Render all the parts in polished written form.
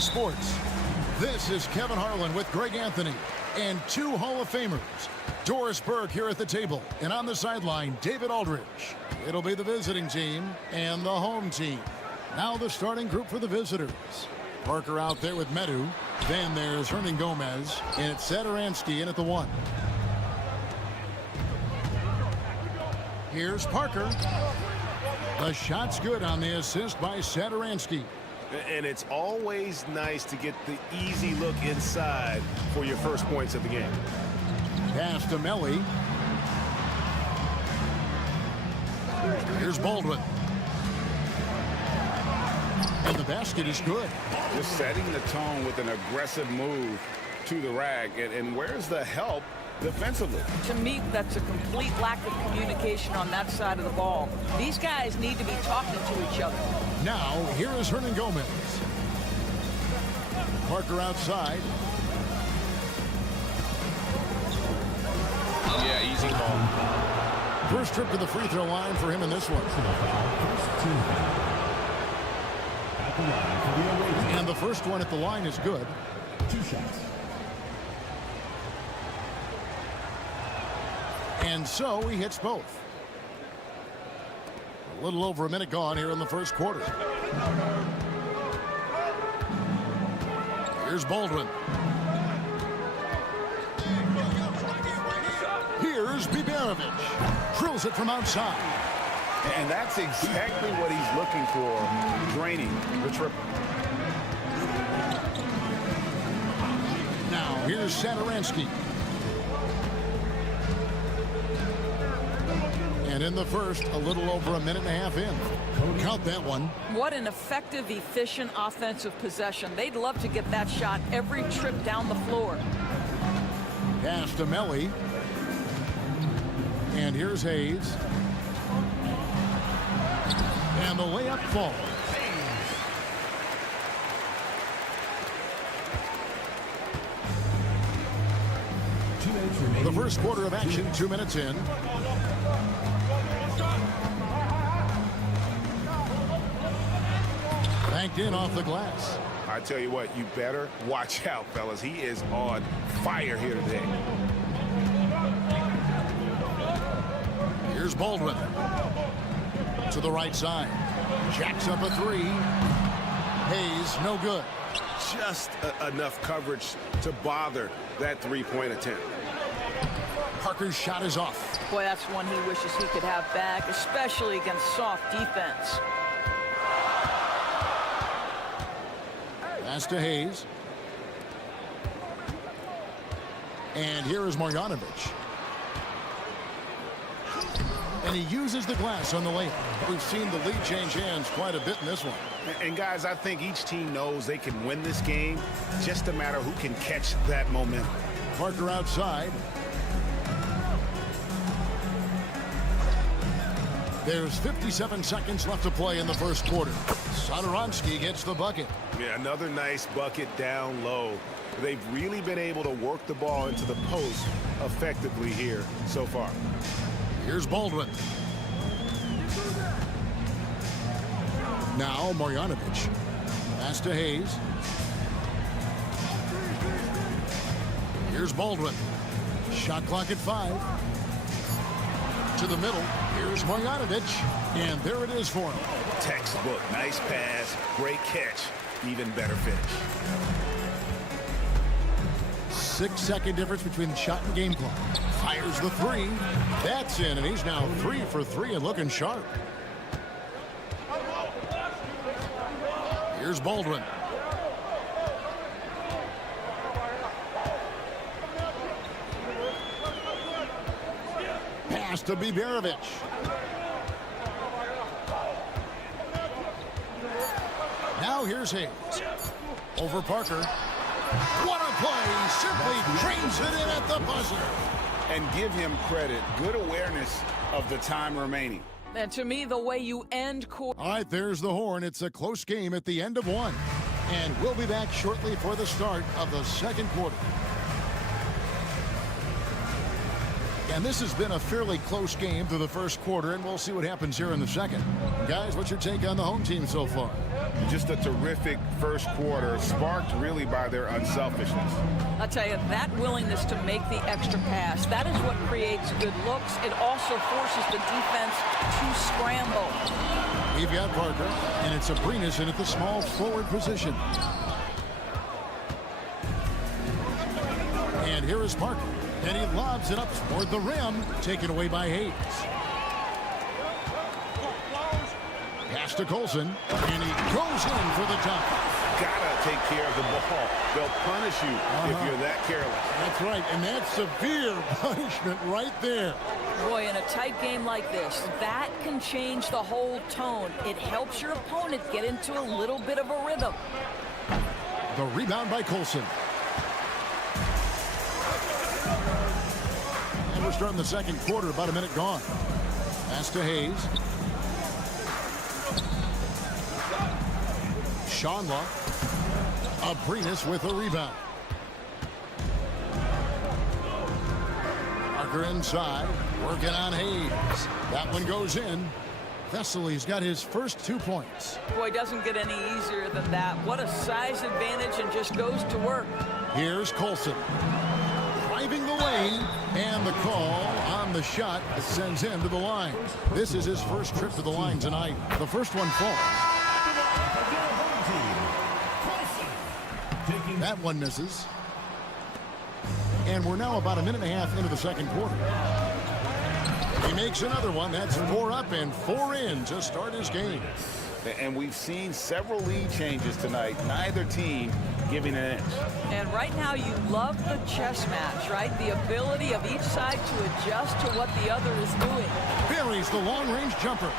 Sports. This is Kevin Harlan with Greg Anthony and two Hall of Famers. Doris Burke here at the table, and on the sideline, David Aldridge. It'll be the visiting team and the home team. Now the starting group for the visitors. Parker out there with Medu. Then there's Hernan Gomez, and it's Sadaransky in at the 1. Here's Parker. The shot's good on the assist by Sadaransky. And it's always nice to get the easy look inside for your first points of the game. Pass to Melli. Here's Baldwin. And the basket is good. Just setting the tone with an aggressive move to the rack. And where's the help defensively? To me, that's a complete lack of communication on that side of the ball. These guys need to be talking to each other. Now, here is Hernan Gomez. Parker outside. Yeah, easy call. First trip to the free throw line for him in this one. And the first one at the line is good. 2 shots. And so he hits both. A little over a minute gone here in the first quarter. Here's Baldwin. Here's Biberovic. Drills it from outside. And that's exactly what he's looking for, draining the triple. Now here's Sadaransky. And in the first, a little over a minute and a half in. Count that one. What an effective, efficient offensive possession. They'd love to get that shot every trip down the floor. Pass to Melli. And here's Hayes. And the layup falls. The first quarter of action, 2 minutes in. Banked in off the glass. I tell you what, you better watch out, fellas. He is on fire here today. Here's Baldwin. To the right side. Jacks up a 3. Hayes, no good. Just enough coverage to bother that three-point attempt. Parker's shot is off. Boy, that's one he wishes he could have back, especially against soft defense. Pass to Hayes. And here is Marjanovic. And he uses the glass on the layup. We've seen the lead change hands quite a bit in this one. And guys, I think each team knows they can win this game. Just a matter who can catch that momentum. Parker outside. There's 57 seconds left to play in the first quarter. Sadaransky gets the bucket. Yeah, another nice bucket down low. They've really been able to work the ball into the post effectively here so far. Here's Baldwin. Now Marjanovic. Pass to Hayes. Here's Baldwin. Shot clock at 5. To the middle. Here's Marjanovic. And there it is for him. Textbook. Nice pass. Great catch. Even better finish. 6-second difference between the shot and game clock. Fires the 3. That's in, and he's now 3 for 3 and looking sharp. Here's Baldwin. Pass to Biberovic. Now here's Hayes. Over Parker. What a play! Simply trains it in at the buzzer. And give him credit. Good awareness of the time remaining. And to me, the way you end... All right, there's the horn. It's a close game at the end of one. And we'll be back shortly for the start of the second quarter. And this has been a fairly close game through the first quarter, and we'll see what happens here in the second. Guys, what's your take on the home team so far? Just a terrific first quarter, sparked really by their unselfishness. I'll tell you, that willingness to make the extra pass, that is what creates good looks. It also forces the defense to scramble. We've got Parker, and it's Abrinas in at the small forward position. And here is Parker. And he lobs it up toward the rim, taken away by Hayes. Pass to Colson, and he goes in for the jump. Gotta take care of the ball. They'll punish you if you're that careless. That's right, and that's severe punishment right there. Boy, in a tight game like this, that can change the whole tone. It helps your opponent get into a little bit of a rhythm. The rebound by Colson. And we're starting the second quarter, about a minute gone. Pass to Hayes. Shanla. Abrinas with a rebound. Parker inside, working on Hayes. That one goes in. Vesely's got his first 2 points. Boy, doesn't get any easier than that. What a size advantage, and just goes to work. Here's Colson. Driving the lane, and the call on the shot that sends him to the line. This is his first trip to the line tonight. The first one falls. That one misses. And we're now about a minute and a half into the second quarter. He makes another one. That's 4 up and 4 in to start his game. And we've seen several lead changes tonight. Neither team giving an inch. And right now you love the chess match, right? The ability of each side to adjust to what the other is doing. Buries the long-range jumper.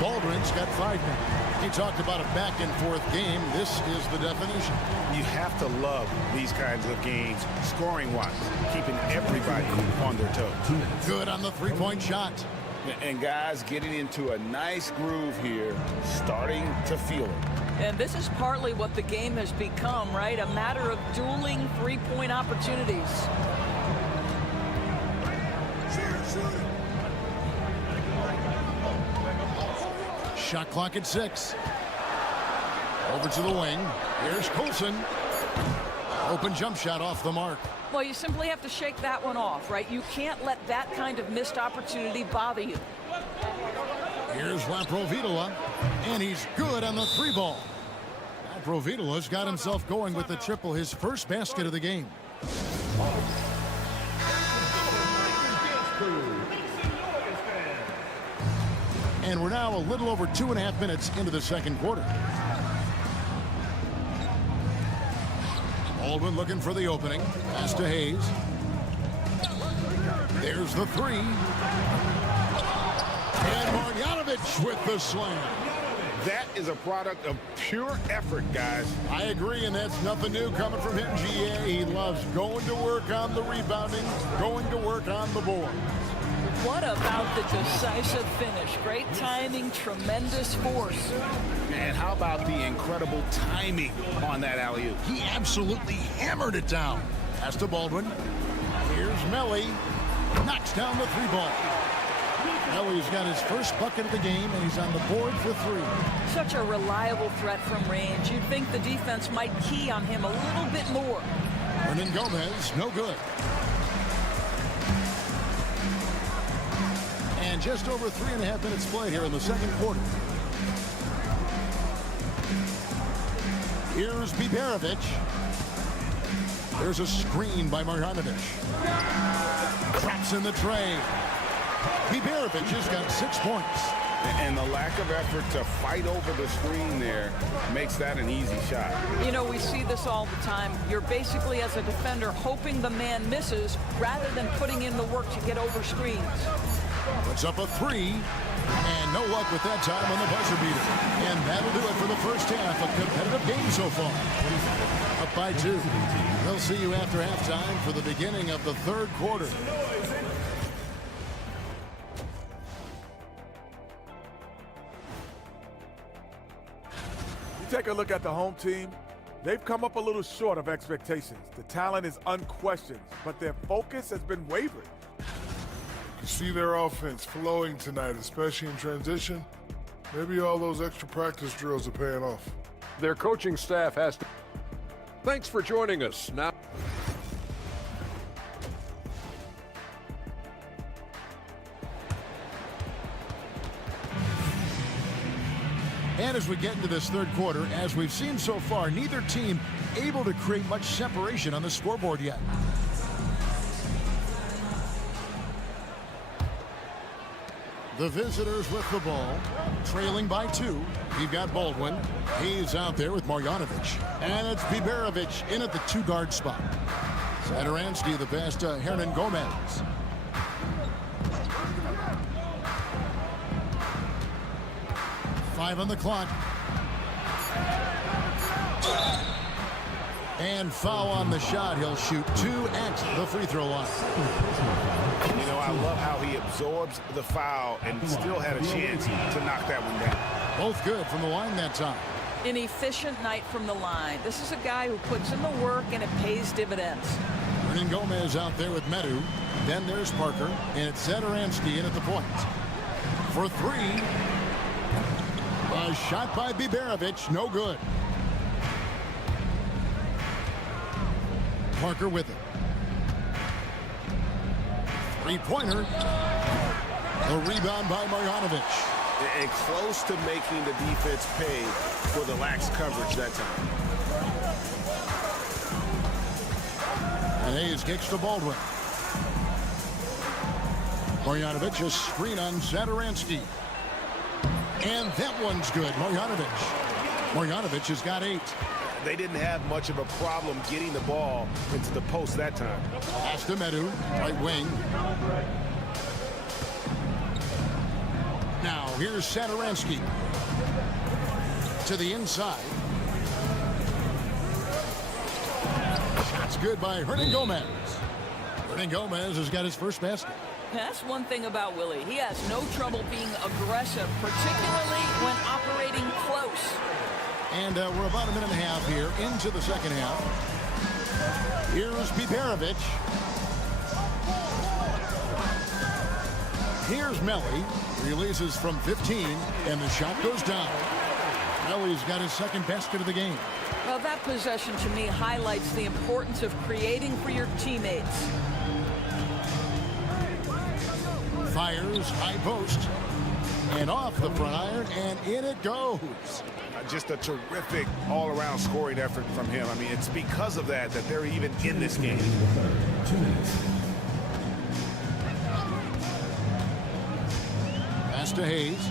Baldwin's got 5 minutes. He talked about a back-and-forth game. This is the definition. You have to love these kinds of games, scoring-wise, keeping everybody on their toes. Good on the three-point shot. And guys getting into a nice groove here, starting to feel it. And this is partly what the game has become, right? A matter of dueling three-point opportunities. Shot clock at 6. Over to the wing. Here's Colson. Open jump shot off the mark. Well, you simply have to shake that one off, right? You can't let that kind of missed opportunity bother you. Here's Laprovitola, and he's good on the 3-ball. Laprovitola's got himself going with the triple, his first basket of the game. And we're now a little over 2.5 minutes into the second quarter. Baldwin looking for the opening. Pass to Hayes. There's the 3. And Marjanovic with the slam. That is a product of pure effort, guys. I agree, and that's nothing new coming from him, GA. He loves going to work on the rebounding, going to work on the board. What about the decisive finish? Great timing, tremendous force. And how about the incredible timing on that alley-oop? He absolutely hammered it down. Pass to Baldwin. Here's Melly. Knocks down the 3-ball. Melly's got his first bucket of the game, and he's on the board for 3. Such a reliable threat from range. You'd think the defense might key on him a little bit more. Hernan Gomez, no good. And just over 3.5 minutes played here in the second quarter. Here's Biberovic. There's a screen by Marjanovic. Traps in the tray. Biberovic has got 6 points. And the lack of effort to fight over the screen there makes that an easy shot. You know, we see this all the time. You're basically, as a defender, hoping the man misses rather than putting in the work to get over screens. Puts up a 3, and no luck with that time on the buzzer beater. And that'll do it for the first half. A competitive game so far. Up by 2. We'll see you after halftime for the beginning of the third quarter. take a look at the home team, they've come up a little short of expectations. The talent is unquestioned, but their focus has been wavering. You see their offense flowing tonight, especially in transition. Maybe all those extra practice drills are paying off. Their coaching staff has to... Thanks for joining us. Now... And as we get into this third quarter, as we've seen so far, neither team able to create much separation on the scoreboard yet. The visitors with the ball, trailing by 2. You've got Baldwin. He's out there with Marjanovic. And it's Biberovic in at the 2-guard spot. Satoransky the pass to Hernan Gomez. Five on the clock. And foul on the shot. He'll shoot 2 at the free throw line. You know, I love how he absorbs the foul and still had a chance to knock that one down. Both good from the line that time. An efficient night from the line. This is a guy who puts in the work and it pays dividends. Hernan Gomez out there with Medu. Then there's Parker. And it's Satoransky in at the point. For 3. A shot by Biberovic. No good. Parker with it. 3-pointer. The rebound by Marjanovic. And close to making the defense pay for the lax coverage that time. And Hayes kicks to Baldwin. Marjanovic, a screen on Satoransky. And that one's good. Marjanovic has got 8. They didn't have much of a problem getting the ball into the post that time. Pass to Medu, right wing. Now here's Satoransky to the inside. Shot's good by Hernan Gomez. Hernan Gomez has got his first basket. That's one thing about Willie. He has no trouble being aggressive, particularly when operating close. And we're about a minute and a half here into the second half. Here's Biberovic. Here's Melly. Releases from 15, and the shot goes down. Melly's got his second basket of the game. Well, that possession to me highlights the importance of creating for your teammates. Fires, high post, and off the front iron, and in it goes. Just a terrific all-around scoring effort from him. I mean, it's because of that that they're even in this game. 2 minutes. Pass to Hayes.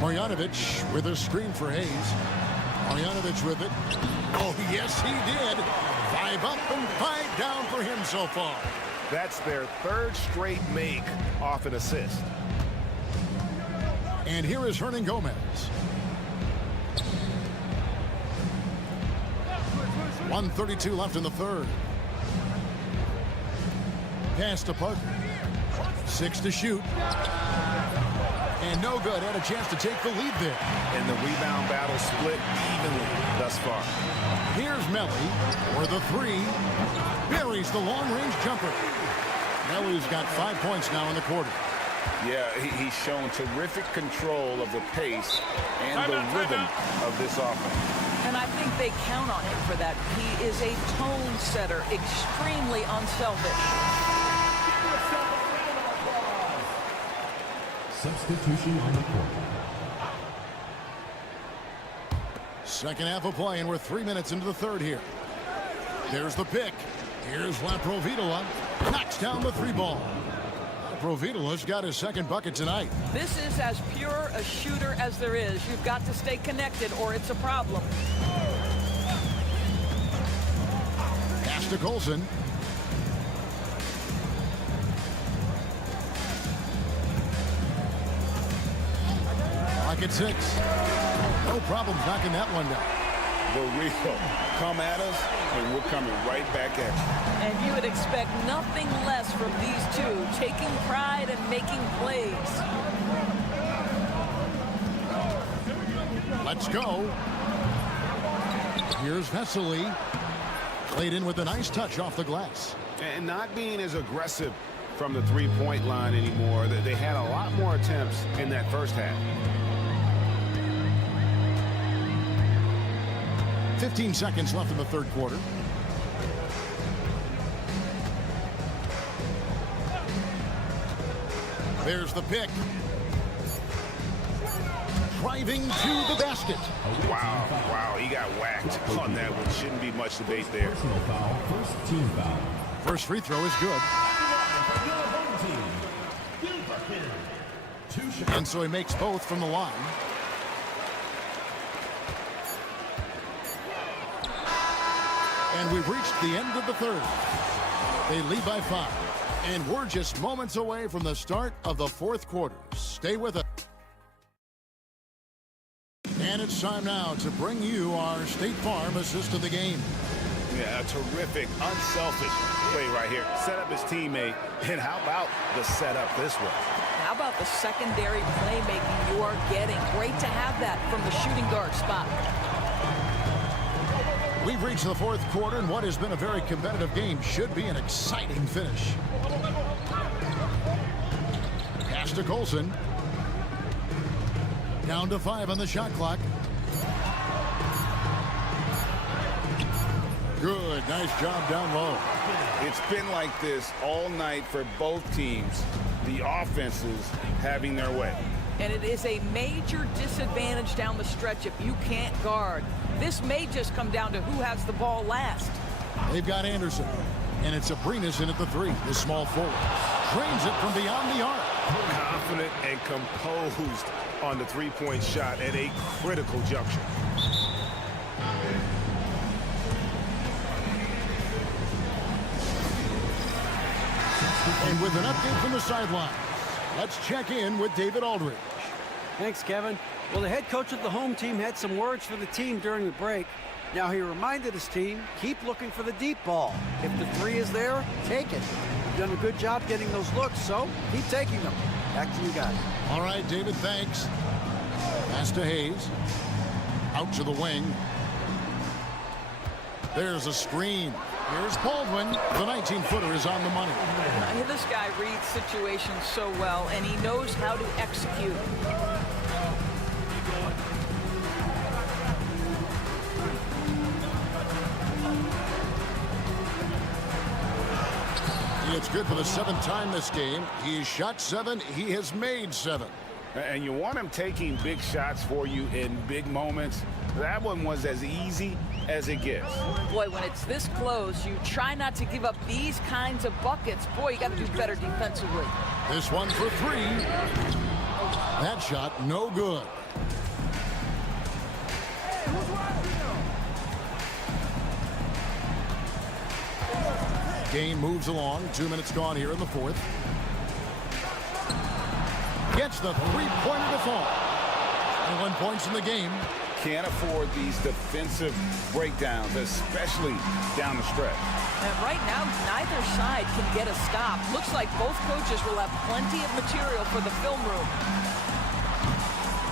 Marjanovic with a screen for Hayes. Marjanovic with it. Oh, yes, he did. 5 up and 5 down for him so far. That's their 3rd straight make off an assist. And here is Hernan Gomez. 1:32 left in the third. Pass to Parker. 6 to shoot. And no good. Had a chance to take the lead there. And the rebound battle split evenly thus far. Here's Melly for the 3. Buries the long-range jumper. Melly's got 5 points now in the quarter. Yeah, he's shown terrific control of the pace and the rhythm of this offense. And I think they count on him for that. He is a tone setter, extremely unselfish. Substitution on the court. Second half of play, and we're 3 minutes into the third here. There's the pick. Here's Laprovitola. Knocks down the 3 ball. Laprovitola's got his second bucket tonight. This is as pure a shooter as there is. You've got to stay connected or it's a problem. Pass to Colson. Clock at 6. No problems knocking that one down. The real come at us, and we're coming right back at you. And you would expect nothing less from these two, taking pride and making plays. Let's go. Here's Vesely. Played in with a nice touch off the glass. And not being as aggressive from the three-point line anymore. They had a lot more attempts in that first half. 15 seconds left in the third quarter. There's the pick. Driving to the basket. Wow, he got whacked on that one. Shouldn't be much debate there. Personal foul. First team foul. First free throw is good. And so he makes both from the line. And we've reached the end of the third. They lead by 5. And we're just moments away from the start of the fourth quarter. Stay with us. And it's time now to bring you our State Farm assist of the game. Yeah, a terrific, unselfish play right here. Set up his teammate. And how about the setup this way? How about the secondary playmaking you are getting? Great to have that from the shooting guard spot. We've reached the fourth quarter, and what has been a very competitive game should be an exciting finish. Pass to Colson. Down to 5 on the shot clock. Good, nice job down low. It's been like this all night for both teams. The offenses having their way. And it is a major disadvantage down the stretch if you can't guard. This may just come down to who has the ball last. They've got Anderson, and it's Abrinas in at the 3, the small forward. Drains it from beyond the arc. Confident and composed on the three-point shot at a critical juncture. And with an update from the sideline, let's check in with David Aldridge. Thanks, Kevin. Well, the head coach of the home team had some words for the team during the break. Now, he reminded his team, keep looking for the deep ball. If the 3 is there, take it. You've done a good job getting those looks, so keep taking them. Back to you guys. All right, David, thanks. Pass to Hayes. Out to the wing. There's a screen. Here's Baldwin. The 19-footer is on the money. This guy reads situations so well, and he knows how to execute. It's good for the 7th time this game. He's shot 7. He has made 7. And you want him taking big shots for you in big moments. That one was as easy as it gets. Boy, when it's this close, you try not to give up these kinds of buckets. Boy, you got to do better defensively. This one for 3. That shot, no good. Game moves along. 2 minutes gone here in the fourth. Gets the three-pointer to fall. 21 points in the game. Can't afford these defensive breakdowns, especially down the stretch. And right now, neither side can get a stop. Looks like both coaches will have plenty of material for the film room.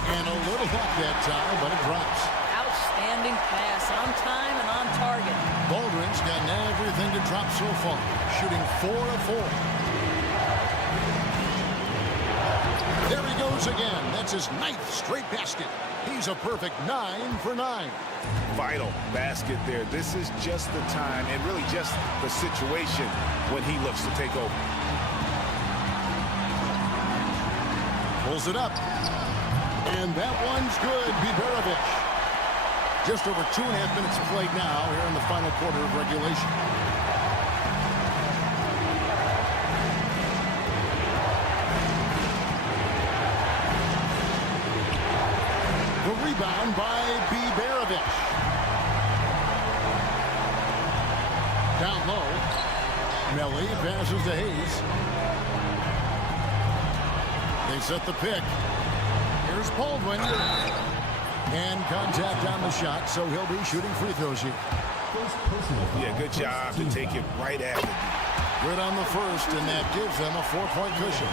And a little luck that time, but it drops. Outstanding pass, on time and on target. Baldwin's gotten everything to drop so far, shooting 4 of 4. There he goes again. That's his 9th straight basket. He's a perfect 9 for 9. Vital basket there. This is just the time and really just the situation when he looks to take over. Pulls it up. And that one's good. Biberovic. Just over 2.5 minutes played now here in the final quarter of regulation. The rebound by Biberovic. Down low. Melly passes to Hayes. They set the pick. Here's Baldwin. And contact on the shot, so he'll be shooting free throws here. Yeah, good job to take it right at it. Good on the first, and that gives them a 4-point cushion.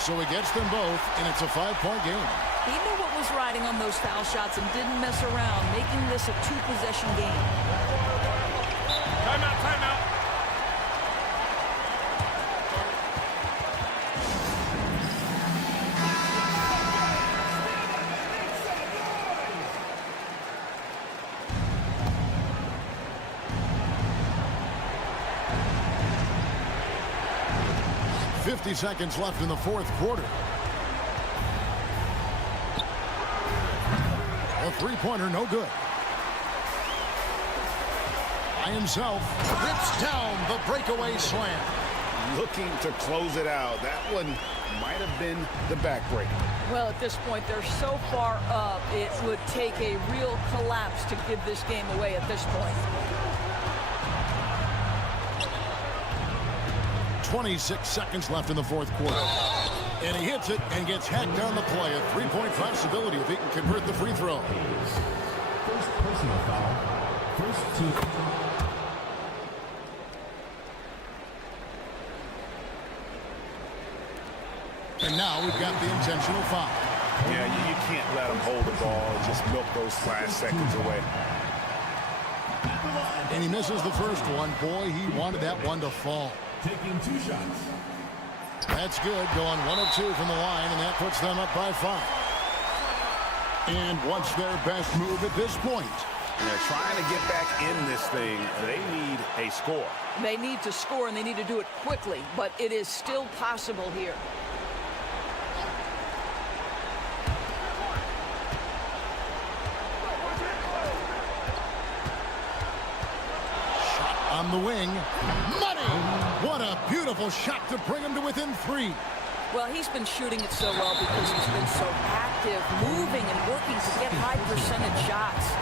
So he gets them both, and it's a 5-point game. He knew what was riding on those foul shots and didn't mess around, making this a two-possession game. Timeout, timeout. Seconds left in the fourth quarter. A three-pointer, no good. By himself, rips down the breakaway slam. Looking to close it out. That one might have been the backbreaker. Well, at this point, they're so far up, it would take a real collapse to give this game away at this point. 26 seconds left in the fourth quarter. And he hits it and gets hacked on the play. A three-point possibility if he can convert the free throw. First personal foul. First team. And now we've got the intentional foul. Yeah, you can't let him hold the ball and just milk those last seconds away. And he misses the first one. Boy, he wanted that one to fall. Taking 2 shots. That's good. Going 1 of 2 from the line, and that puts them up by 5. And what's their best move at this point? Yeah, trying to get back in this thing, they need a score. They need to score, and they need to do it quickly, but it is still possible here. On the wing. Money! What a beautiful shot to bring him to within 3. Well, he's been shooting it so well because he's been so active, moving and working to get high percentage shots.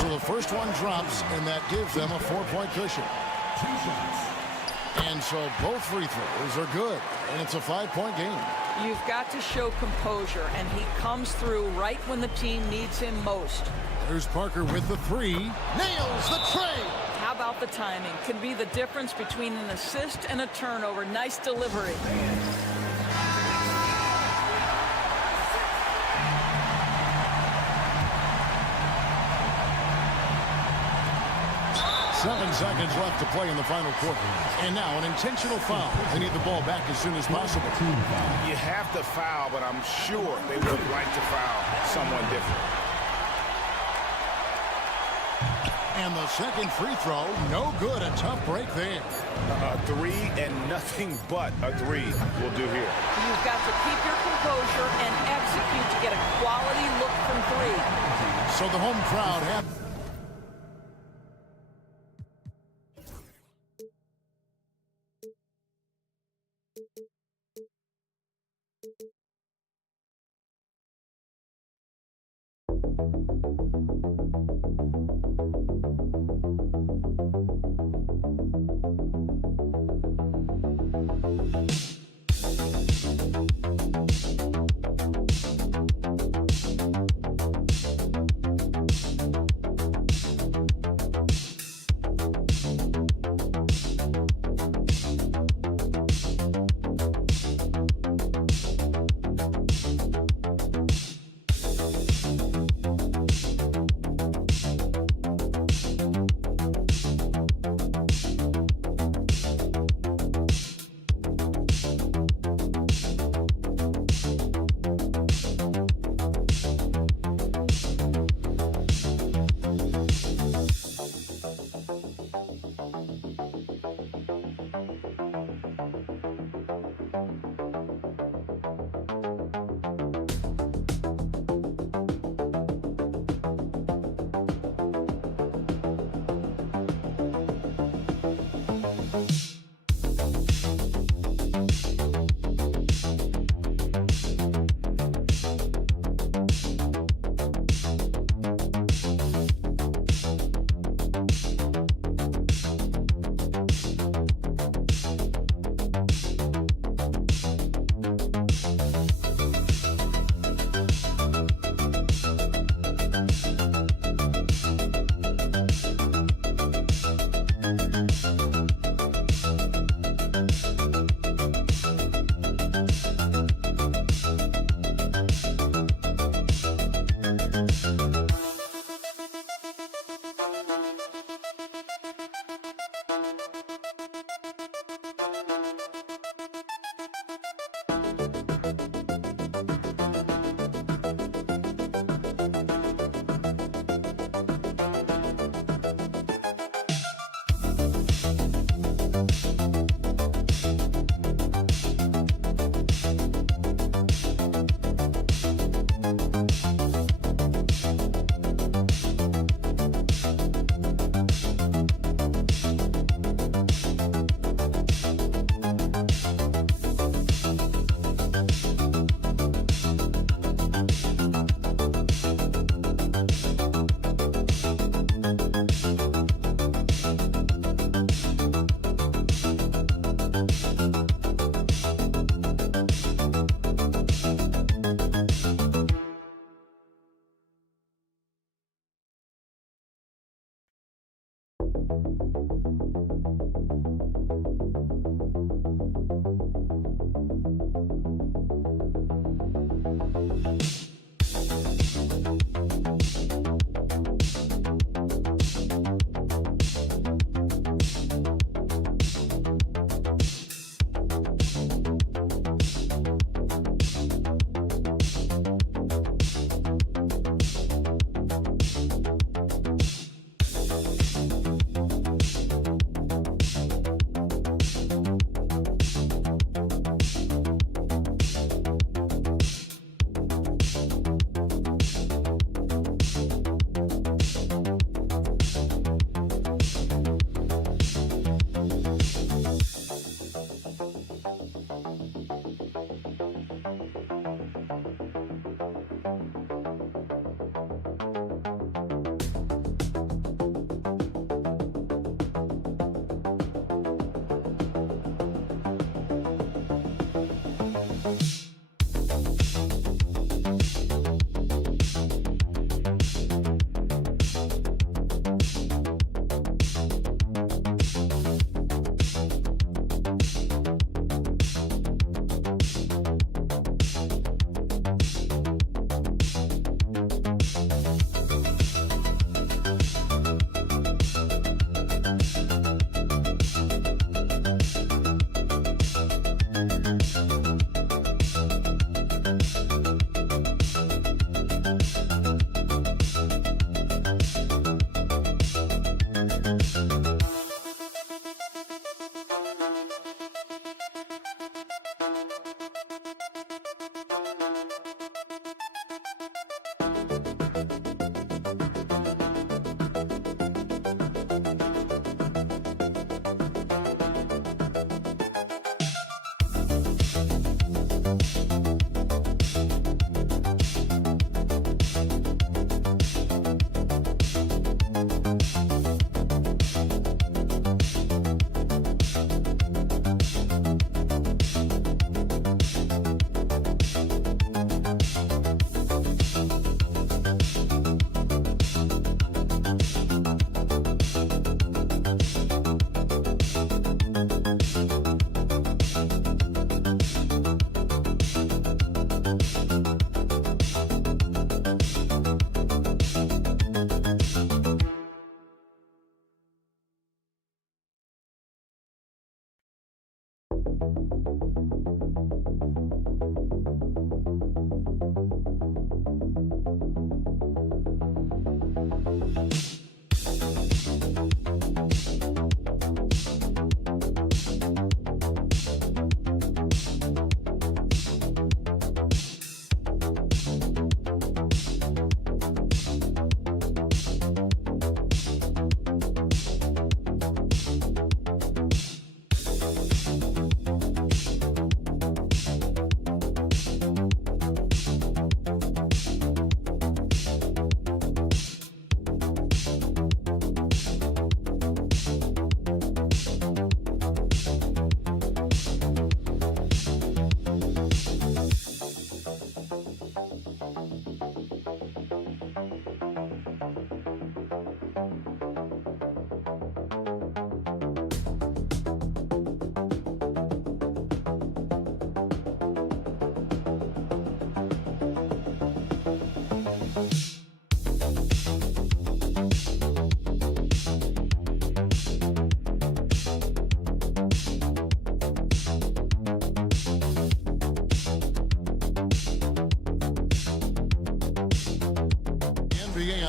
So the first one drops, and that gives them a 4-point cushion. 2 shots. And so both free throws are good, and it's a 5-point game. You've got to show composure, and he comes through right when the team needs him most. There's Parker with the 3. Nails the tray! How about the timing? Can be the difference between an assist and a turnover. Nice delivery. 7 seconds left to play in the final quarter. And now an intentional foul. They need the ball back as soon as possible. You have to foul, but I'm sure they would like to foul someone different. And the second free throw, no good. A tough break there. A 3 and nothing but a 3 will do here. You've got to keep your composure and execute to get a quality look from 3. So the home crowd have...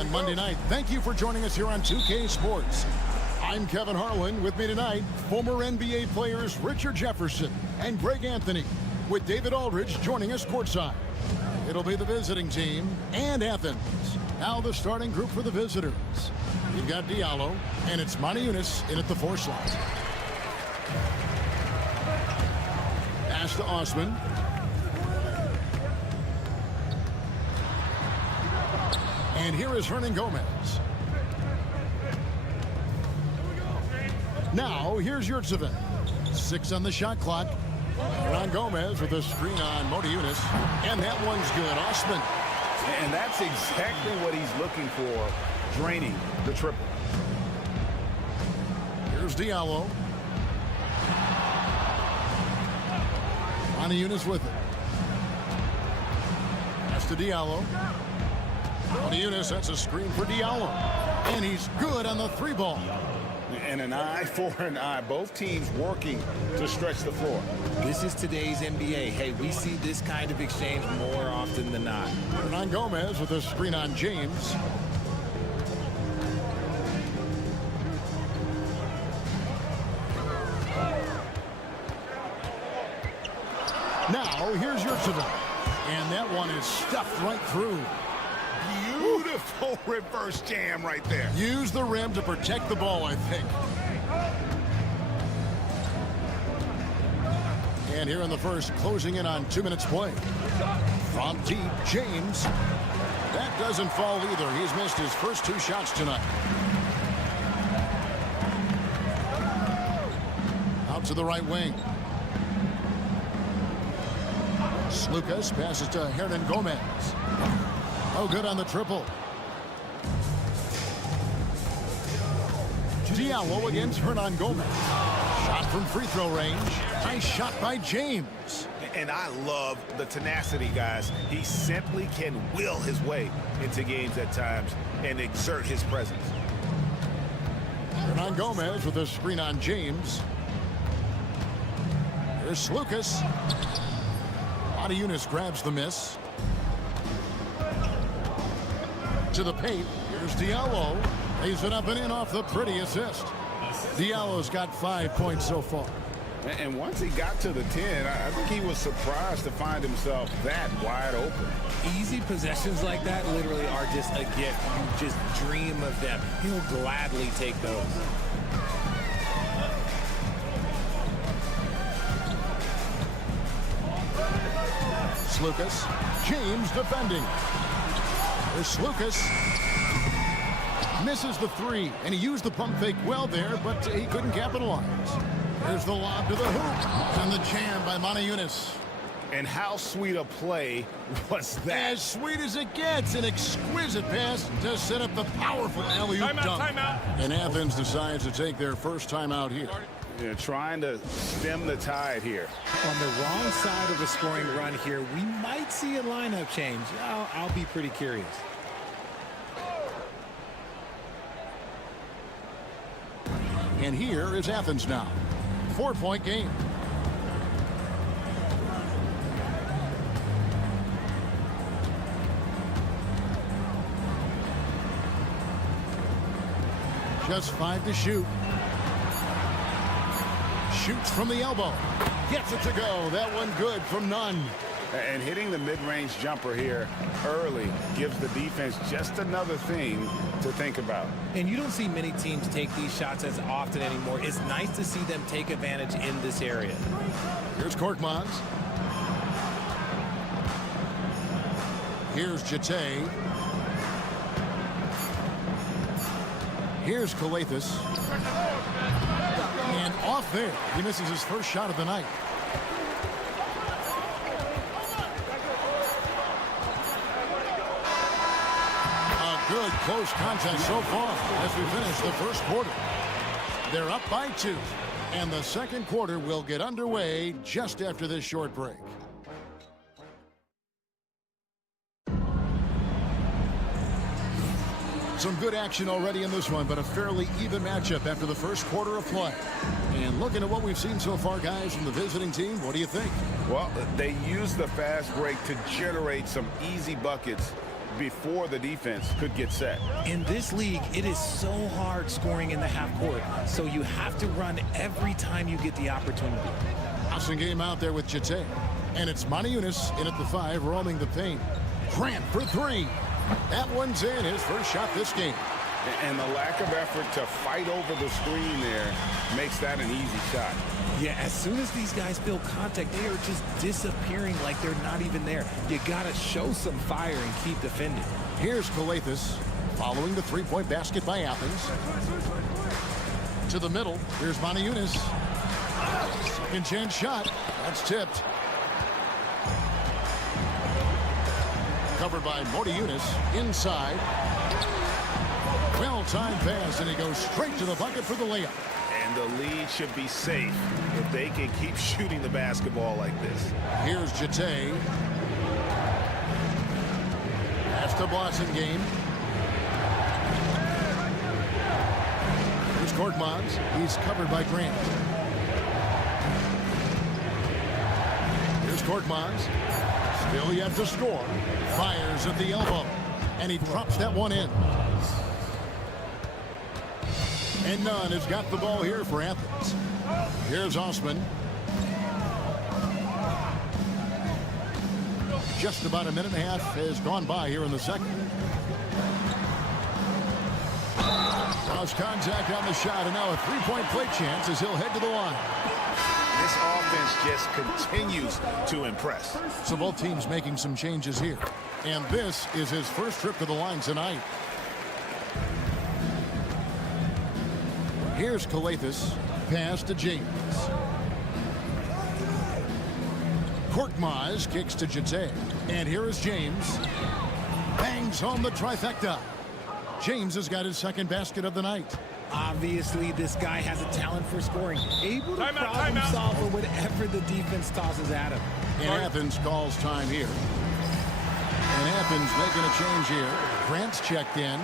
on Monday night. Thank you for joining us here on 2K Sports. I'm Kevin Harlan. With me tonight, former NBA players Richard Jefferson and Greg Anthony, with David Aldridge joining us courtside. It'll be the visiting team and Athens. Now the starting group for the visitors. You've got Diallo, and it's Moniunas in at the 4 slot. Pass to Osman. And here is Hernan Gomez. Now, here's Yurtseven. 6 on the shot clock. Hernan Gomez with a screen on Moniunas. And that one's good. Osman. And that's exactly what he's looking for, draining the triple. Here's Diallo. Moniunas with it. Pass to Diallo. Moniunas sets a screen for Diallo. And he's good on the 3-ball. And an eye for an eye. Both teams working to stretch the floor. This is today's NBA. Hey, we see this kind of exchange more often than not. Hernan Gomez with a screen on James. Now, here's Yurtseven. And that one is stuffed right through. Beautiful reverse jam right there. Use the rim to protect the ball, I think. And here in the first, closing in on 2 minutes play. From deep, James. That doesn't fall either. He's missed his first 2 shots tonight. Out to the right wing. Lucas passes to Hernan Gomez. Oh, good on the triple. Diallo against Hernan Gomez. Shot from free throw range. Nice shot by James. And I love the tenacity, guys. He simply can will his way into games at times and exert his presence. Hernan Gomez with a screen on James. Here's Lucas. Moniunas grabs the miss. To the paint. Here's Diallo. Lays it up and in off the pretty assist. Diallo's got 5 points so far. And once he got to the 10, I think he was surprised to find himself that wide open. Easy possessions like that literally are just a gift. You just dream of them. He'll gladly take those. Lucas. James defending. There's Lucas. Misses the 3, and he used the pump fake well there, but he couldn't capitalize. There's the lob to the hoop. And the jam by Moniunas. And how sweet a play was that? As sweet as it gets. An exquisite pass to set up the powerful alley-oop dunk. Timeout. And Athens decides to take their first timeout here. Yeah, trying to stem the tide here. On the wrong side of a scoring run here, we might see a lineup change. I'll be pretty curious. And here is Athens now. 4-point game. Just 5 to shoot. Shoots from the elbow. Gets it to go. That one good from none. And hitting the mid-range jumper here early gives the defense just another thing to think about. And you don't see many teams take these shots as often anymore. It's nice to see them take advantage in this area. Here's Korkmaz. Here's Jete. Here's Kalathis. And off there. He misses his first shot of the night. A good close contest so far as we finish the first quarter. They're up by 2. And the second quarter will get underway just after this short break. Some good action already in this one, but a fairly even matchup after the first quarter of play. And looking at what we've seen so far, guys, from the visiting team, what do you think? Well, they used the fast break to generate some easy buckets before the defense could get set. In this league, it is so hard scoring in the half court, so you have to run every time you get the opportunity. Awesome game out there with Jete. And it's Moniunas in at the 5, roaming the paint. Grant for 3. That one's in, his first shot this game. And the lack of effort to fight over the screen there makes that an easy shot. Yeah, as soon as these guys feel contact, they are just disappearing like they're not even there. You got to show some fire and keep defending. Here's Kalathis following the 3-point basket by Athens. To the middle, here's Moniunas. Second chance shot, that's tipped. Covered by Moniunas inside. Well-timed pass, and he goes straight to the bucket for the layup. And the lead should be safe if they can keep shooting the basketball like this. Here's Jete. Pass to Blasingame. Here's Korkmaz. He's covered by Grant. Here's Korkmaz. Still yet to score. Fires at the elbow. And he drops that one in. And Nunn has got the ball here for Athens. Here's Osman. Just about a minute and a half has gone by here in the second. Cross contact on the shot, and now a three-point play chance as he'll head to the line. This offense just continues to impress. So both teams making some changes here. And this is his first trip to the line tonight. Here's Calathes. Pass to James. Korkmaz kicks to Jete. And here is James. Bangs home the trifecta. James has got his second basket of the night. Obviously, this guy has a talent for scoring. Able to problem solve for whatever the defense tosses at him. And Athens calls time here. And Athens making a change here. Grant's checked in.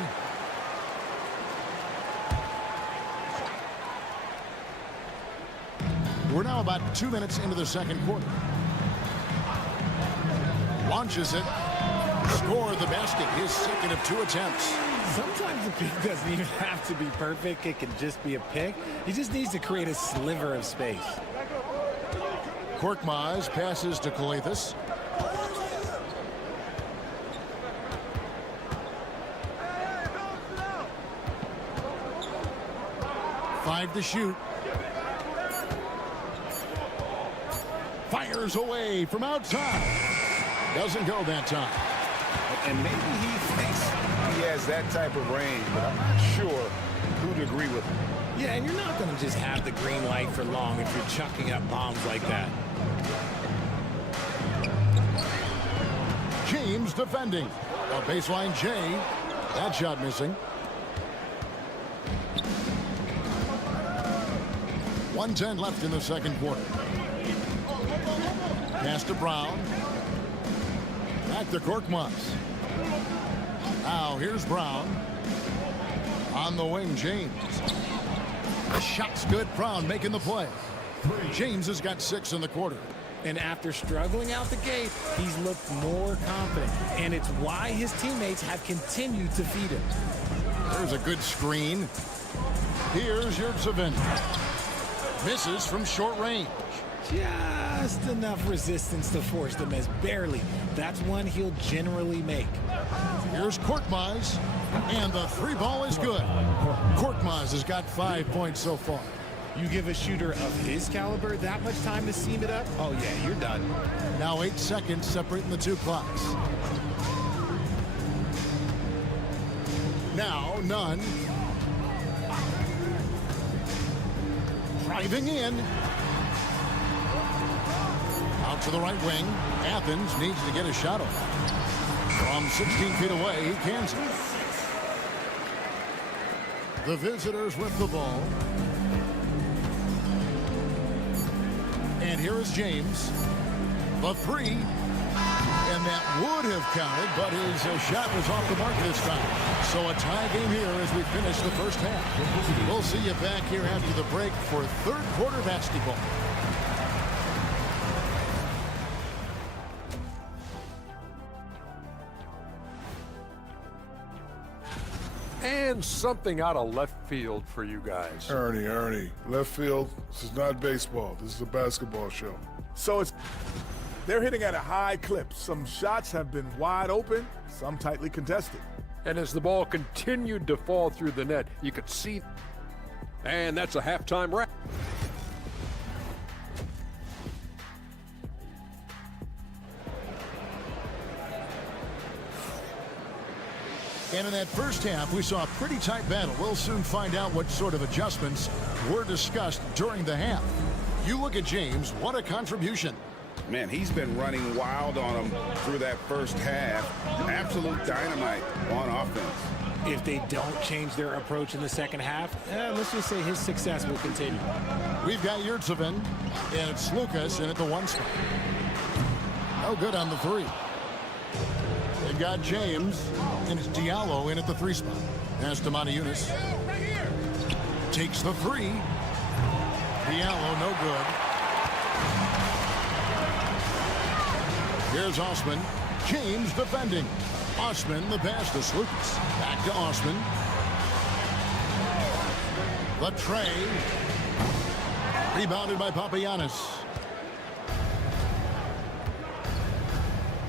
We're now about 2 minutes into the second quarter. Launches it. Score the basket. His second of 2 attempts. Sometimes the pick doesn't even have to be perfect. It can just be a pick. He just needs to create a sliver of space. Korkmaz passes to Calathes. Five to shoot. Fires away from outside. Doesn't go that time. And maybe he thinks he has that type of range, but I'm not sure who'd agree with him. Yeah, and you're not going to just have the green light for long if you're chucking up bombs like that. James defending. A baseline J. That shot missing. 1:10 left in the second quarter. Pass to Brown. Back to Korkmaz. Now here's Brown. On the wing, James. The shot's good. Brown making the play. James has got 6 in the quarter. And after struggling out the gate, he's looked more confident. And it's why his teammates have continued to feed him. There's a good screen. Here's Yurtseven. Misses from short range. Just enough resistance to force the miss. Barely. That's one he'll generally make. Here's Korkmaz. And the 3 ball is good. Korkmaz has got 5 points so far. You give a shooter of his caliber that much time to seam it up? Oh, yeah, you're done. Now 8 seconds separating the 2 clocks. Now Nunn. Driving in. Out to the right wing. Athens needs to get a shot off. From 16 feet away, he cans it. The visitors with the ball. And here is James. The 3. And that would have counted, but his shot was off the mark this time. So a tie game here as we finish the first half. We'll see you back here after the break for third quarter basketball. And something out of left field for you guys. Ernie, left field, this is not baseball. This is a basketball show. So they're hitting at a high clip. Some shots have been wide open, some tightly contested. And as the ball continued to fall through the net, you could see. And that's a halftime wrap. And in that first half, we saw a pretty tight battle. We'll soon find out what sort of adjustments were discussed during the half. You look at James, what a contribution. Man, he's been running wild on him through that first half. Absolute dynamite on offense. If they don't change their approach in the second half, let's just say his success will continue. We've got Yurtsevin, and it's Lucas in at the 1 spot. No good on the 3. They've got James, and it's Diallo in at the 3 spot. Pass to Yunus. Takes the 3. Diallo, no good. Here's Osman. James defending. Osman, the pass to Lucas. Back to Osman. The tray. Rebounded by Papagiannis.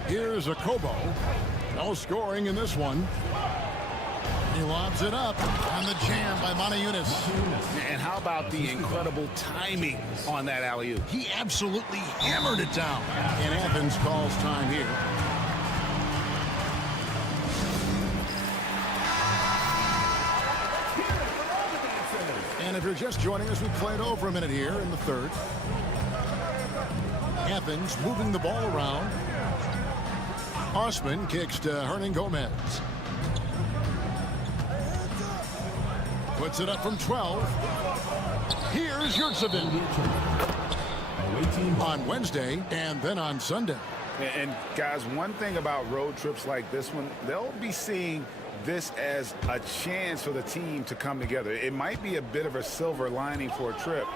Here's a Kobo. No scoring in this one. He lobs it up on the jam by Yunus. And how about the incredible timing on that alley-oop? He absolutely hammered it down. And Athens calls time here. And if you're just joining us, we played over a minute here in the 3rd. Athens moving the ball around. Osman kicks to Hernan Gomez. Puts it up from 12. Here's Yurtsevin. On Wednesday and then on Sunday. And guys, one thing about road trips like this one, they'll be seeing this as a chance for the team to come together. It might be a bit of a silver lining for a trip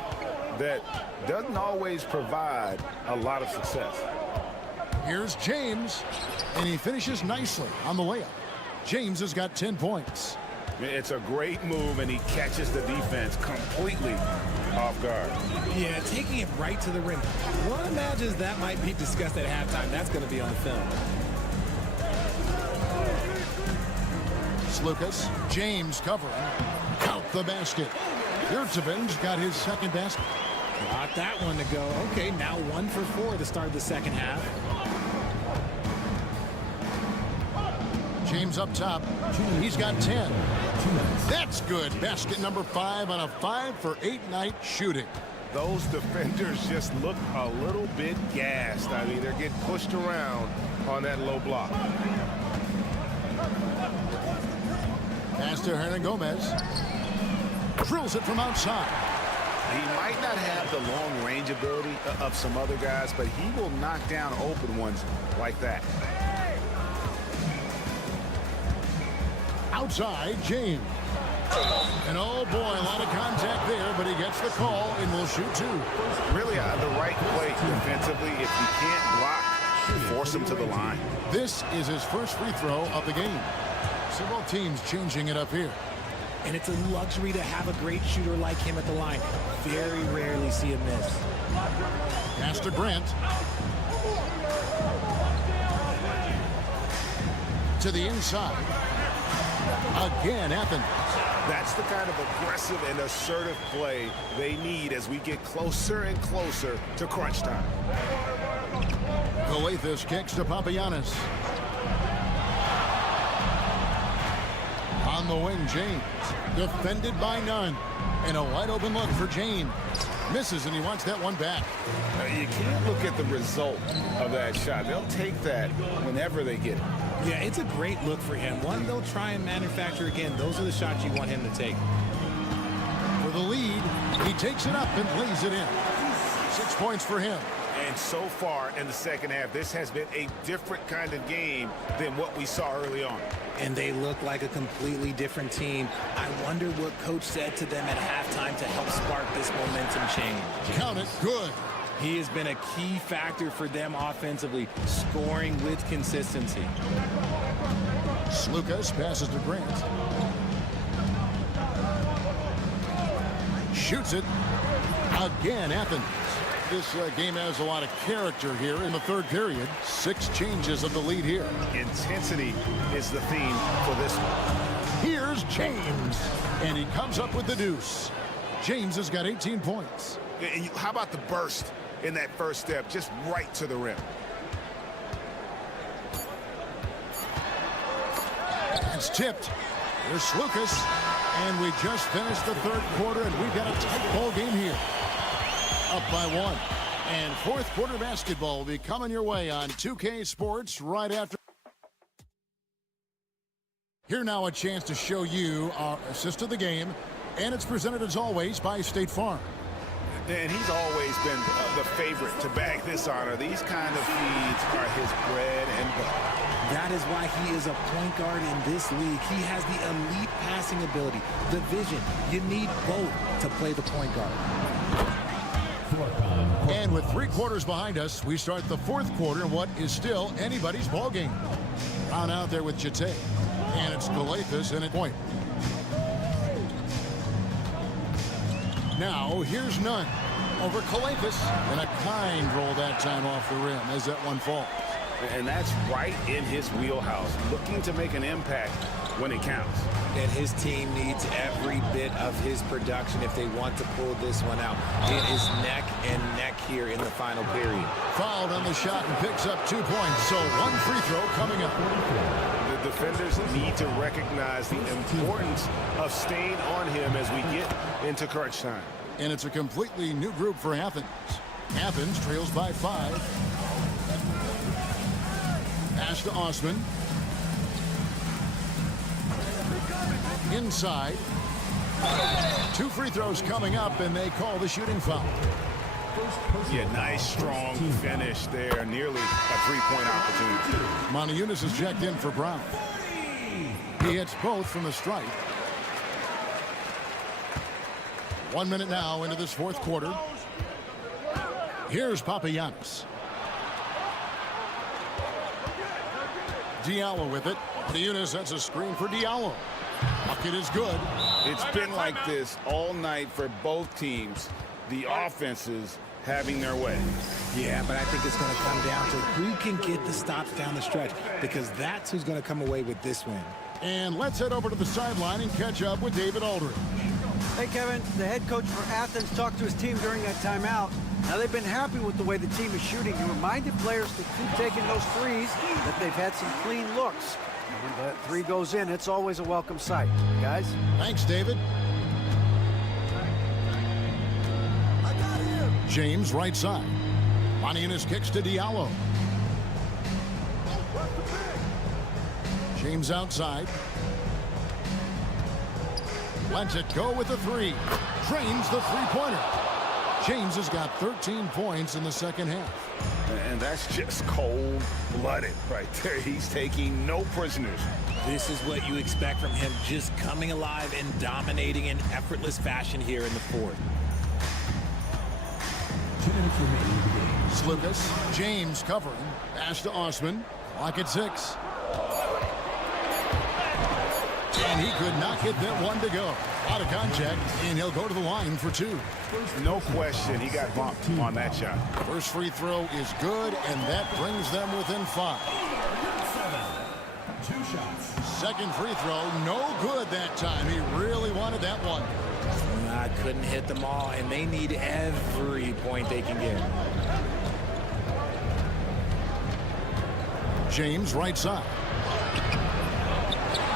that doesn't always provide a lot of success. Here's James, and he finishes nicely on the layup. James has got 10 points. It's a great move, and he catches the defense completely off guard. Yeah, taking it right to the rim. One imagines that might be discussed at halftime. That's going to be on the film. Lucas, James covering. Count the basket. Yurtsevin's got his 2nd basket. Got that one to go. Okay, now 1 for 4 to start the second half. James up top. He's got 10. That's good. Basket number 5 on a 5 for 8 night shooting. Those defenders just look a little bit gassed. I mean, they're getting pushed around on that low block. Pass to Hernan Gomez. Drills it from outside. He might not have the long range ability of some other guys, but he will knock down open ones like that. Outside, James. And oh boy, a lot of contact there, but he gets the call and will shoot 2. Really the right play defensively. If you can't block, force him to the line. This is his first free throw of the game. So both teams changing it up here. And it's a luxury to have a great shooter like him at the line. Very rarely see him miss. Pass to Grant. To the inside. Again, Athens. That's the kind of aggressive and assertive play they need as we get closer and closer to crunch time. Galathis kicks to Papagiannis. On the wing, James. Defended by none. And a wide open look for James. Misses, and he wants that one back. You can't look at the result of that shot. They'll take that whenever they get it. Yeah, it's a great look for him. One they'll try and manufacture again. Those are the shots you want him to take. For the lead, he takes it up and lays it in. 6 points for him. And so far in the second half, this has been a different kind of game than what we saw early on. And they look like a completely different team. I wonder what coach said to them at halftime to help spark this momentum change. Count it. Good. He has been a key factor for them offensively, scoring with consistency. Lucas passes to Grant. Shoots it. Again, Athens. This game has a lot of character here in the 3rd period. 6 changes of the lead here. Intensity is the theme for this one. Here's James. And he comes up with the deuce. James has got 18 points. And how about the burst in that first step, just right to the rim? It's tipped. Here's Lucas. And we just finished the 3rd quarter, and we've got a tight ball game here. Up by 1. And 4th quarter basketball will be coming your way on 2K Sports right after. Here now a chance to show you our assist of the game, and it's presented as always by State Farm. And he's always been the favorite to bag this honor. These kind of feeds are his bread and butter. That is why he is a point guard in this league. He has the elite passing ability, the vision. You need both to play the point guard. And with 3 quarters behind us, we start the 4th quarter in what is still anybody's ball game. Brown out there with Chate, and it's Efes in at point. Now, here's Nunn over Efes, and a kind roll that time off the rim as that one falls. And that's right in his wheelhouse, looking to make an impact when it counts. And his team needs every bit of his production if they want to pull this one out. It is neck and neck here in the final period. Fouled on the shot and picks up 2 points, so 1 free throw coming up. The defenders need to recognize the importance of staying on him as we get into crunch time. And it's a completely new group for Athens. Athens trails by 5. Pass to Osman. Inside. 2 free throws coming up, and they call the shooting foul. Yeah, nice, strong finish there. Nearly a 3-point opportunity. Monaco is checked in for Brown. He hits both from the stripe. 1 minute now into this 4th quarter. Here's Papagiannis. Diallo with it. Monaco sets a screen for Diallo. Bucket is good. It's been like this all night for both teams. The offenses having their way. Yeah, but I think it's going to come down to who can get the stops down the stretch, because that's who's going to come away with this win. And let's head over to the sideline and catch up with David Aldridge. Hey, Kevin, the head coach for Athens talked to his team during that timeout. Now, they've been happy with the way the team is shooting. He reminded players to keep taking those threes, that they've had some clean looks. And when that 3 goes in, it's always a welcome sight. Guys? Thanks, David. James right side. Monaco kicks to Diallo. James outside. Lets it go with the 3. Drains the 3-pointer. James has got 13 points in the 2nd half. And that's just cold-blooded right there. He's taking no prisoners. This is what you expect from him, just coming alive and dominating in effortless fashion here in the 4th. 2 minutes remaining in the game. Slukas. James covering. Pass to Osman. Clock at 6. And he could not get that one to go. Out of contact, and he'll go to the line for 2. No question, he got bumped on that shot. First free throw is good, and that brings them within 5. 2 shots. Second free throw, no good that time. He really wanted that one. I couldn't hit them all, and they need every point they can get. James right side.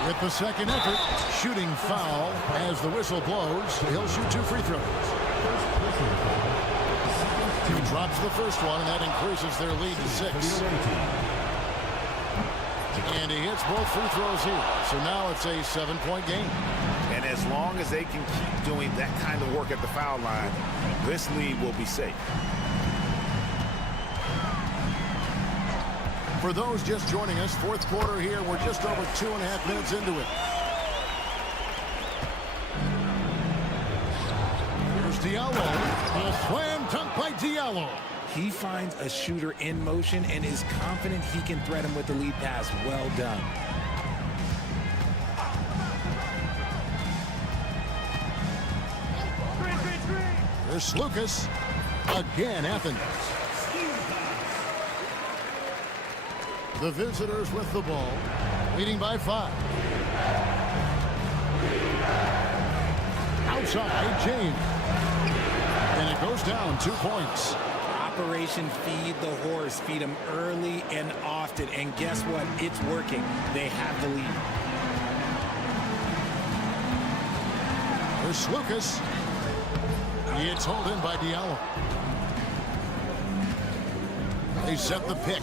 With the second effort, shooting foul as the whistle blows. He'll shoot 2 free throws. He drops the first one, and that increases their lead to 6. And he hits both free throws here. So now it's a 7-point game. And as long as they can keep doing that kind of work at the foul line, this lead will be safe. For those just joining us, 4th quarter here. We're just over 2.5 minutes into it. Here's Diallo. A slam dunk by Diallo. He finds a shooter in motion and is confident he can thread him with the lead pass. Well done. Here's Slukas. Again, Athens. The visitors with the ball, leading by 5. Outside, James. And it goes down 2 points. Operation Feed the Horse. Feed him early and often. And guess what? It's working. They have the lead. There's Slukas. It's hauled in by Diallo. They set the pick.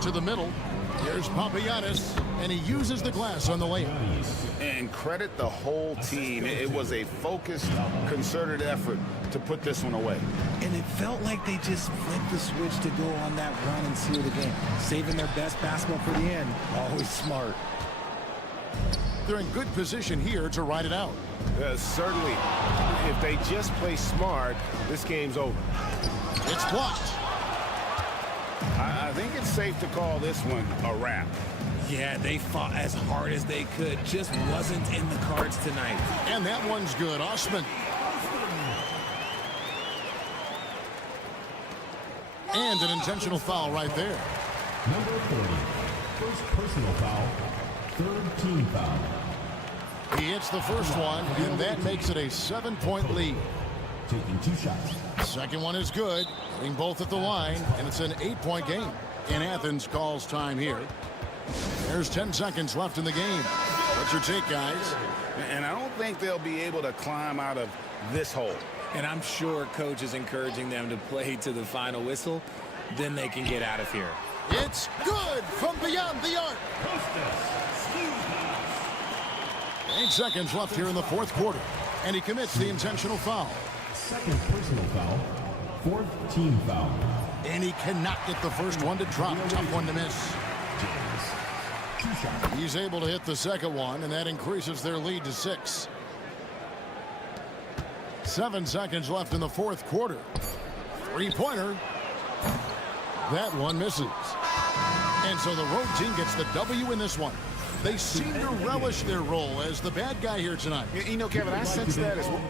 To the middle. Here's Papagiannis, and he uses the glass on the layup. And credit the whole team. It was a focused, concerted effort to put this one away. And it felt like they just flipped the switch to go on that run and seal the game. Saving their best basketball for the end. Always smart. They're in good position here to ride it out. Certainly. If they just play smart, this game's over. It's blocked. I think it's safe to call this one a wrap. Yeah, they fought as hard as they could. Just wasn't in the cards tonight. And that one's good. Osman. And an intentional foul right there. Number 40. First personal foul. Third team foul. He hits the first one, and that makes it a 7-point lead. Taking 2 shots. Second one is good, hitting both at the line, and it's an 8-point game. And Athens calls time here. There's 10 seconds left in the game. What's your take, guys? And I don't think they'll be able to climb out of this hole. And I'm sure coach is encouraging them to play to the final whistle. Then they can get out of here. It's good from beyond the arc. 8 seconds left here in the fourth quarter, and he commits the intentional foul. Second personal foul. Fourth team foul. And he cannot get the first one to drop. Tough one to miss. 2 shots. He's able to hit the second one, and that increases their lead to 6. 7 seconds left in the fourth quarter. 3-pointer. That one misses. And so the road team gets the W in this one. They seem to relish their role as the bad guy here tonight. You know, Kevin, I sense that as well.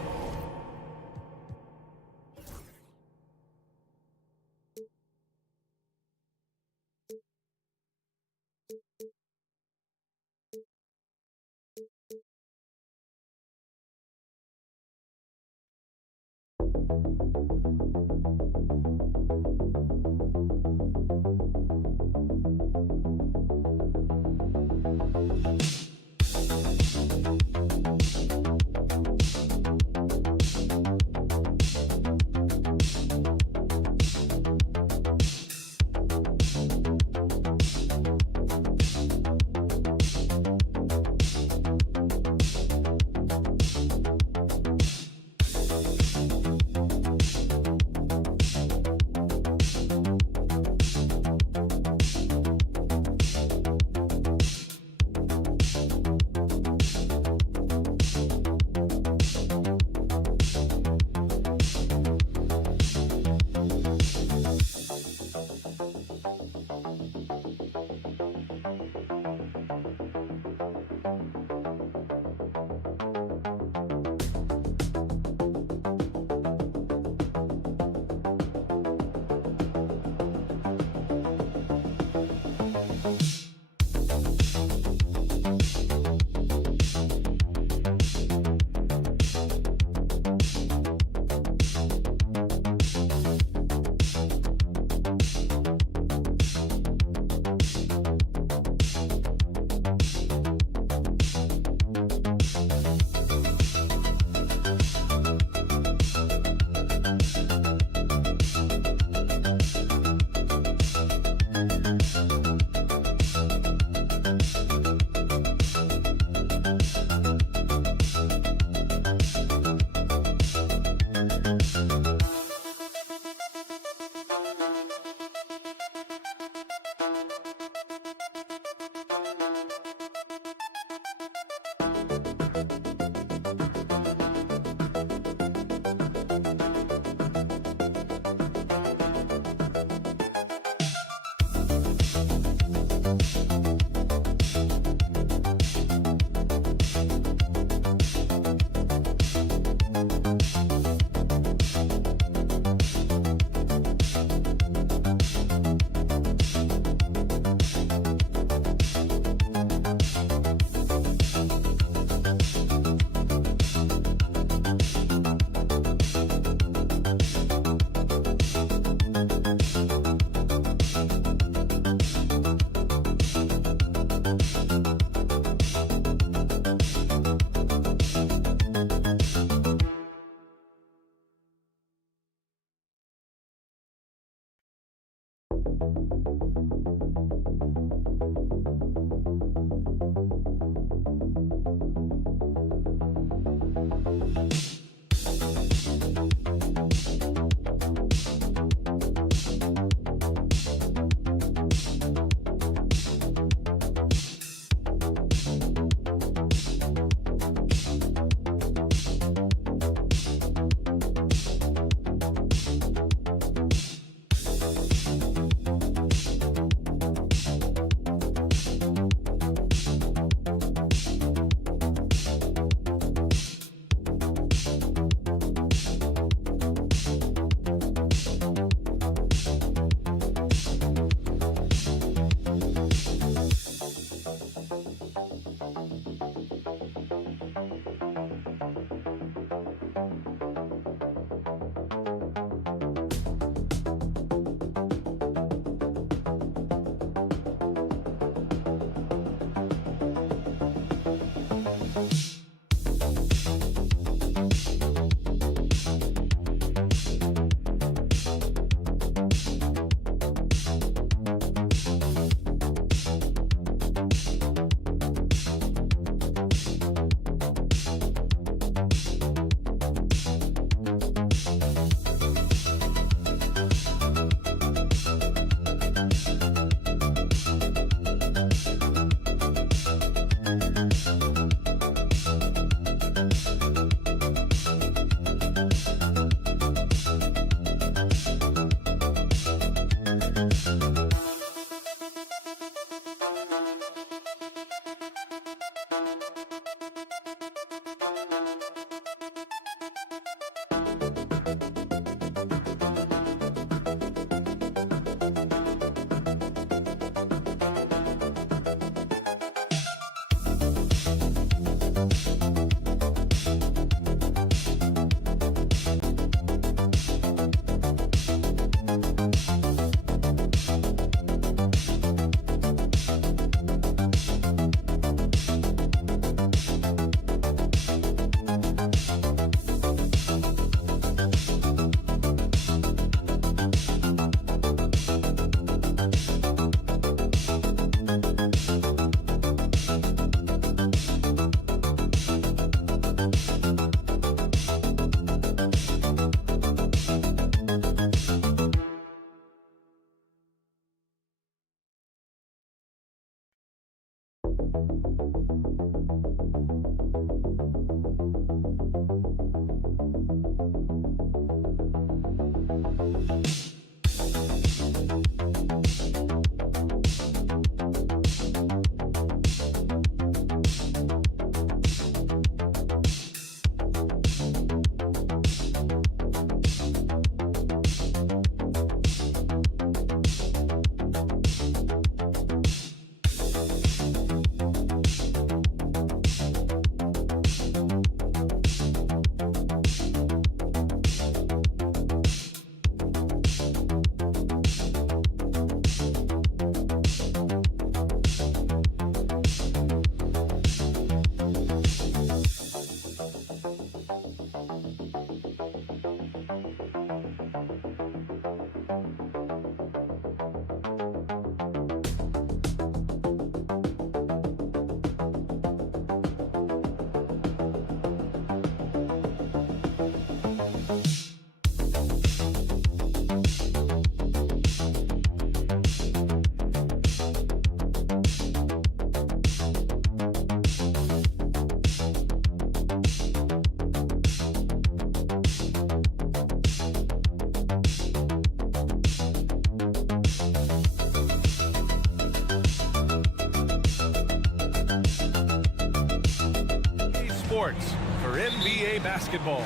For NBA basketball.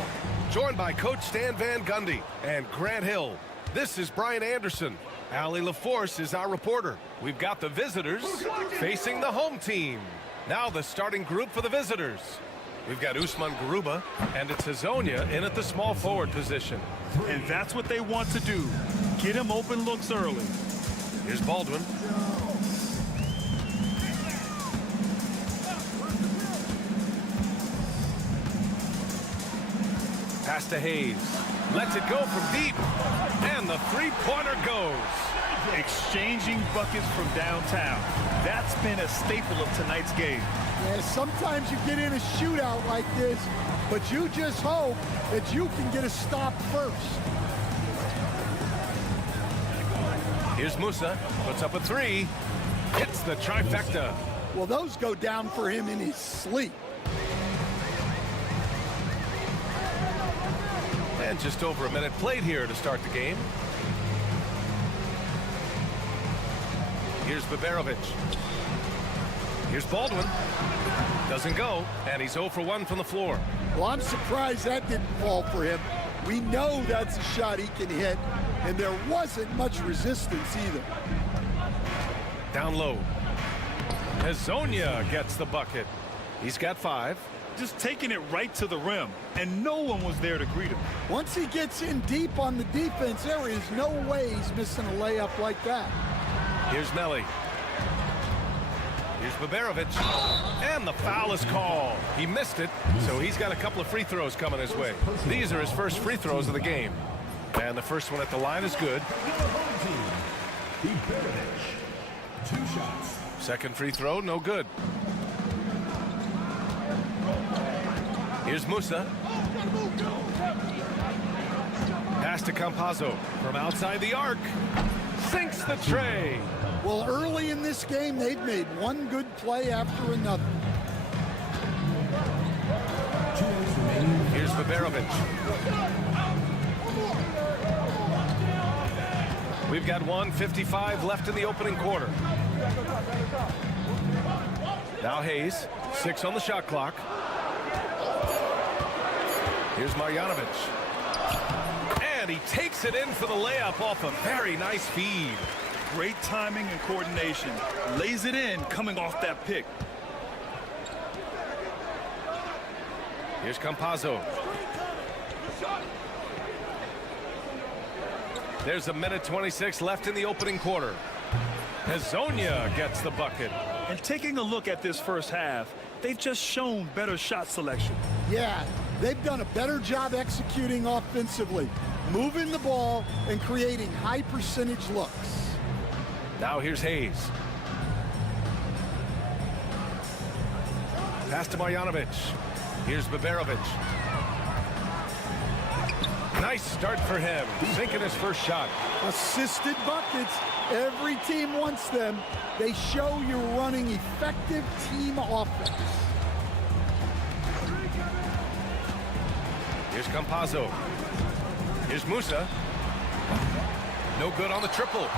Joined by Coach Stan Van Gundy and Grant Hill. This is Brian Anderson. Allie LaForce is our reporter. We've got the visitors facing the home team. Now the starting group for the visitors. We've got Usman Garuba, and it's Hazonia in at the small forward position. And that's what they want to do. Get him open looks early. Here's Baldwin. Pass to Hayes. Lets it go from deep. And the three-pointer goes. Exchanging buckets from downtown. That's been a staple of tonight's game. Yeah, sometimes you get in a shootout like this, but you just hope that you can get a stop first. Here's Musa. Puts up a three. Hits the trifecta. Well, those go down for him in his sleep. And just over a minute played here to start the game. Here's Baberovic. Here's Baldwin. Doesn't go, and he's 0 for 1 from the floor. Well, I'm surprised that didn't fall for him. We know that's a shot he can hit, and there wasn't much resistance either. Down low. Hazonia gets the bucket. He's got 5. Just taking it right to the rim, and no one was there to greet him. Once he gets in deep on the defense, there is no way he's missing a layup like that. Here's Melly. Here's Baberovic. And the foul is called. He missed it, so he's got a couple of free throws coming his way. These are his first free throws of the game. And the first one at the line is good. 2 shots. Second free throw, no good. Here's Musa. Pass to Campazzo from outside the arc. Sinks the tray. Well, early in this game, they've made one good play after another. Here's Baberovic. We've got 1:55 left in the opening quarter. Now Hayes, 6 on the shot clock. Here's Marjanovic. And he takes it in for the layup off a very nice feed. Great timing and coordination. Lays it in coming off that pick. Here's Campazzo. There's 1:26 left in the opening quarter. Hazonia gets the bucket. And taking a look at this first half, they've just shown better shot selection. Yeah, they've done a better job executing offensively, moving the ball and creating high percentage looks. Now here's Hayes. Pass to Marjanovic. Here's Baberovic. Nice start for him, sinking his first shot. Assisted buckets. Every team wants them. They show you're running effective team offense. Here's Campazzo. Here's Musa. No good on the triple.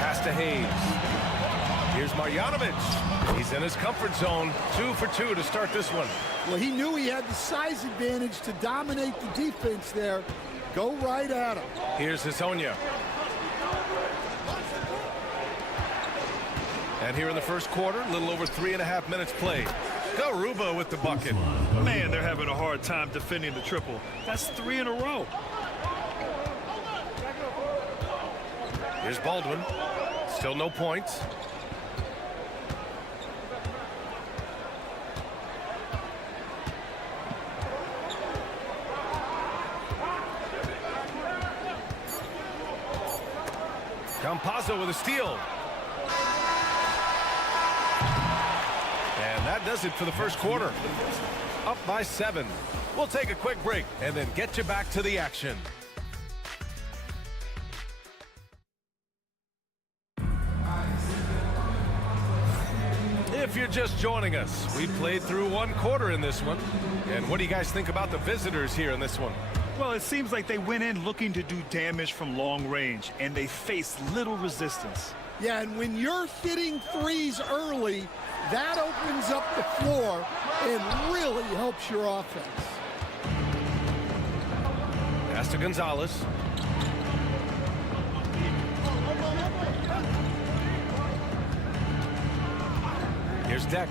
Pass to Hayes. Here's Marjanovic. He's in his comfort zone. 2 for 2 to start this one. Well, he knew he had the size advantage to dominate the defense there. Go right at him. Here's Hezonja. And here in the first quarter, a little over 3.5 minutes played. Garuba with the bucket. Man, they're having a hard time defending the triple. That's 3 in a row. Here's Baldwin. Still no points. Campazzo with a steal. And that does it for the first quarter. Up by 7. We'll take a quick break and then get you back to the action. If you're just joining us, we played through 1 quarter in this one. And what do you guys think about the visitors here in this one? Well, it seems like they went in looking to do damage from long range, and they faced little resistance. Yeah, and when you're hitting threes early, that opens up the floor and really helps your offense. Pass to Gonzalez. Here's Deck.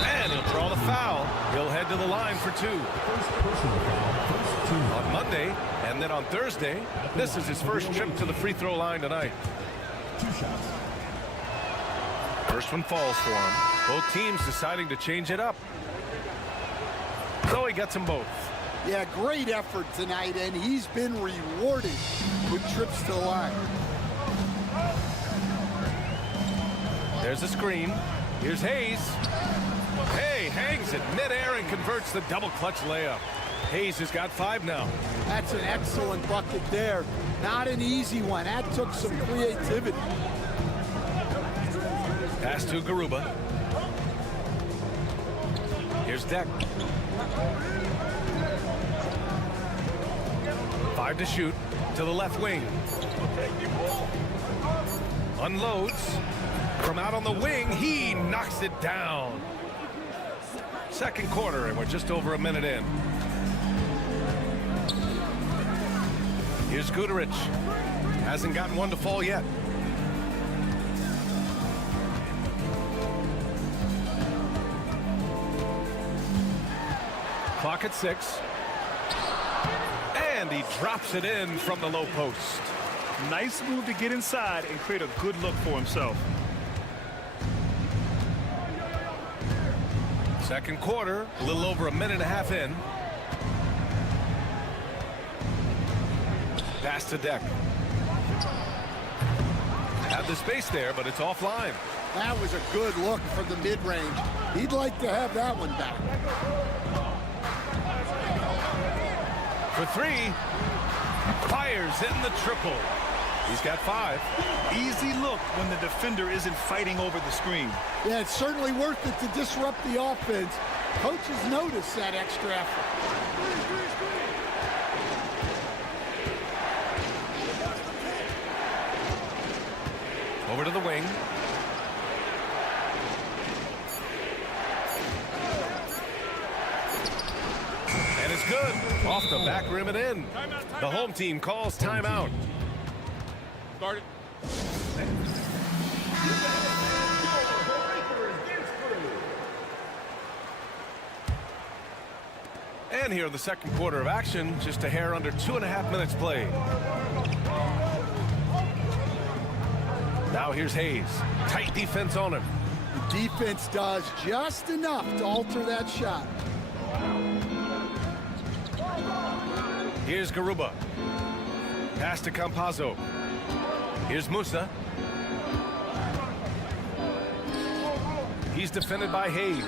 And he'll draw the foul. He'll head to the line for 2. On Monday, and then on Thursday, this is his first trip to the free throw line tonight. 2 shots. First one falls for him. Both teams deciding to change it up. So he gets them both. Yeah, great effort tonight, and he's been rewarded with trips to the line. There's a screen. Here's Hayes. Hey, hangs it midair and converts the double clutch layup. Hayes has got 5 now. That's an excellent bucket there. Not an easy one. That took some creativity. Pass to Garuba. Here's Deck. 5 to shoot to the left wing. Unloads. From out on the wing, he knocks it down. Second quarter, and we're just over a minute in. Here's Guterich. Hasn't gotten one to fall yet. Clock at 6. And he drops it in from the low post. Nice move to get inside and create a good look for himself. Second quarter, a little over a minute and a half in. Pass to Deck. Had the space there, but it's offline. That was a good look from the mid-range. He'd like to have that one back. For 3. Fires in the triple. He's got 5. Easy look when the defender isn't fighting over the screen. Yeah, it's certainly worth it to disrupt the offense. Coaches notice that extra effort. Over to the wing. And it's good. Off the back rim and in. The home team calls timeout. Start it. And here in the second quarter of action, just a hair under 2.5 minutes played. Now here's Hayes. Tight defense on him. The defense does just enough to alter that shot. Here's Garuba. Pass to Campazzo. Here's Musa. He's defended by Hayes.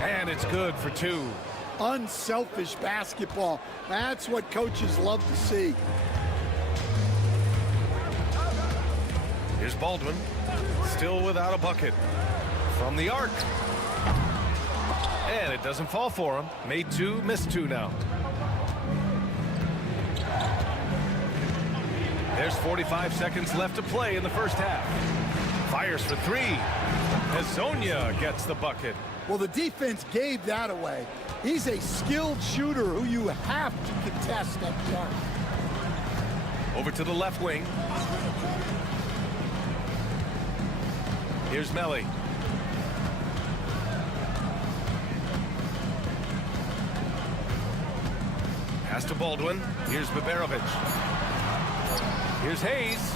And it's good for 2. Unselfish basketball. That's what coaches love to see. Here's Baldwin, still without a bucket. From the arc. And it doesn't fall for him. Made 2, missed 2 now. There's 45 seconds left to play in the first half. Fires for 3. Hezonja gets the bucket. Well, the defense gave that away. He's a skilled shooter who you have to contest at the arc. Over to the left wing. Here's Melly. Pass to Baldwin. Here's Baberovic. Here's Hayes.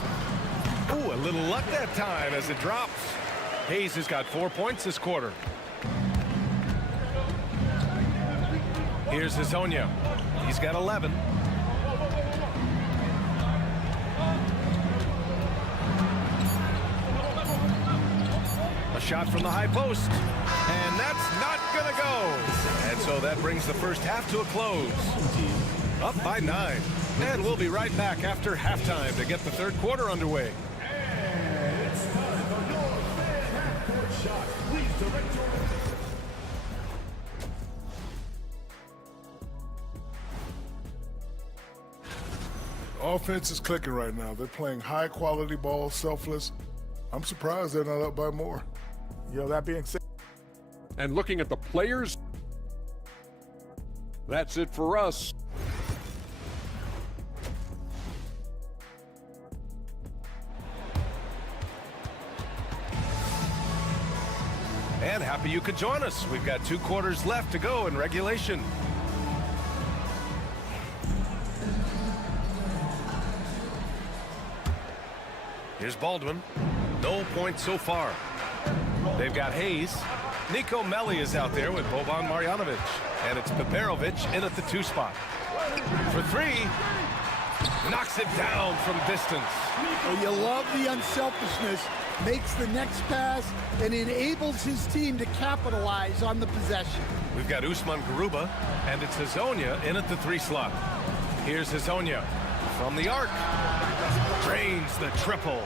Ooh, a little luck that time as it drops. Hayes has got 4 points this quarter. Here's Hezonja. He's got 11. A shot from the high post. And that's not going to go. And so that brings the first half to a close. Up by 9. And we'll be right back after halftime to get the third quarter underway. Offense is clicking right now. They're playing high-quality ball, selfless. I'm surprised they're not up by more. That being said. And looking at the players, that's it for us. And happy you could join us. We've got 2 quarters left to go in regulation. Here's Baldwin. No points so far. They've got Hayes. Nico Melli is out there with Boban Marjanovic. And it's Baberovic in at the 2 spot. For 3. Knocks it down from distance. Well, you love the unselfishness. Makes the next pass and enables his team to capitalize on the possession. We've got Usman Garuba, and it's Hezonja in at the 3 slot. Here's Hezonja from the arc. Drains the triple.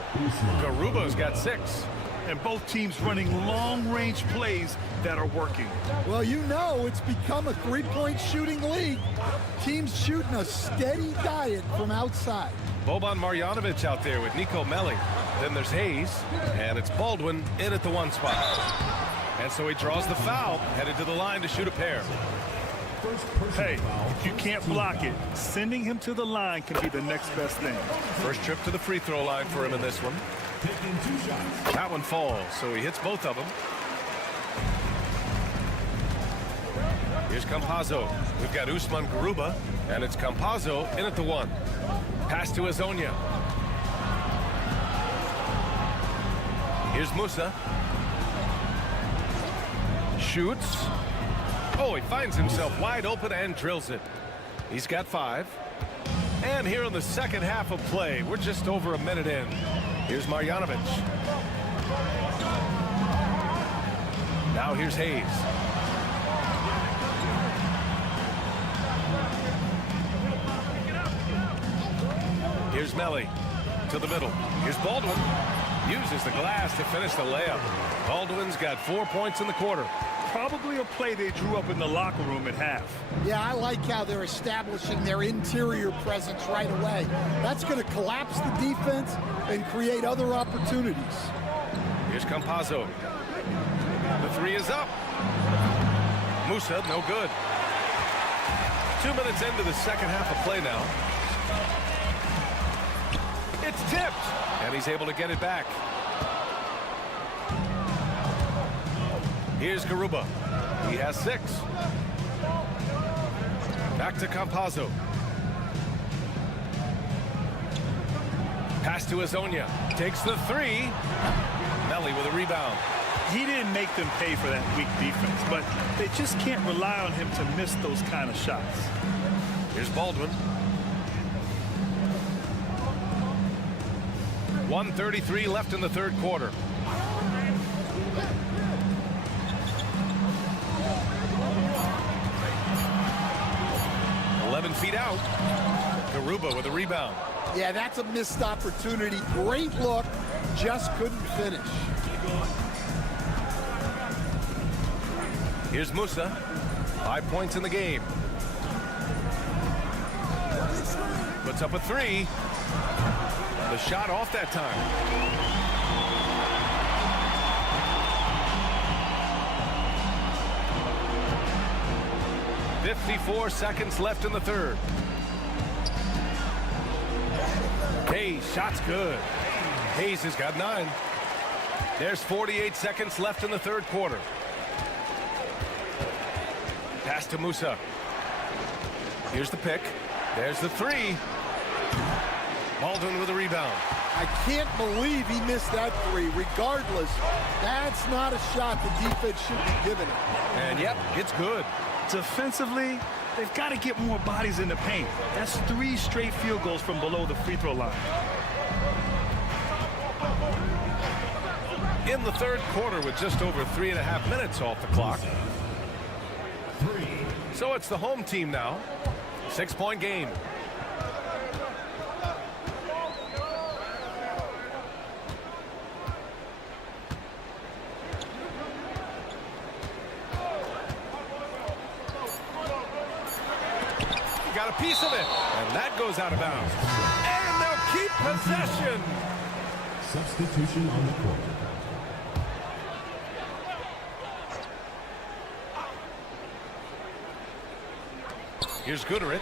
Garuba's got 6. And both teams running long-range plays that are working. Well, it's become a 3-point shooting league. Teams shooting a steady diet from outside. Boban Marjanovic out there with Nico Melli. Then there's Hayes, and it's Baldwin in at the 1 spot. And so he draws the foul, headed to the line to shoot a pair. Hey, if you can't block it, sending him to the line can be the next best thing. First trip to the free throw line for him in this one. That one falls, so he hits both of them. Here's Campazzo. We've got Usman Garuba, and it's Campazzo in at the 1. Pass to Hezonja. Here's Musa. Shoots. Oh, he finds himself wide open and drills it. He's got 5. And here in the second half of play, we're just over a minute in. Here's Marjanovic. Now here's Hayes. Here's Melli to the middle. Here's Baldwin. Uses the glass to finish the layup. Baldwin's got 4 points in the quarter. Probably a play they drew up in the locker room at half. Yeah, I like how they're establishing their interior presence right away. That's going to collapse the defense and create other opportunities. Here's Campazzo. The 3 is up. Musa, no good. 2 minutes into the second half of play now. It's tipped, and he's able to get it back. Here's Garuba. He has 6. Back to Campazzo. Pass to Hezonja. Takes the 3. Melli with a rebound. He didn't make them pay for that weak defense, but they just can't rely on him to miss those kind of shots. Here's Baldwin. 1:33 left in the third quarter. 7 feet out. Garuba with a rebound. Yeah, that's a missed opportunity. Great look, just couldn't finish. Here's Musa. 5 points in the game. Puts up a 3. The shot off that time. .54 seconds left in the third. Hayes, shot's good. Hayes has got 9. There's 48 seconds left in the third quarter. Pass to Musa. Here's the pick. There's the 3. Baldwin with a rebound. I can't believe he missed that 3. Regardless, that's not a shot the defense should be giving it. And yep, it's good. Defensively, they've got to get more bodies in the paint. That's 3 straight field goals from below the free throw line. In the third quarter with just over 3.5 minutes off the clock. So it's the home team now. 6-point game. Got a piece of it, and that goes out of bounds. And they'll keep possession. Substitution on the court. Here's Goodrich.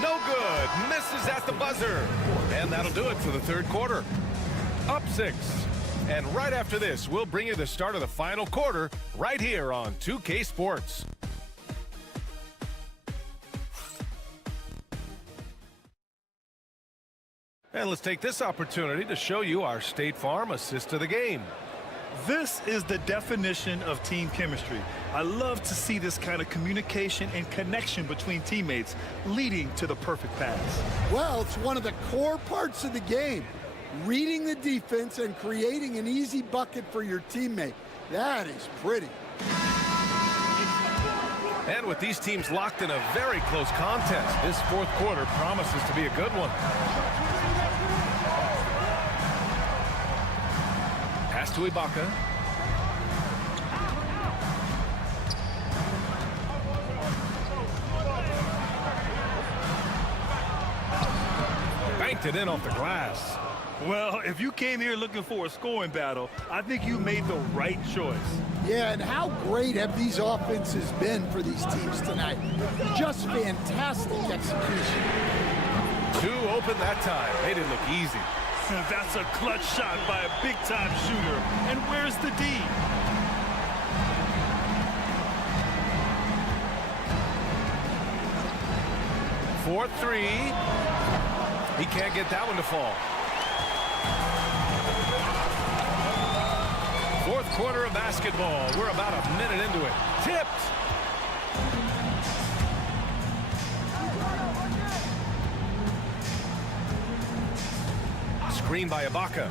No good. Misses at the buzzer. And that'll do it for the third quarter. Up 6. And right after this, we'll bring you the start of the final quarter right here on 2K Sports. And let's take this opportunity to show you our State Farm assist of the game. This is the definition of team chemistry. I love to see this kind of communication and connection between teammates leading to the perfect pass. Well, it's one of the core parts of the game. Reading the defense and creating an easy bucket for your teammate. That is pretty. And with these teams locked in a very close contest, this fourth quarter promises to be a good one. Pass to Ibaka. Banked it in off the glass. Well, if you came here looking for a scoring battle, I think you made the right choice. Yeah, and how great have these offenses been for these teams tonight? Just fantastic execution. 2 open that time. Made it look easy. That's a clutch shot by a big-time shooter. And where's the D? For 3. He can't get that one to fall. Fourth quarter of basketball. We're about a minute into it. Tipped. Screen by Ibaka.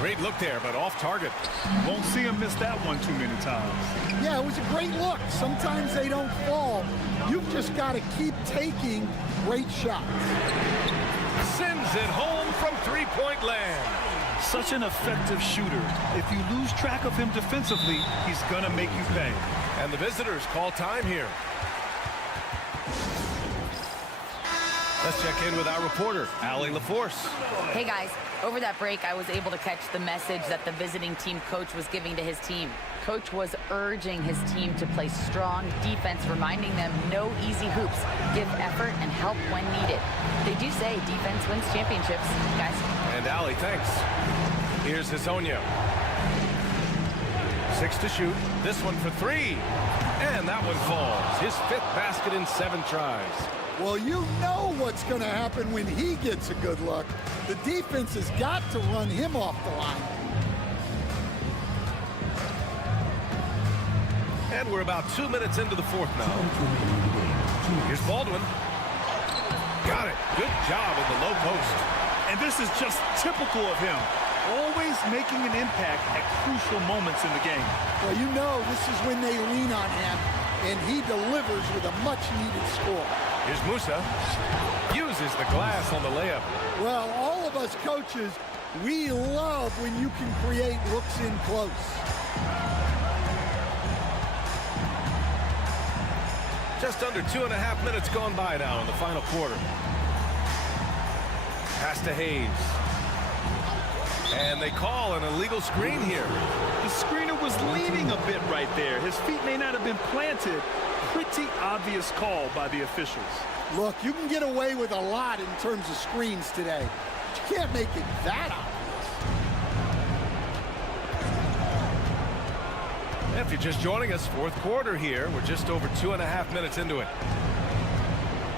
Great look there, but off target. Won't see him miss that one too many times. Yeah, it was a great look. Sometimes they don't fall. You've just got to keep taking great shots. Sends it home from three-point land. Such an effective shooter. If you lose track of him defensively, he's going to make you pay. And the visitors call time here. Let's check in with our reporter, Allie LaForce. Hey, guys. Over that break, I was able to catch the message that the visiting team coach was giving to his team. Coach was urging his team to play strong defense, reminding them no easy hoops, give effort, and help when needed. They do say defense wins championships, guys. And Allie, thanks. Here's Hezonja. 6 to shoot. This one for 3. And that one falls. His 5th basket in 7 tries. Well, you know what's going to happen when he gets a good look. The defense has got to run him off the line. And we're about 2 minutes into the fourth now. Here's Baldwin. Got it. Good job in the low post. And this is just typical of him. Always making an impact at crucial moments in the game. Well, you know this is when they lean on him. and he delivers with a much-needed score. Here's Musa. Uses the glass on the layup. Well, all of us coaches, we love when you can create looks in close. Just under 2.5 minutes gone by now in the final quarter. Pass to Hayes. And they call an illegal screen here. The screener was leaning a bit right there. His feet may not have been planted. Pretty obvious call by the officials. Look, you can get away with a lot in terms of screens today. But you can't make it that obvious. If you're just joining us, fourth quarter here. We're just over 2.5 minutes into it.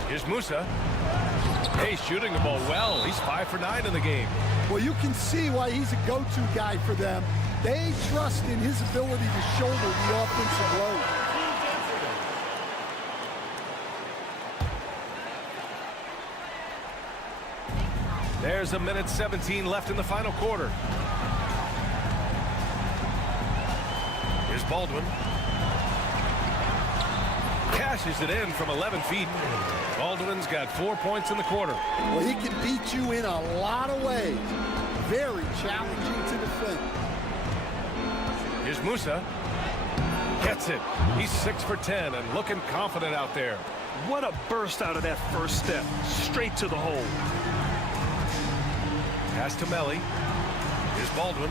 Here's Musa. Hey, shooting the ball well. He's 5 for 9 in the game. Well, you can see why he's a go-to guy for them. They trust in his ability to shoulder the offensive load. There's 1:17 left in the final quarter. Here's Baldwin. Cashes it in from 11 feet. Baldwin's got 4 points in the quarter. Well, he can beat you in a lot of ways. Very challenging to defend. Here's Musa. Gets it. He's 6 for 10 and looking confident out there. What a burst out of that first step. Straight to the hole. Pass to Melly. Here's Baldwin.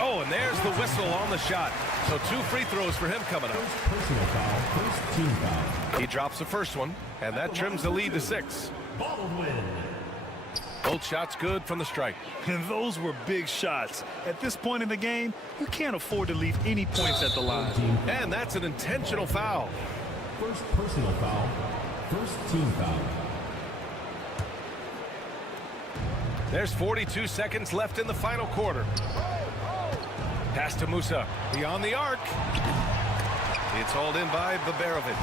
Oh, and there's the whistle on the shot. So 2 free throws for him coming up. Personal foul, first team foul. He drops the first one, and that trims the lead to 6. Both shots good from the strike. And those were big shots. At this point in the game, you can't afford to leave any points at the line. And that's an intentional foul. First personal foul, first team foul. There's 42 seconds left in the final quarter. Pass to Musa. Beyond the arc. It's hauled in by Baberovic.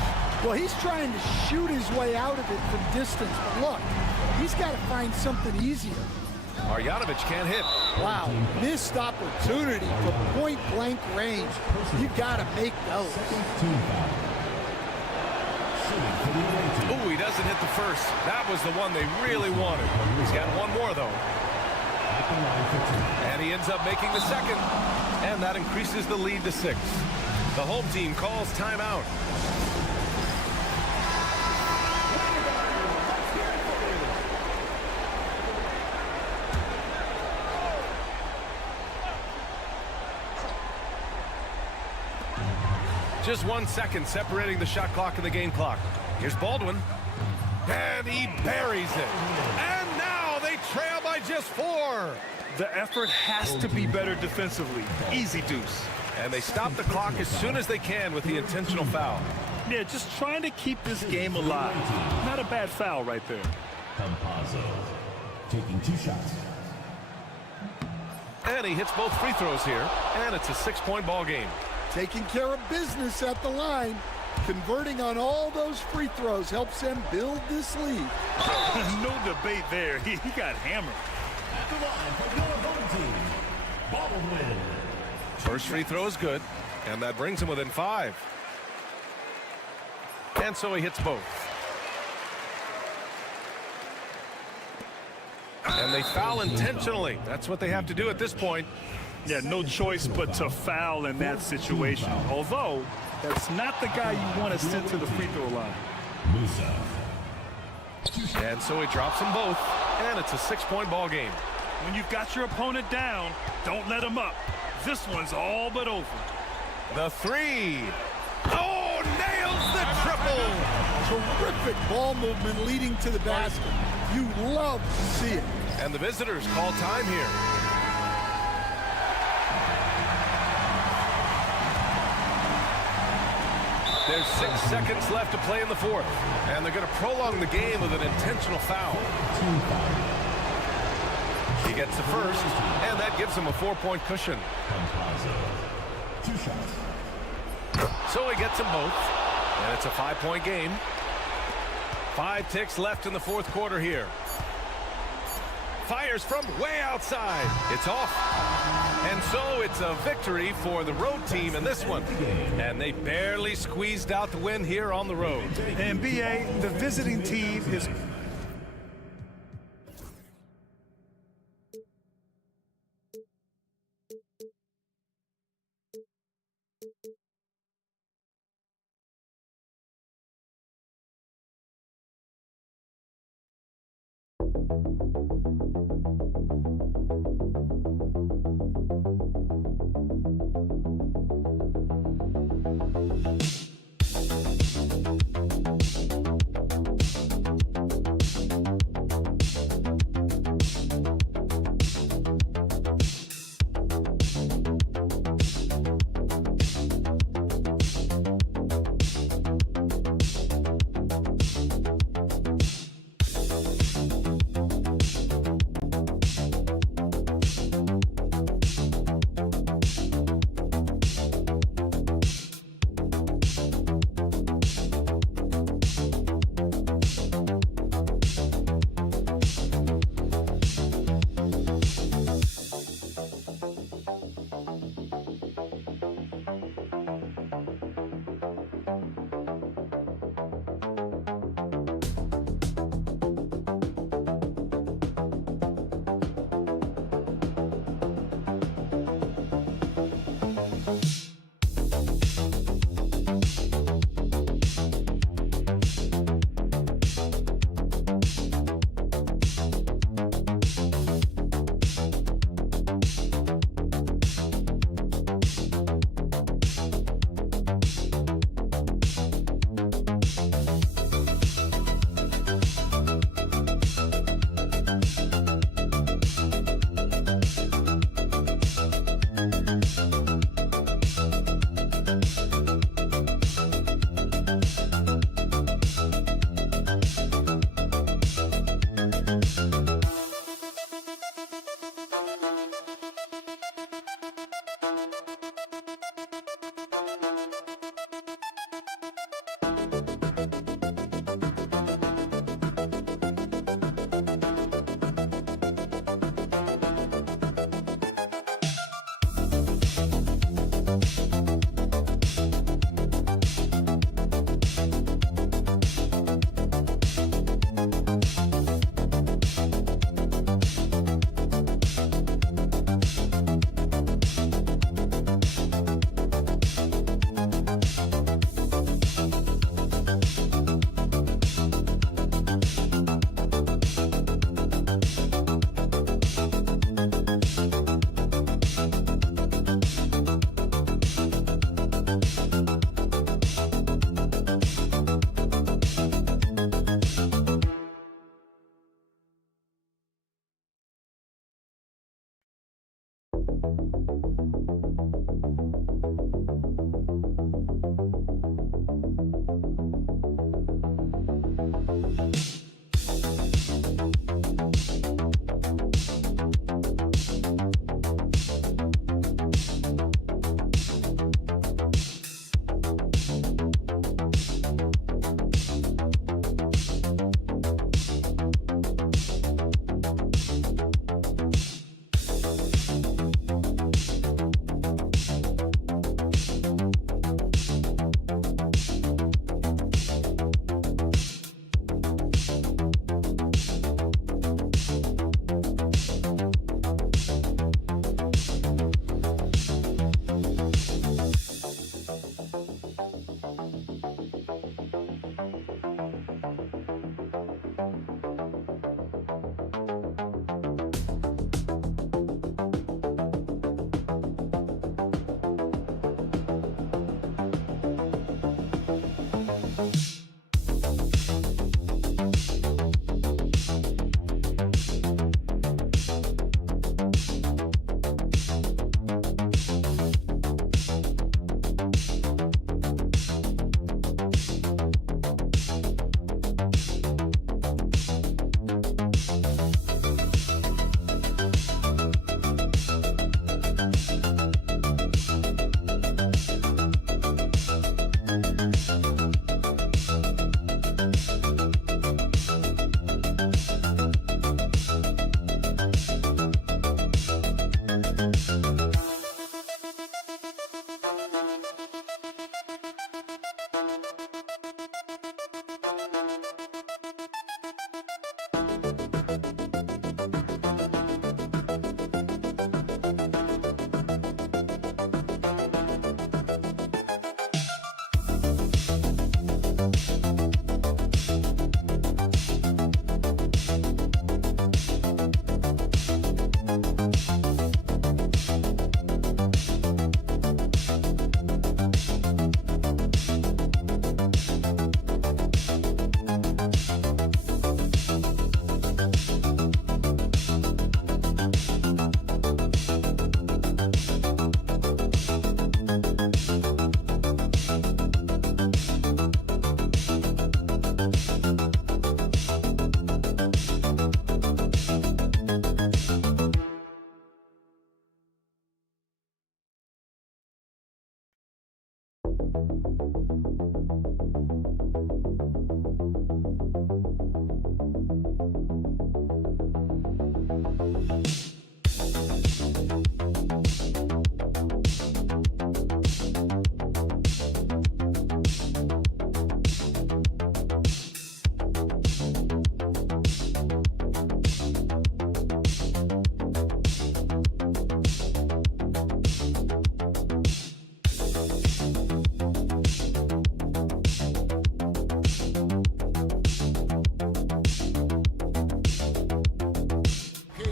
Well, he's trying to shoot his way out of it from distance. But look, he's got to find something easier. Marjanovic can't hit. Wow, missed opportunity for point-blank range. You've got to make those. Ooh, he doesn't hit the first. That was the one they really wanted. He's got one more, though. And he ends up making the second. And that increases the lead to 6. The home team calls timeout. Just 1 second separating the shot clock and the game clock. Here's Baldwin. And he buries it. And now they trail by just 4. The effort has to be better defensively. Easy deuce. And they stop the clock as soon as they can with the intentional foul. Yeah, just trying to keep this game alive. Not a bad foul right there. Campazzo taking 2 shots. And he hits both free throws here. And it's a 6-point ball game. Taking care of business at the line. Converting on all those free throws helps them build this lead. No debate there. He got hammered. At the line for your home team, Baldwin. First free throw is good, and that brings him within 5. And so he hits both. And they foul intentionally. That's what they have to do at this point. Yeah, no choice but to foul in that situation. Although, that's not the guy you want to send to the free throw line. Musa. And so he drops them both, and it's a 6-point ball game. When you've got your opponent down, don't let him up. This one's all but over. The 3. Oh, nails the triple. Terrific ball movement leading to the basket. You love to see it. And the visitors call time here. There's 6 seconds left to play in the fourth. And they're going to prolong the game with an intentional foul. He gets the first, and that gives him a 4-point cushion. 2 shots. So he gets them both, and it's a 5-point game. 5 ticks left in the fourth quarter here. Fires from way outside. It's off. And so it's a victory for the road team in this one. And they barely squeezed out the win here on the road. And BA, the visiting team is...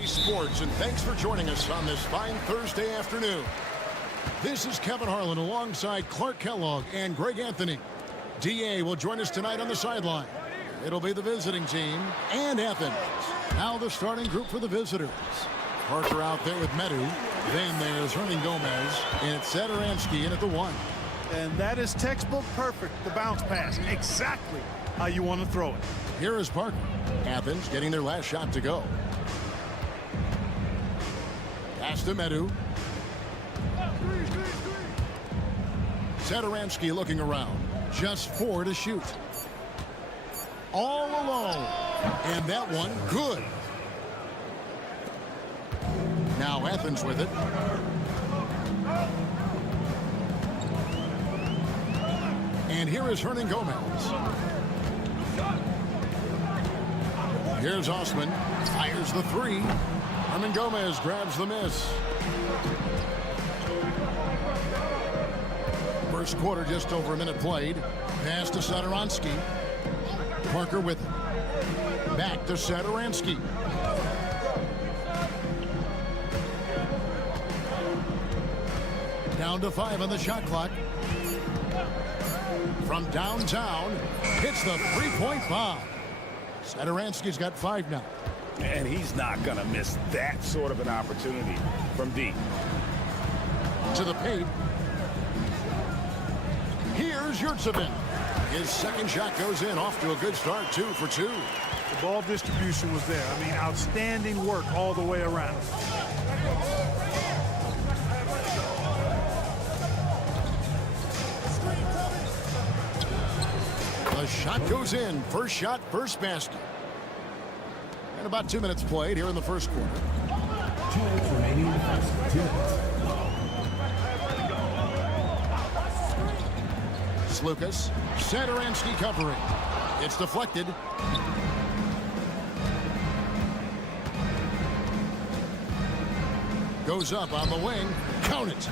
Sports, and thanks for joining us on this fine Thursday afternoon. This is Kevin Harlan alongside Clark Kellogg and Greg Anthony. DA will join us tonight on the sideline. It'll be the visiting team and Athens. Now the starting group for the visitors. Parker out there with Medu. Then there's Hernan Gomez, and it's Satoransky in at the 1. And that is textbook perfect, the bounce pass. Exactly how you want to throw it. Here is Parker. Athens getting their last shot to go. Pass to Medu. Satoransky looking around. Just 4 to shoot. All alone. And that one, good. Now Athens with it. And here is Hernan Gomez. Here's Osman. Fires the 3. Hernan Gomez grabs the miss. First quarter, just over a minute played. Pass to Satoransky. Parker with it. Back to Satoransky. Down to 5 on the shot clock. From downtown, hits the three-point bomb. Satoransky's got 5 now. And he's not going to miss that sort of an opportunity from deep. To the paint. Here's Yurtsevin. His second shot goes in, off to a good start, 2 for 2. The ball distribution was there. I mean, outstanding work all the way around. The shot goes in. First shot, first basket. And about 2 minutes played here in the first quarter. 2 minutes remaining in the first. 2 minutes. Lucas. Satoransky covering. It's deflected. Goes up on the wing. Count it.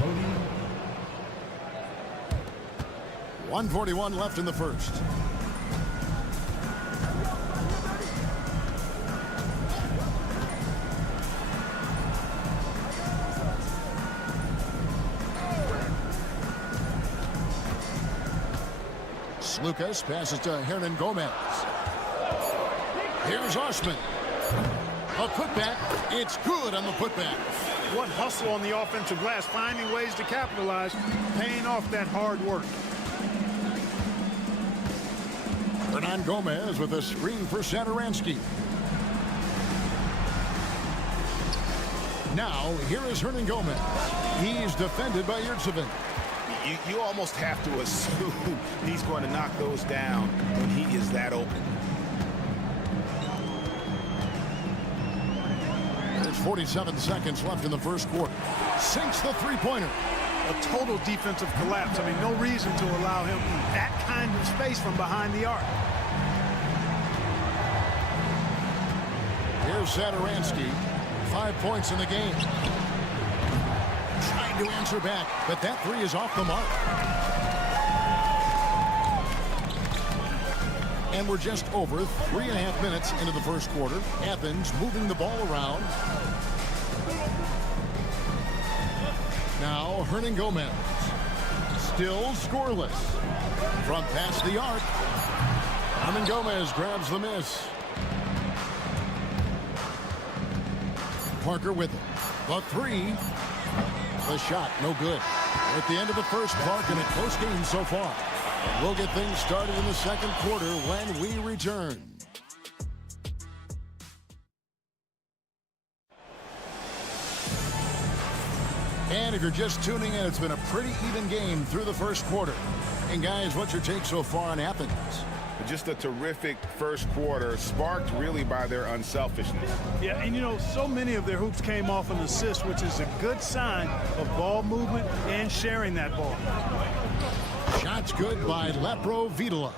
1:41 left in the first. Lucas passes to Hernan Gomez. Here's Osman. A putback. It's good on the putback. What hustle on the offensive glass, finding ways to capitalize, paying off that hard work. Hernan Gomez with a screen for Satoransky. Now, here is Hernan Gomez. He's defended by Yurtsevin. You almost have to assume he's going to knock those down when he is that open. There's 47 seconds left in the first quarter. Sinks the three-pointer. A total defensive collapse. I mean, no reason to allow him that kind of space from behind the arc. Here's Satoransky. 5 points in the game. Trying to answer back, but that 3 is off the mark. And we're just over 3.5 minutes into the first quarter. Athens moving the ball around. Now Hernan Gomez. Still scoreless. From past the arc. Hernan Gomez grabs the miss. Parker with it. The 3. The shot, no good. We're at the end of the first, Clark, in a close game so far. We'll get things started in the second quarter when we return. And And if you're just tuning in, it's been a pretty even game through the first quarter. And guys, what's your take so far on Athens? Just a terrific first quarter, sparked really by their unselfishness. Yeah, and you know, so many of their hoops came off an assist, which is a good sign of ball movement and sharing that ball. Shots good by Lepro Vitola.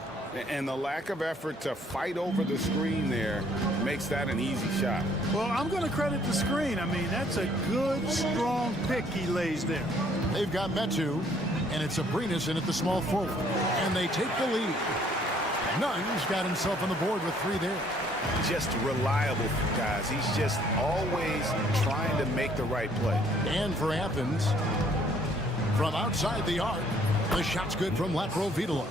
And the lack of effort to fight over the screen there makes that an easy shot. Well, I'm going to credit the screen. I mean, that's a good, strong pick he lays there. They've got Metu, and it's Abrinas in at the small forward. And they take the lead. Nunn's got himself on the board with 3 there. Just reliable, guys. He's just always trying to make the right play. And for Athens, from outside the arc, the shot's good from Lepro Vitola.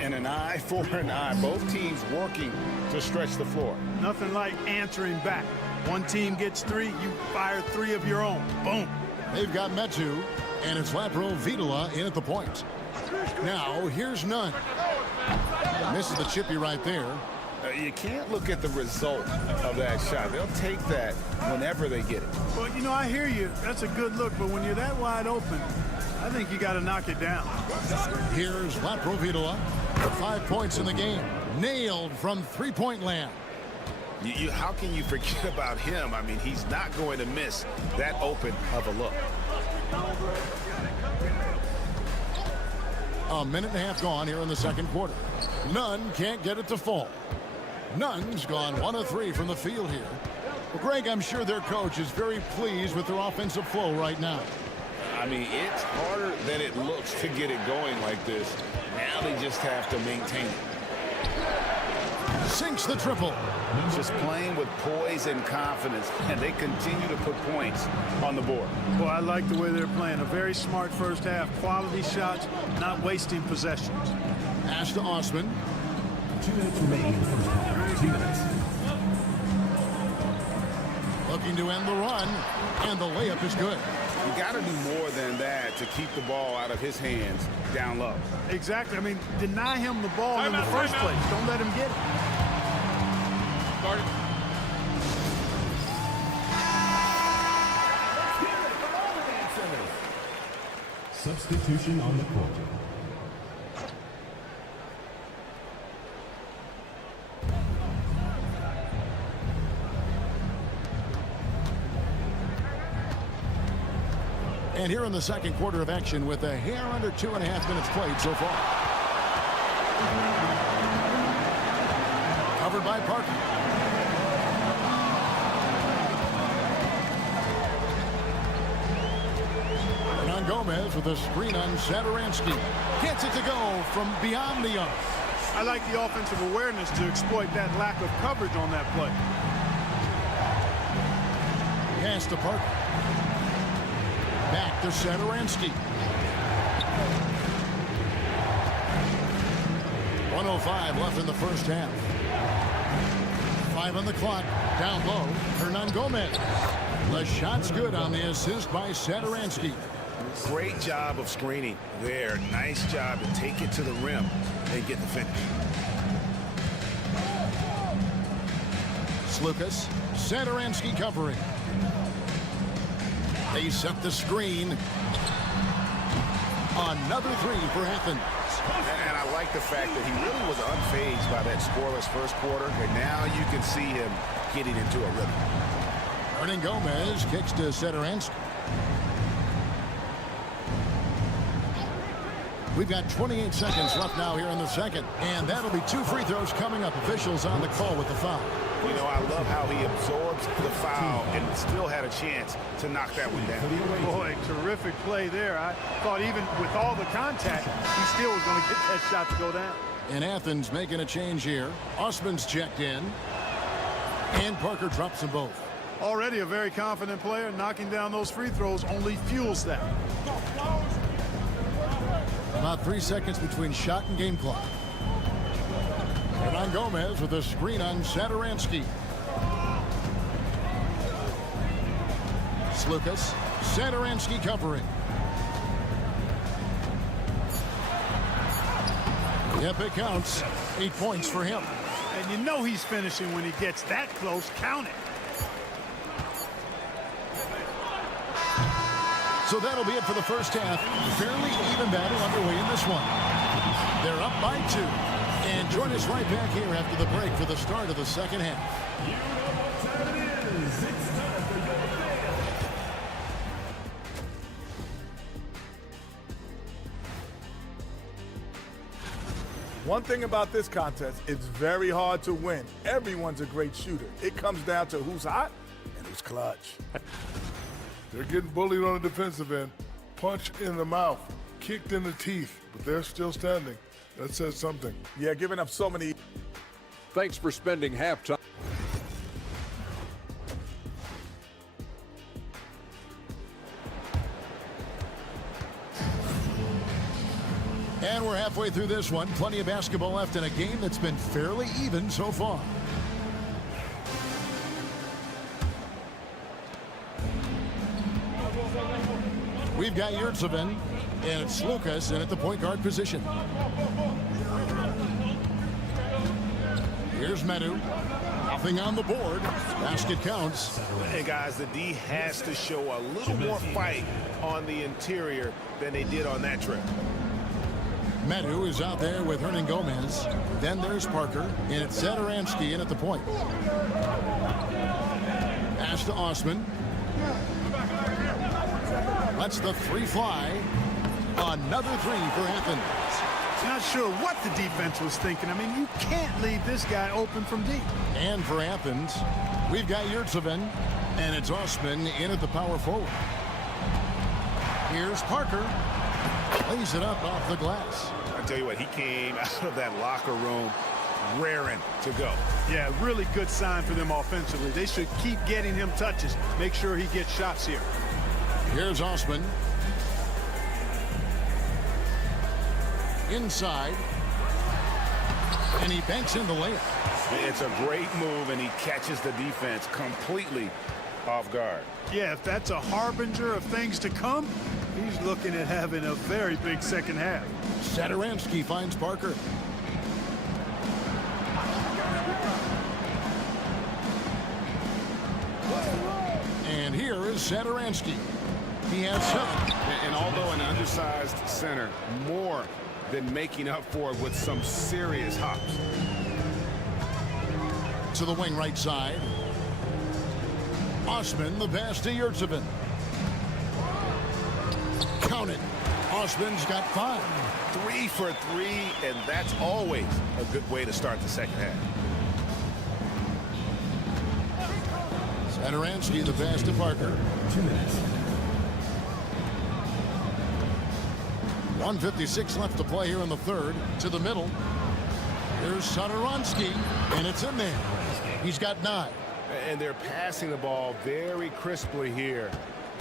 And an eye for an eye. Both teams working to stretch the floor. Nothing like answering back. One team gets 3, you fire 3 of your own. Boom. They've got Metu, and it's Lepro Vitola in at the point. Now, here's Nunn. Misses the chippy right there. You can't look at the result of that shot. They'll take that whenever they get it. Well, you know, I hear you. That's a good look, but when you're that wide open, I think you got to knock it down. Here's Lepro Vitola for 5 points in the game. Nailed from three-point land. How can you forget about him? I mean, he's not going to miss that open of a look. A minute and a half gone here in the second quarter. Nunn can't get it to fall. Nunn's gone 1 of 3 from the field here. Well, Greg, I'm sure their coach is very pleased with their offensive flow right now. I mean, it's harder than it looks to get it going like this. Now they just have to maintain it. Sinks the triple. Just playing with poise and confidence, and they continue to put points on the board. Boy, I like the way they're playing. A very smart first half. Quality shots, not wasting possessions. Pass to Osman. 2 minutes remaining in the first half. 2 minutes. Looking to end the run, and the layup is good. You got to do more than that to keep the ball out of his hands down low. Exactly. I mean, deny him the ball in the first place. Don't let him get it. Substitution on the court. And here in the second quarter of action with a hair under 2.5 minutes played so far. Covered by Parker. Hernan Gomez with a screen on Satoransky. Gets it to go from beyond the arc. I like the offensive awareness to exploit that lack of coverage on that play. Pass to Parker. Back to Satoransky. 1:05 left in the first half. 5 on the clock. Down low, Hernan Gomez. The shot's good on the assist by Satoransky. Great job of screening there. Nice job to take it to the rim and get the finish. Slukas, Satoransky covering. They set the screen. Another 3 for Athens. And I like the fact that he really was unfazed by that scoreless first quarter, and now you can see him getting into a rhythm. Hernan Gomez kicks to Satoransky. We've got 28 seconds left now here in the second, and that'll be 2 free throws coming up. Officials on the call with the foul. You know, I love how he absorbs the foul and still had a chance to knock that one down. Boy, terrific play there. I thought even with all the contact, he still was going to get that shot to go down. And Athens making a change here. Osman's checked in, and Parker drops them both. Already a very confident player. Knocking down those free throws only fuels that. About 3 seconds between shot and game clock. Hernan Gomez with a screen on Satoransky. Slukas, Satoransky covering. Yep, it counts. 8 points for him. And you know he's finishing when he gets that close. Count it. So that'll be it for the first half. Fairly even battle underway in this one. They're up by 2. And join us right back here after the break for the start of the second half. One thing about this contest, it's very hard to win. Everyone's a great shooter. It comes down to who's hot and who's clutch. They're getting bullied on the defensive end. Punch in the mouth, kicked in the teeth, but they're still standing. That says something. Yeah, giving up so many. Thanks for spending halftime. And we're halfway through this one. Plenty of basketball left in a game that's been fairly even so far. We've got Yurtseven, and it's Lucas in at the point guard position. Here's Medu. Nothing on the board. Basket counts. Hey, guys, the D has to show a little more fight on the interior than they did on that trip. Medu is out there with Hernan Gomez. Then there's Parker, and it's Satoransky in at the point. Pass to Osman. Lets the 3 fly. Another 3 for Athens. Not sure what the defense was thinking. I mean, you can't leave this guy open from deep. And for Athens, we've got Yurtseven, and it's Osman in at the power forward. Here's Parker. Lays it up off the glass. I tell you what, he came out of that locker room raring to go. Yeah, really good sign for them offensively. They should keep getting him touches. Make sure he gets shots here. Here's Osman. Inside. And he banks in the layup. It's a great move, and he catches the defense completely off guard. Yeah, if that's a harbinger of things to come, he's looking at having a very big second half. Satoransky finds Parker. And here is Satoransky. He has 7. And although an undersized center, more than making up for it with some serious hops. To the wing right side. Osman, the pass to Yurtseven. Count it. Osman's got 5. 3 for 3, and that's always a good way to start the second half. Satoransky, the pass to Parker. 2 minutes. 1:56 left to play here in the third. To the middle. Here's Satoransky, and it's in there. He's got 9. And they're passing the ball very crisply here.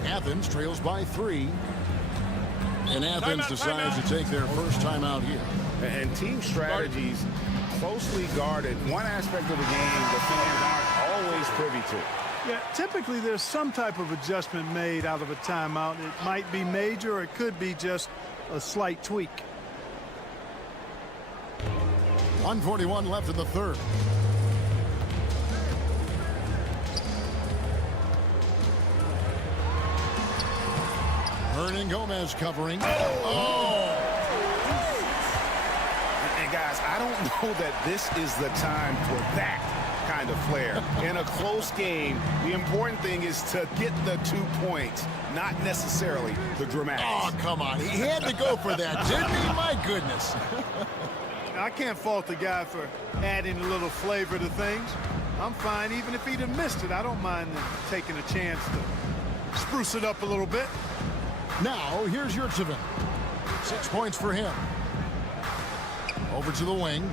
Athens trails by 3. And Athens decides to take their first time out here. And team strategies closely guarded. One aspect of the game the fans aren't always privy to. Yeah, typically there's some type of adjustment made out of a timeout. It might be major, or it could be just a slight tweak. 1:41 left in the third. Hernan Gomez covering. Oh! And guys, I don't know that this is the time for that kind of flair. In a close game, the important thing is to get the 2 points, not necessarily the dramatics. Oh, come on. He had to go for that, didn't he? My goodness. I can't fault the guy for adding a little flavor to things. I'm fine even if he'd have missed it. I don't mind taking a chance to spruce it up a little bit. Now, here's Yurtseven. 6 points for him. Over to the wing.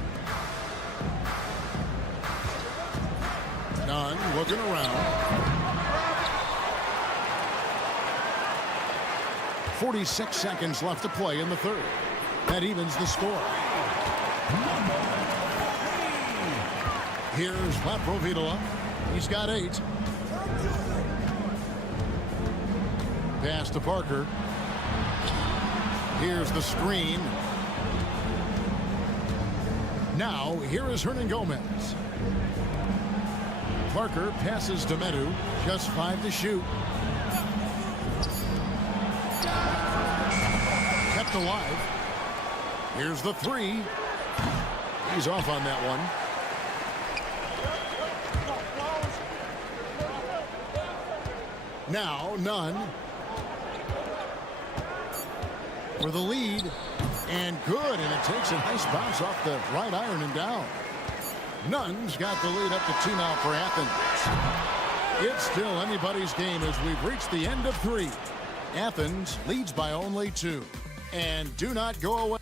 Nunn looking around. 46 seconds left to play in the third. That evens the score. Here's Laprovitola. He's got 8. Pass to Parker. Here's the screen. Now, here is Hernan Gomez. Parker passes to Medu. Just 5 to shoot. Kept alive. Here's the three. He's off on that one. Now, Nunn. For the lead. And good. And it takes a nice bounce off the right iron and down. Nunn's got the lead up to 2 now for Athens. It's still anybody's game as we've reached the end of 3. Athens leads by only 2. And do not go away.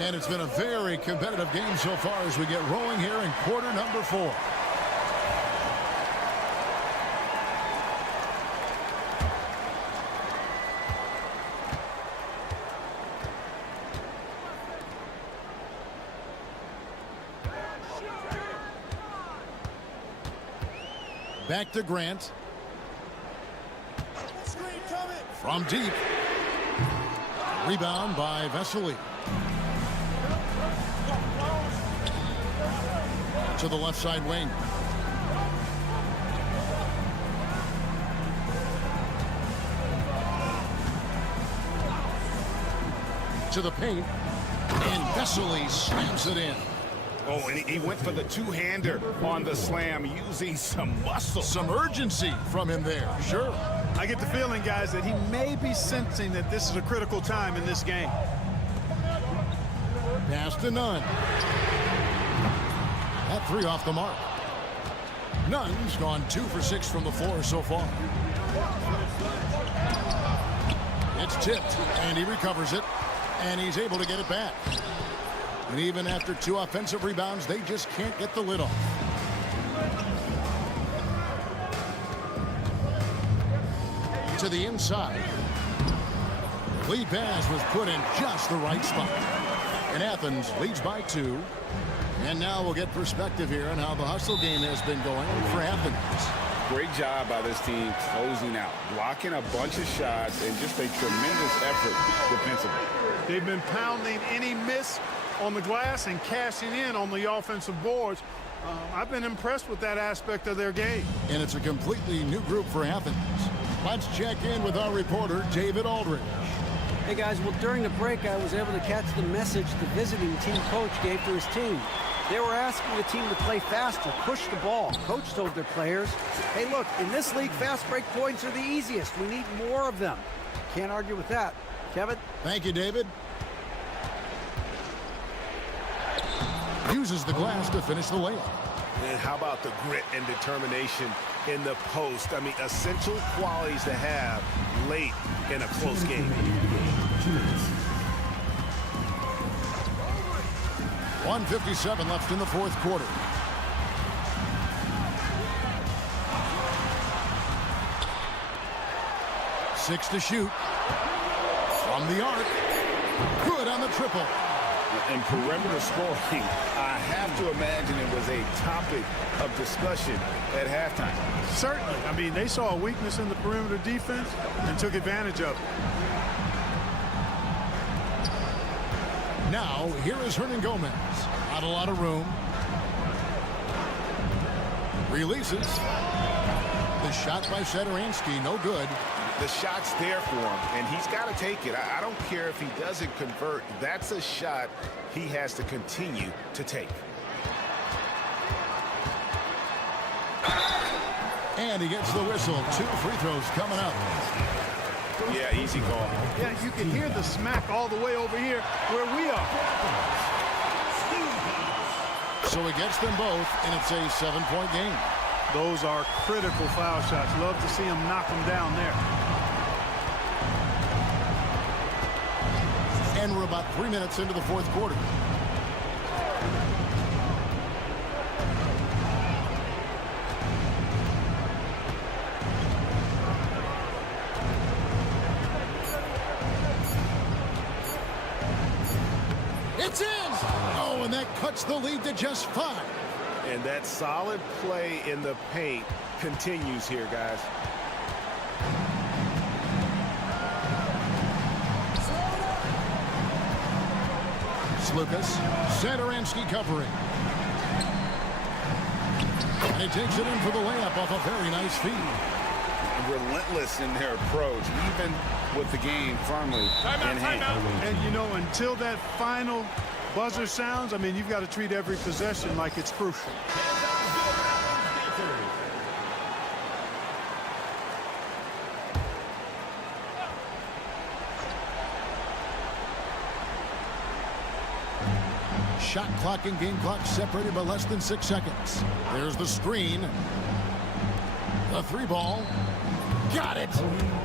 And it's been a very competitive game so far as we get rolling here in quarter number 4. Back to Grant. From deep. Rebound by Vesely. To the left side wing. To the paint. And Vesely slams it in. Oh, and he went for the two-hander on the slam, using some muscle. Some urgency from him there, sure. I get the feeling, guys, that he may be sensing that this is a critical time in this game. Pass to Nunn. That 3 off the mark. Nunn's gone 2 for 6 from the floor so far. It's tipped, and he recovers it, and he's able to get it back. And even after 2 offensive rebounds, they just can't get the lid off. To the inside. The lead pass was put in just the right spot. And Athens leads by 2. And now we'll get perspective here on how the hustle game has been going for Athens. Great job by this team closing out, blocking a bunch of shots, and just a tremendous effort defensively. They've been pounding any miss on the glass and cashing in on the offensive boards. I've been impressed with that aspect of their game. And it's a completely new group for Athens. Let's check in with our reporter, David Aldridge. Hey, guys, well, during the break, I was able to catch the message the visiting team coach gave to his team. They were asking the team to play faster, push the ball. Coach told their players, hey, look, in this league, fast break points are the easiest. We need more of them. Can't argue with that. Kevin? Thank you, David. Uses the glass to finish the layup. And how about the grit and determination in the post? I mean, essential qualities to have late in a close game. 1:57 left in the 4th quarter. Six to shoot. From the arc. Good on the triple. And perimeter scoring, I have to imagine it was a topic of discussion at halftime. Certainly. I mean, they saw a weakness in the perimeter defense and took advantage of it. Now, here is Hernan Gomez. Not a lot of room. Releases. The shot by Satoransky, no good. The shot's there for him, and he's got to take it. I don't care if he doesn't convert. That's a shot he has to continue to take. And he gets the whistle. 2 free throws coming up. Yeah, easy call. Yeah, you can hear the smack all the way over here where we are. So he gets them both, and it's a 7-point game. Those are critical foul shots. Love to see him knock them down there. And we're about 3 minutes into the 4th quarter. It's in! Oh, and that cuts the lead to just 5. And that solid play in the paint continues here, guys. Lucas, Satoransky covering. And he takes it in for the layup off a very nice feed. Relentless in their approach, even with the game firmly in hand. And, you know, until that final buzzer sounds, I mean, you've got to treat every possession like it's crucial. Shot clock and game clock separated by less than 6 seconds. There's the screen. The 3-ball. Got it!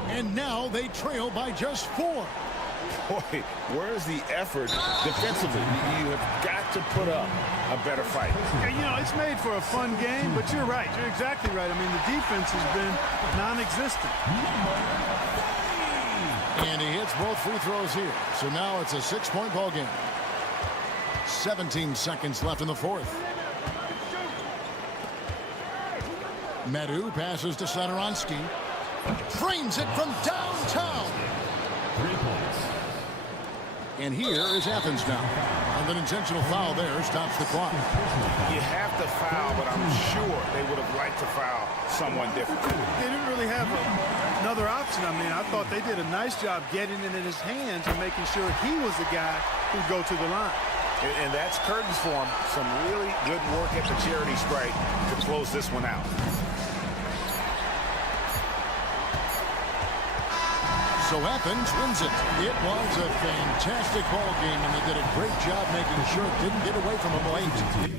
And now they trail by just 4. Boy, where's the effort defensively? You have got to put up a better fight. Yeah, you know, it's made for a fun game, but you're right. You're exactly right. I mean, the defense has been non-existent. And he hits both free throws here. So now it's a 6-point ball game. 17 seconds left in the fourth. Medu passes to Satoransky. Frames it from downtown. 3 points. And here is Athens now. And an intentional foul there stops the clock. You have to foul, but I'm sure they would have liked to foul someone different. They didn't really have another option. I mean, I thought they did a nice job getting it in his hands and making sure he was the guy who'd go to the line. And that's curtains for him. Some really good work at the charity stripe to close this one out. So Athens wins it. It was a fantastic ball game, and they did a great job making sure it didn't get away from them late.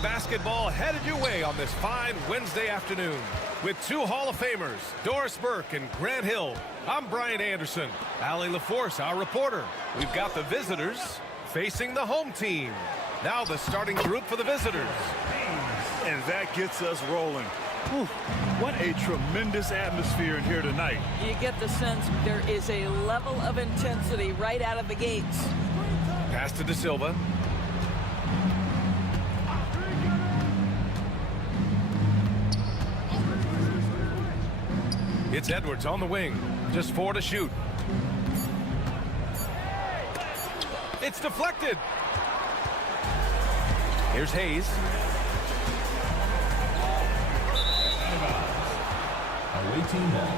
Basketball headed your way on this fine Wednesday afternoon. With two Hall of Famers, Doris Burke and Grant Hill, I'm Brian Anderson. Allie LaForce, our reporter. We've got the visitors facing the home team. Now the starting group for the visitors. And that gets us rolling. Whew, what a tremendous atmosphere in here tonight. You get the sense there is a level of intensity right out of the gates. Pass to De Silva. It's Edwards on the wing. Just 4 to shoot. It's deflected. Here's Hayes. Away team ball.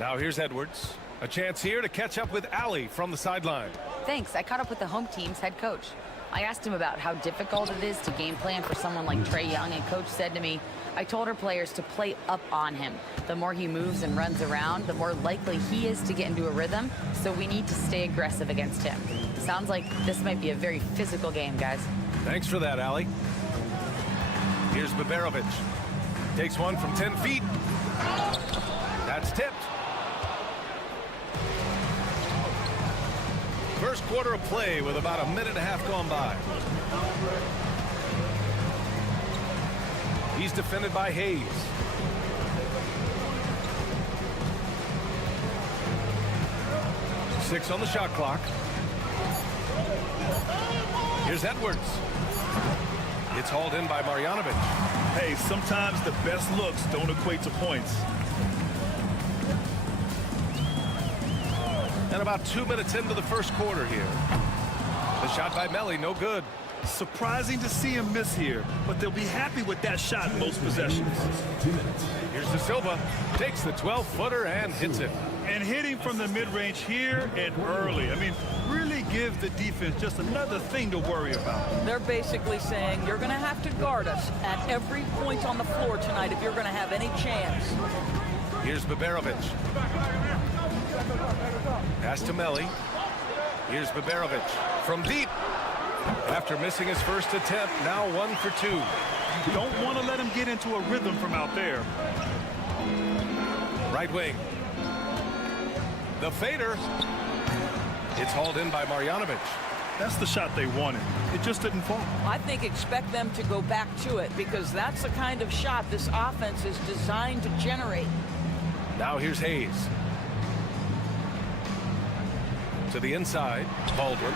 Now here's Edwards. A chance here to catch up with Allie from the sideline. Thanks. I caught up with the home team's head coach. I asked him about how difficult it is to game plan for someone like Trae Young, and coach said to me, I told our players to play up on him. The more he moves and runs around, the more likely he is to get into a rhythm, so we need to stay aggressive against him. Sounds like this might be a very physical game, guys. Thanks for that, Allie. Here's Baberovic. Takes one from 10 feet. That's tipped. First quarter of play with about a minute and a half gone by. He's defended by Hayes. Six on the shot clock. Here's Edwards. It's hauled in by Marjanovic. Hey, sometimes the best looks don't equate to points. And about 2 minutes into the first quarter here. The shot by Melli, no good. Surprising to see him miss here, but they'll be happy with that shot most possessions. Here's De Silva. Takes the 12-footer and hits it. And hitting from the mid-range here and early. I mean, really give the defense just another thing to worry about. They're basically saying you're going to have to guard us at every point on the floor tonight if you're going to have any chance. Here's Baberovic. Pass to Melli. Here's Baberovic from deep. After missing his first attempt, now 1 for 2. You don't want to let him get into a rhythm from out there. Right wing. The fader. It's hauled in by Marjanovic. That's the shot they wanted. It just didn't fall. I think expect them to go back to it because that's the kind of shot this offense is designed to generate. Now here's Hayes. To the inside, Baldwin.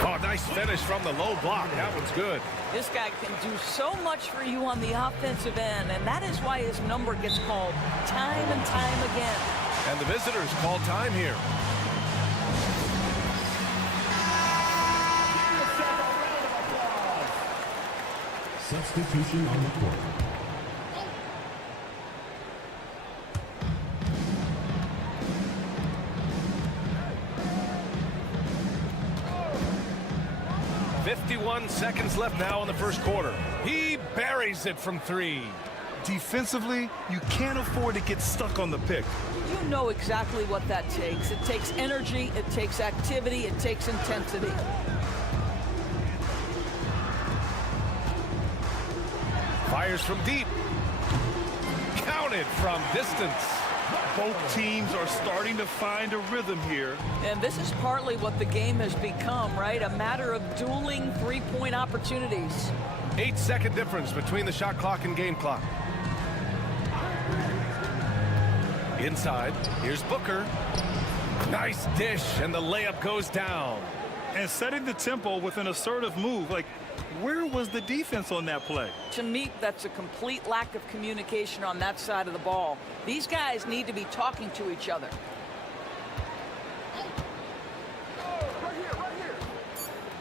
Oh, nice finish from the low block. That one's good. This guy can do so much for you on the offensive end, and that is why his number gets called time and time again. And the visitors call time here. Substitution on the court. Seconds left now in the first quarter. He buries it from 3. Defensively, you can't afford to get stuck on the pick. You know exactly what that takes. It takes energy, it takes activity, it takes intensity. Fires from deep. Counted from distance. Both teams are starting to find a rhythm here. And this is partly what the game has become, right? A matter of dueling three-point opportunities. 8-second difference between the shot clock and game clock. Inside, here's Booker. Nice dish, and the layup goes down. And setting the tempo with an assertive move, like, where was the defense on that play? To me, that's a complete lack of communication on that side of the ball. These guys need to be talking to each other.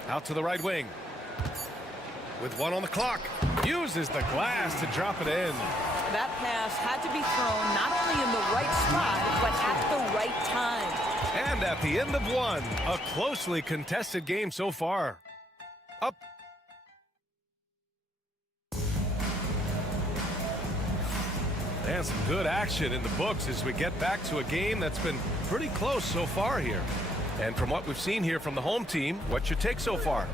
Out to the right wing. with 1 on the clock. Uses the glass to drop it in. That pass had to be thrown not only in the right spot, but at the right time. And at the end of 1, a closely contested game so far. Up. And some good action in the books as we get back to a game that's been pretty close so far here. And from what we've seen here from the home team, what's your take so far?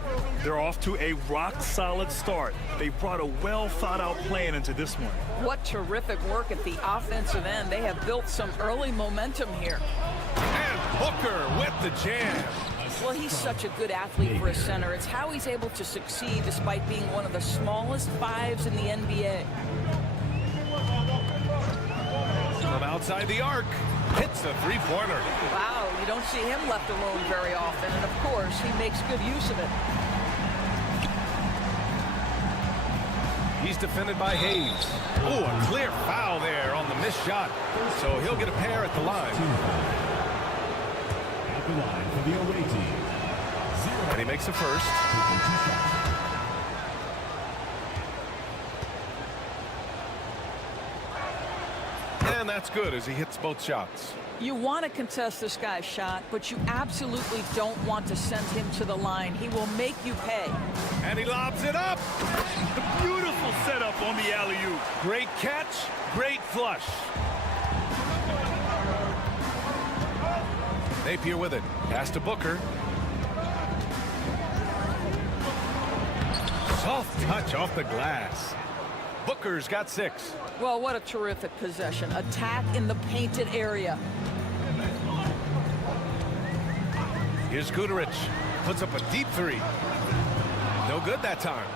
They're off to a rock-solid start. They brought a well-thought-out plan into this one. What terrific work at the offensive end. They have built some early momentum here. And Booker with the jam. Well, he's such a good athlete for a center. It's how he's able to succeed despite being one of the smallest 5s in the NBA. From outside the arc, hits a three-pointer. Wow, you don't see him left alone very often, and of course, he makes good use of it. He's defended by Hayes. Oh, a clear foul there on the missed shot. So he'll get a pair at the line. At the line for the away team. And he makes the first. And that's good as he hits both shots. You want to contest this guy's shot, but you absolutely don't want to send him to the line. He will make you pay. And he lobs it up. The beautiful setup on the alley-oop. Great catch, great flush. Napier with it. Pass to Booker. Soft touch off the glass. Booker's got 6. Well, what a terrific possession. Attack in the painted area. Here's Guterich. Puts up a deep 3. No good that time.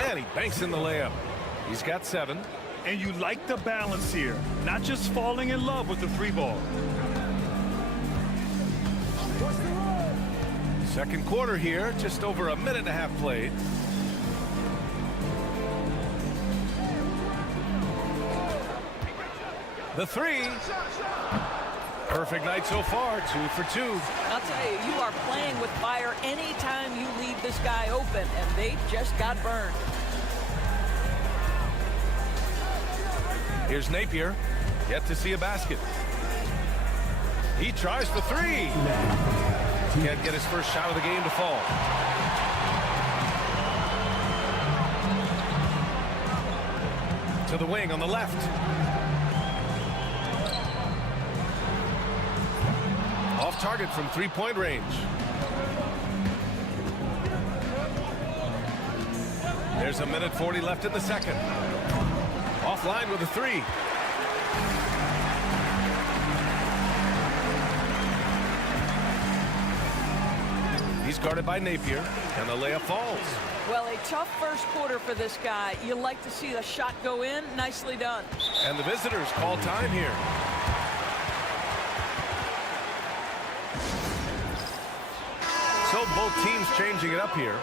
And he banks in the layup. He's got 7. And you like the balance here. Not just falling in love with the 3-ball. Second quarter here, just over a minute and a half played. The 3. Perfect night so far, 2 for 2. I'll tell you, you are playing with fire anytime you leave this guy open, and they just got burned. Here's Napier, yet to see a basket. He tries for 3. Can't get his first shot of the game to fall. To the wing on the left. Off target from 3-point range. There's a minute 40 left in the second. Offline with a 3. He's guarded by Napier, and the layup falls. Well, a tough first quarter for this guy. You like to see the shot go in. Nicely done. And the visitors call time here. So both teams changing it up here.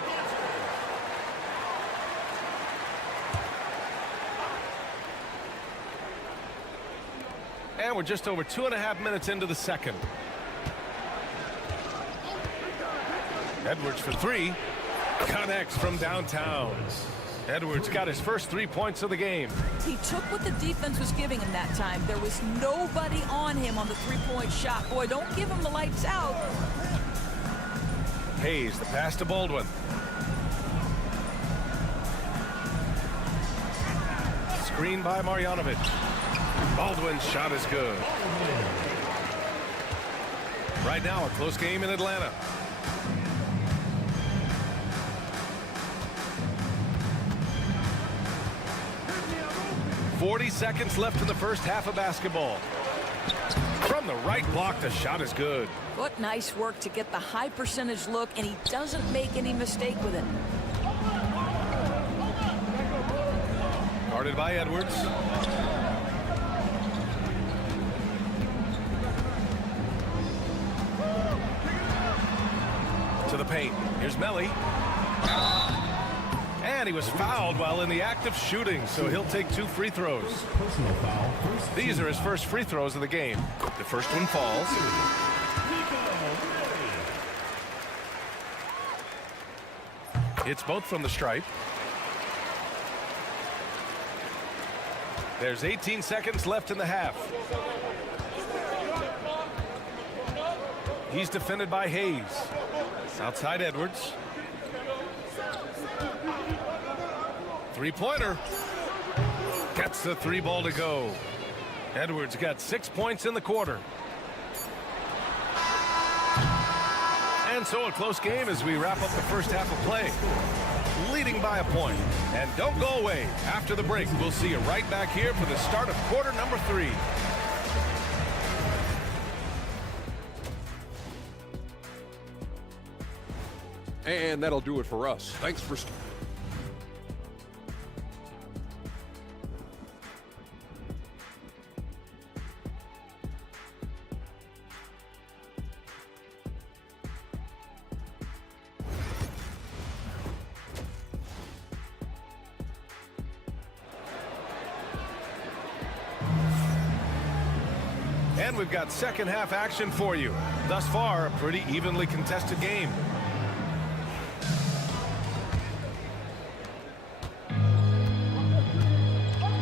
And we're just over 2.5 minutes into the second. Edwards for 3. Connects from downtown. Edwards got his first 3 points of the game. He took what the defense was giving him that time. There was nobody on him on the 3-point shot. Boy, don't give him the lights out. Hayes, the pass to Baldwin. Screen by Marjanovic. Baldwin's shot is good. Right now, a close game in Atlanta. .40 seconds left in the first half of basketball. From the right block, the shot is good. What nice work to get the high percentage look, and he doesn't make any mistake with it. Guarded by Edwards. To the paint. Here's Melly. And he was fouled while in the act of shooting, so he'll take 2 free throws. Personal foul. These are his first free throws of the game. The first one falls. It's both from the stripe. There's 18 seconds left in the half. He's defended by Hayes. Outside Edwards. Three-pointer. Gets the 3 ball to go. Edwards got 6 points in the quarter. And so a close game as we wrap up the first half of play. Leading by a point. And don't go away. After the break, we'll see you right back here for the start of quarter number 3. And that'll do it for us. Thanks for... And we've got second half action for you. Thus far, a pretty evenly contested game.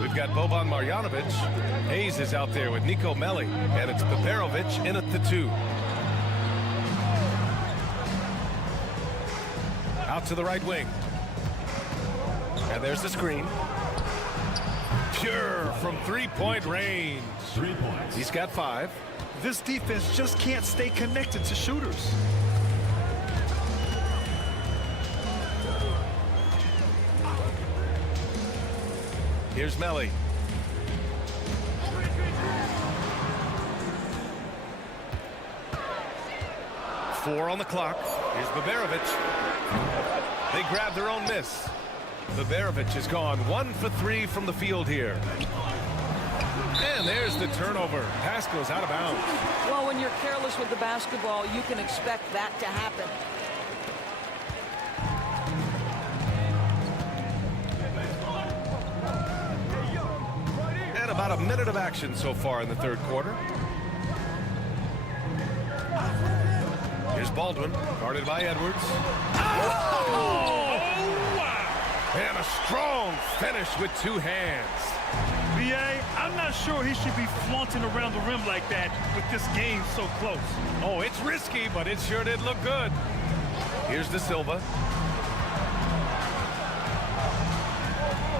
We've got Boban Marjanovic. Hayes is out there with Nico Melli. And it's Baberovic in at the 2. Out to the right wing. And there's the screen. Pure from 3-point range. 3 points. He's got 5. This defense just can't stay connected to shooters. Here's Melli. Four on the clock. Here's Baberovic. They grab their own miss. Baberovic has gone 1 for 3 from the field here. And there's the turnover. Pass goes out of bounds. Well, when you're careless with the basketball, you can expect that to happen. And about a minute of action so far in the third quarter. Here's Baldwin, guarded by Edwards. Oh! And a strong finish with 2 hands. B.A., I'm not sure he should be flaunting around the rim like that with this game so close. Oh, it's risky, but it sure did look good. Here's De Silva.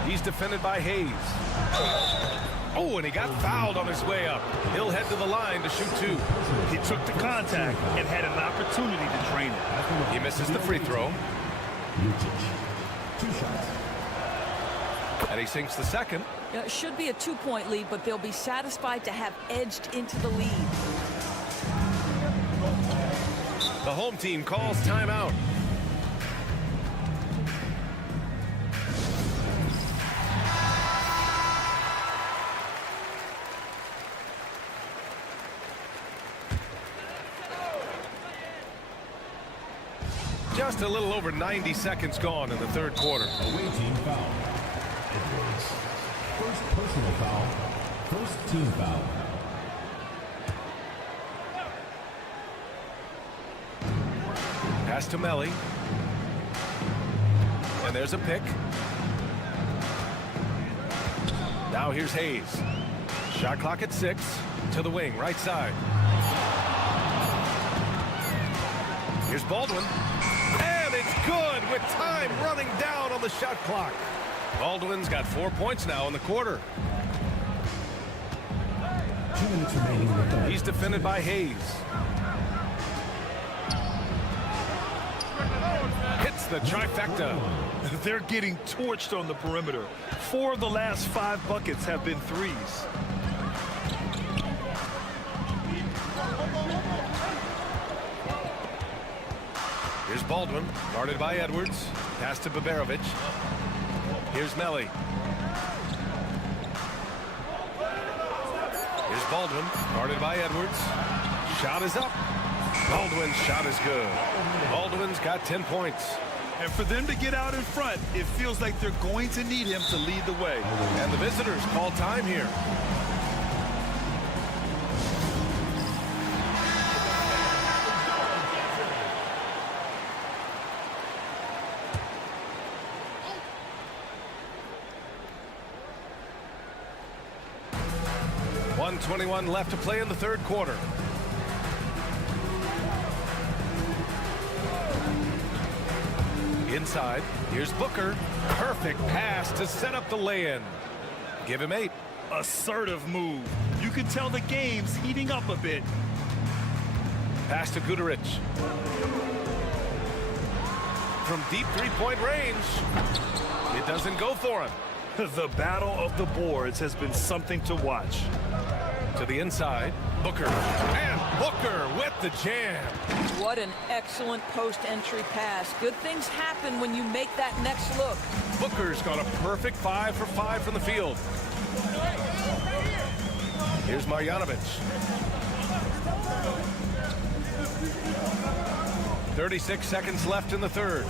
He's defended by Hayes. Oh, and he got fouled on his way up. He'll head to the line to shoot 2. He took the contact and had an opportunity to drain it. He misses the free throw. 2 shots. And he sinks the second. It should be a 2-point lead, but they'll be satisfied to have edged into the lead. The home team calls timeout. Just a little over 90 seconds gone in the third quarter. Away team foul. Edwards. First personal foul. First team foul. Pass to Melli. And there's a pick. Now here's Hayes. Shot clock at 6. To the wing, right side. Here's Baldwin. And it's good with time running down on the shot clock. Baldwin's got 4 points now in the quarter. 2 minutes remaining in the third. He's defended by Hayes. Hits the trifecta. They're getting torched on the perimeter. 4 of the last 5 buckets have been threes. Here's Baldwin, guarded by Edwards. Pass to Baberovic. Here's Melli. Here's Baldwin, guarded by Edwards. Shot is up. Baldwin's shot is good. Baldwin's got 10 points. And for them to get out in front, it feels like they're going to need him to lead the way. And the visitors call time here. .121 left to play in the third quarter. Inside, here's Booker. Perfect pass to set up the lay-in. Give him 8. Assertive move. You can tell the game's heating up a bit. Pass to Guduric. From deep three-point range, it doesn't go for him. The battle of the boards has been something to watch. To the inside, Booker. And Booker with the jam. What an excellent post-entry pass. Good things happen when you make that next look. Booker's got a perfect 5 for 5 from the field. Here's Marjanovic. 36 seconds left in the third.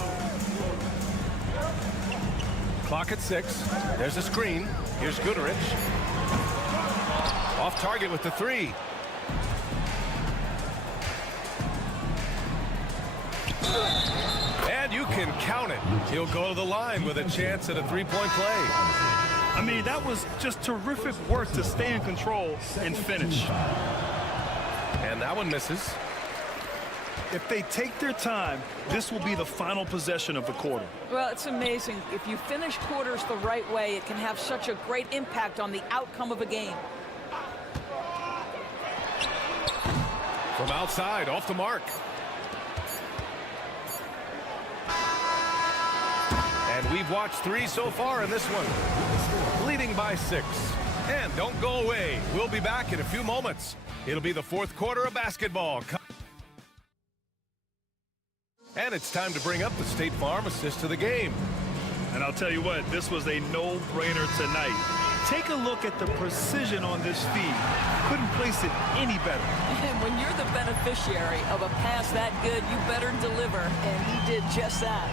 Clock at 6. There's a screen. Here's Guduric. Off target with the 3. And you can count it. He'll go to the line with a chance at a three-point play. I mean, that was just terrific work to stay in control and finish. And that one misses. If they take their time, this will be the final possession of the quarter. Well, it's amazing. If you finish quarters the right way, it can have such a great impact on the outcome of a game. From outside, off the mark. And we've watched 3 so far in this one. Leading by 6. And don't go away. We'll be back in a few moments. It'll be the fourth quarter of basketball. And it's time to bring up the State Farm assist to the game. And I'll tell you what, this was a no-brainer tonight. Take a look at the precision on this feed. Couldn't place it any better. And when you're the beneficiary of a pass that good, you better deliver. And he did just that.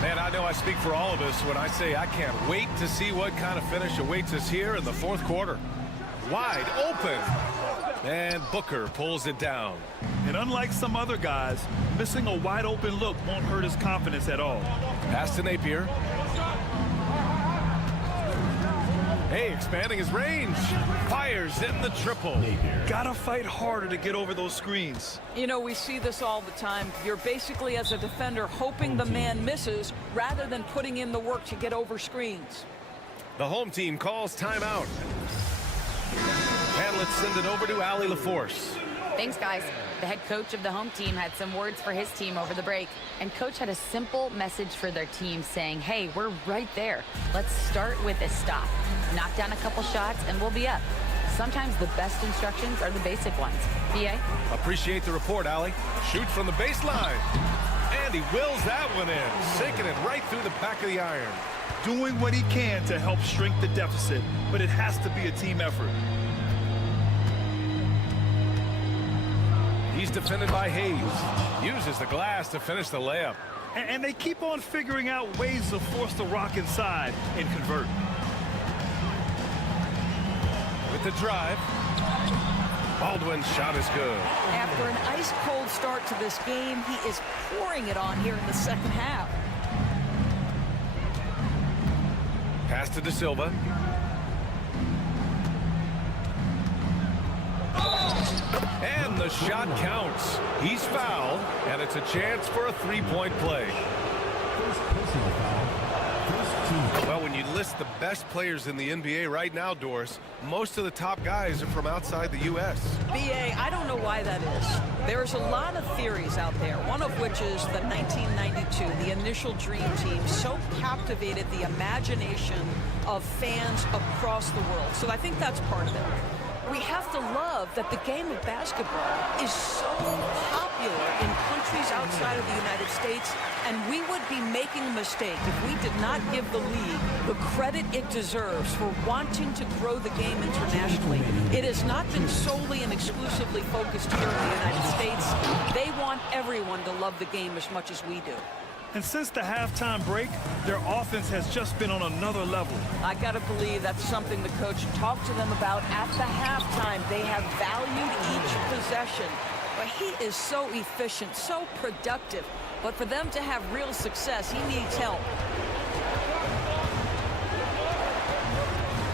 Man, I know I speak for all of us when I say I can't wait to see what kind of finish awaits us here in the fourth quarter. Wide open. And Booker pulls it down. And unlike some other guys, missing a wide open look won't hurt his confidence at all. Pass to Napier. Hey, expanding his range. Fires in the triple. Gotta fight harder to get over those screens. You know, we see this all the time. You're basically, as a defender, hoping the man misses rather than putting in the work to get over screens. The home team calls timeout. And let's send it over to Allie LaForce. Thanks, guys. The head coach of the home team had some words for his team over the break. And coach had a simple message for their team saying, hey, we're right there. Let's start with a stop. Knock down a couple shots and we'll be up. Sometimes the best instructions are the basic ones. BA? Appreciate the report, Allie. Shoot from the baseline. And he wills that one in. Sinking it right through the back of the iron. Doing what he can to help shrink the deficit, but it has to be a team effort. He's defended by Hayes. Uses the glass to finish the layup. And they keep on figuring out ways to force the rock inside and convert. With the drive. Baldwin's shot is good. After an ice-cold start to this game, he is pouring it on here in the second half. Pass to De Silva. And the shot counts. He's fouled, and it's a chance for a three-point play. Well, when you list the best players in the NBA right now, Doris, most of the top guys are from outside the U.S. BA, I don't know why that is. There's a lot of theories out there, one of which is the 1992, the initial Dream Team, so captivated the imagination of fans across the world. So I think that's part of it. We have to love that the game of basketball is so popular in countries outside of the United States And we would be making a mistake if we did not give the league the credit it deserves for wanting to grow the game internationally. It has not been solely and exclusively focused here in the United States. They want everyone to love the game as much as we do. And since the halftime break, their offense has just been on another level. I got to believe that's something the coach talked to them about at the halftime. They have valued each possession. But he is so efficient, so productive. But for them to have real success, he needs help.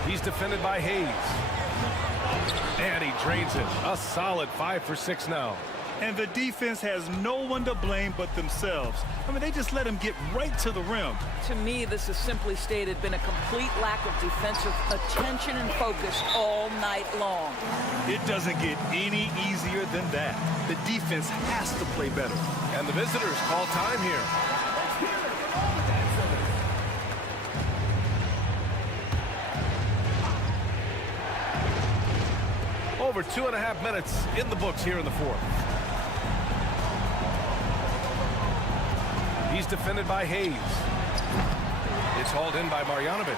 He's defended by Hayes. And he drains it. A solid 5 for 6 now. And the defense has no one to blame but themselves. I mean, they just let him get right to the rim. To me, this has simply stated been a complete lack of defensive attention and focus all night long. It doesn't get any easier than that. The defense has to play better. And the visitors call time here. Over 2.5 minutes in the books here in the fourth. He's defended by Hayes. It's hauled in by Marjanovic.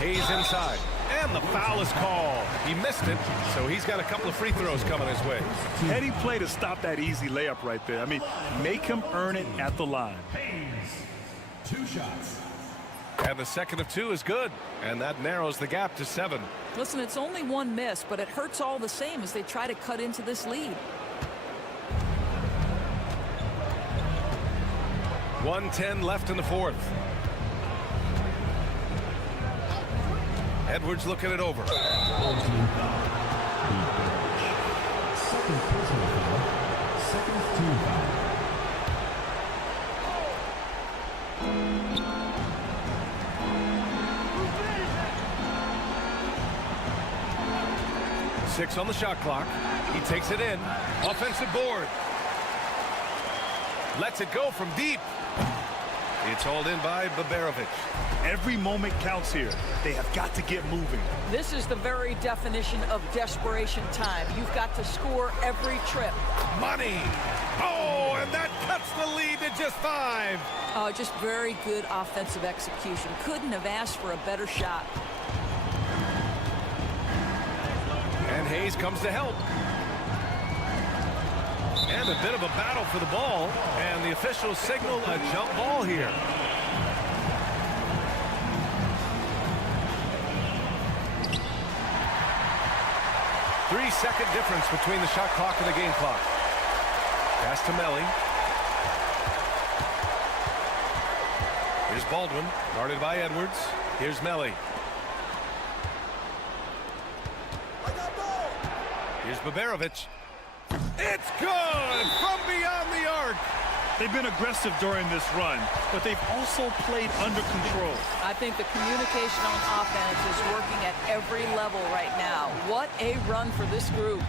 Hayes inside. And the foul is called. He missed it, so he's got a couple of free throws coming his way. Heady play to stop that easy layup right there. I mean, make him earn it at the line. Hayes, 2 shots. And the second of 2 is good. And that narrows the gap to 7. Listen, it's only 1 miss, but it hurts all the same as they try to cut into this lead. 1:10 left in the fourth. Edwards looking it over. Second personal foul. Second team foul. Six on the shot clock. He takes it in. Offensive board. Lets it go from deep. It's hauled in by Baberovic. Every moment counts here. They have got to get moving. This is the very definition of desperation time. You've got to score every trip. Money. Oh, and that cuts the lead to just 5. Just very good offensive execution. Couldn't have asked for a better shot. And Hayes comes to help. And a bit of a battle for the ball. And the officials signal a jump ball here. Three-second difference between the shot clock and the game clock. Pass to Melly. Here's Baldwin, guarded by Edwards. Here's Melly. Here's Baberovic. It's good from beyond the arc. They've been aggressive during this run, but they've also played under control. I think the communication on offense is working at every level right now. What a run for this group.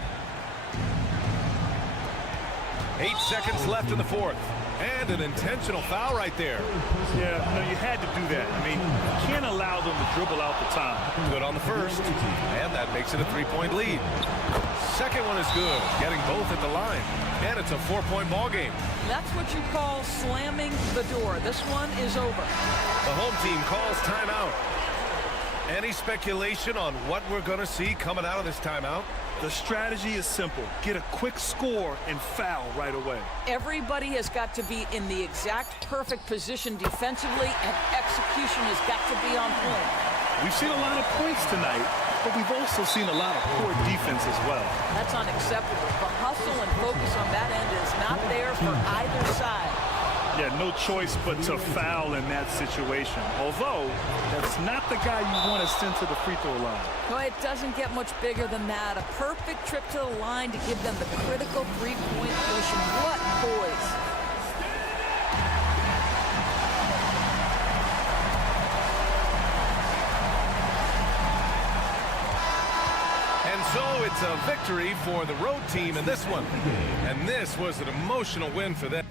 8 seconds left in the fourth. And an intentional foul right there. Yeah, no, you had to do that. I mean, you can't allow them to dribble out the time. Good on the first. And that makes it a 3-point lead. Second one is good, getting both at the line. And it's a 4-point ball game. That's what you call slamming the door. This one is over. The home team calls timeout. Any speculation on what we're going to see coming out of this timeout? The strategy is simple. Get a quick score and foul right away. Everybody has got to be in the exact perfect position defensively, and execution has got to be on point. We've seen a lot of points tonight, but we've also seen a lot of poor defense as well. That's unacceptable. The hustle and focus on that end is not there for either side. Yeah, no choice but to foul in that situation. Although, that's not the guy you want to send to the free throw line. Well, it doesn't get much bigger than that. A perfect trip to the line to give them the critical three-point push. And what poise. And so it's a victory for the road team in this one. And this was an emotional win for them.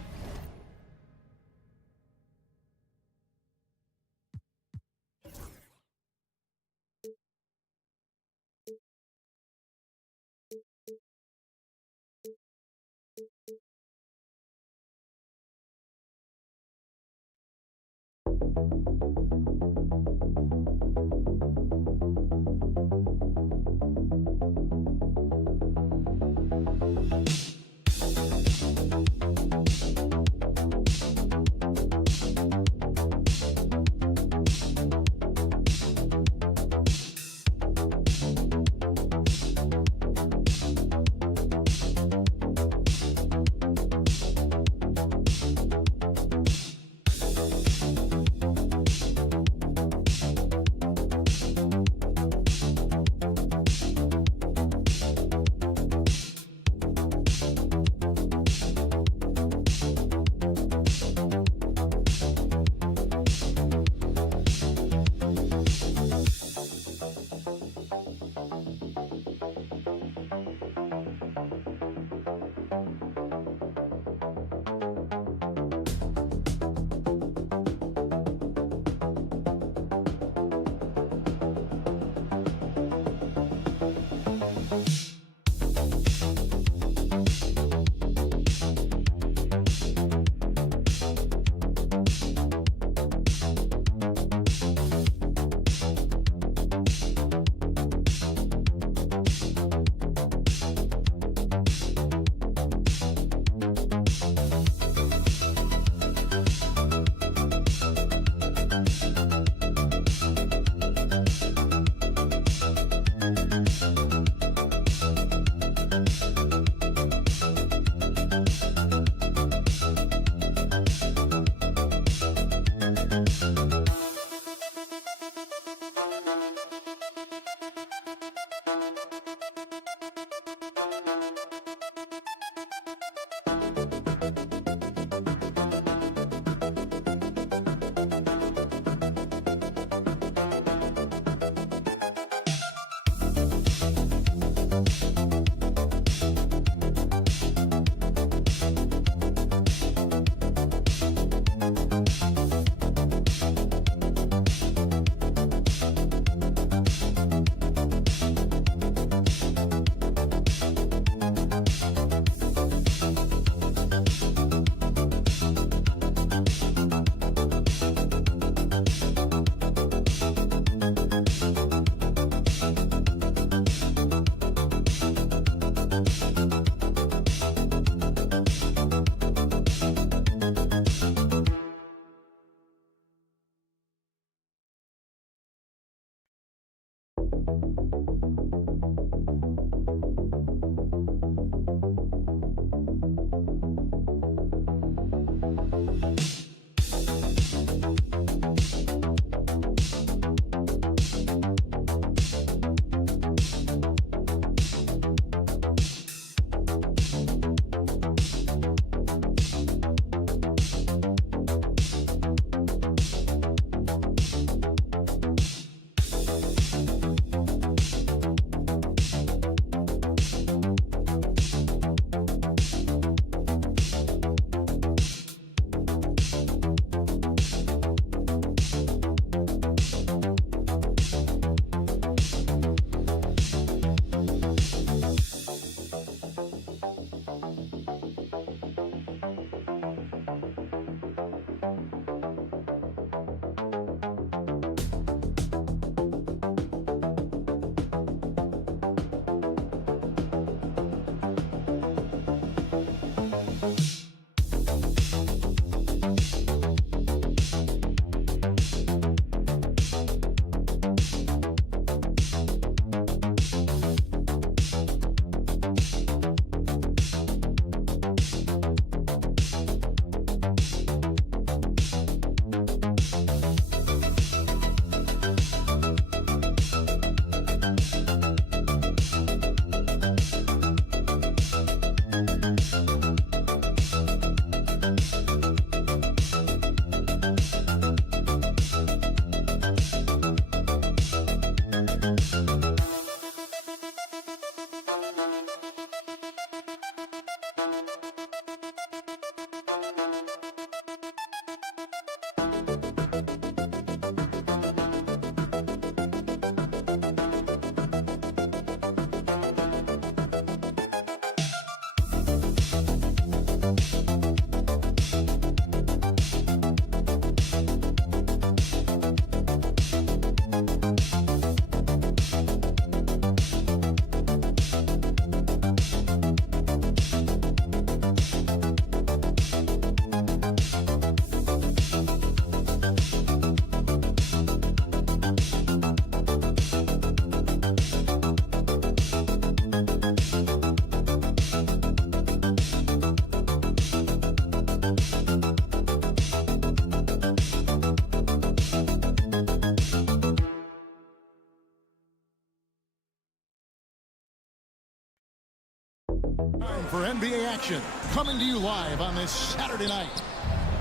Time for NBA action, coming to you live on this Saturday night.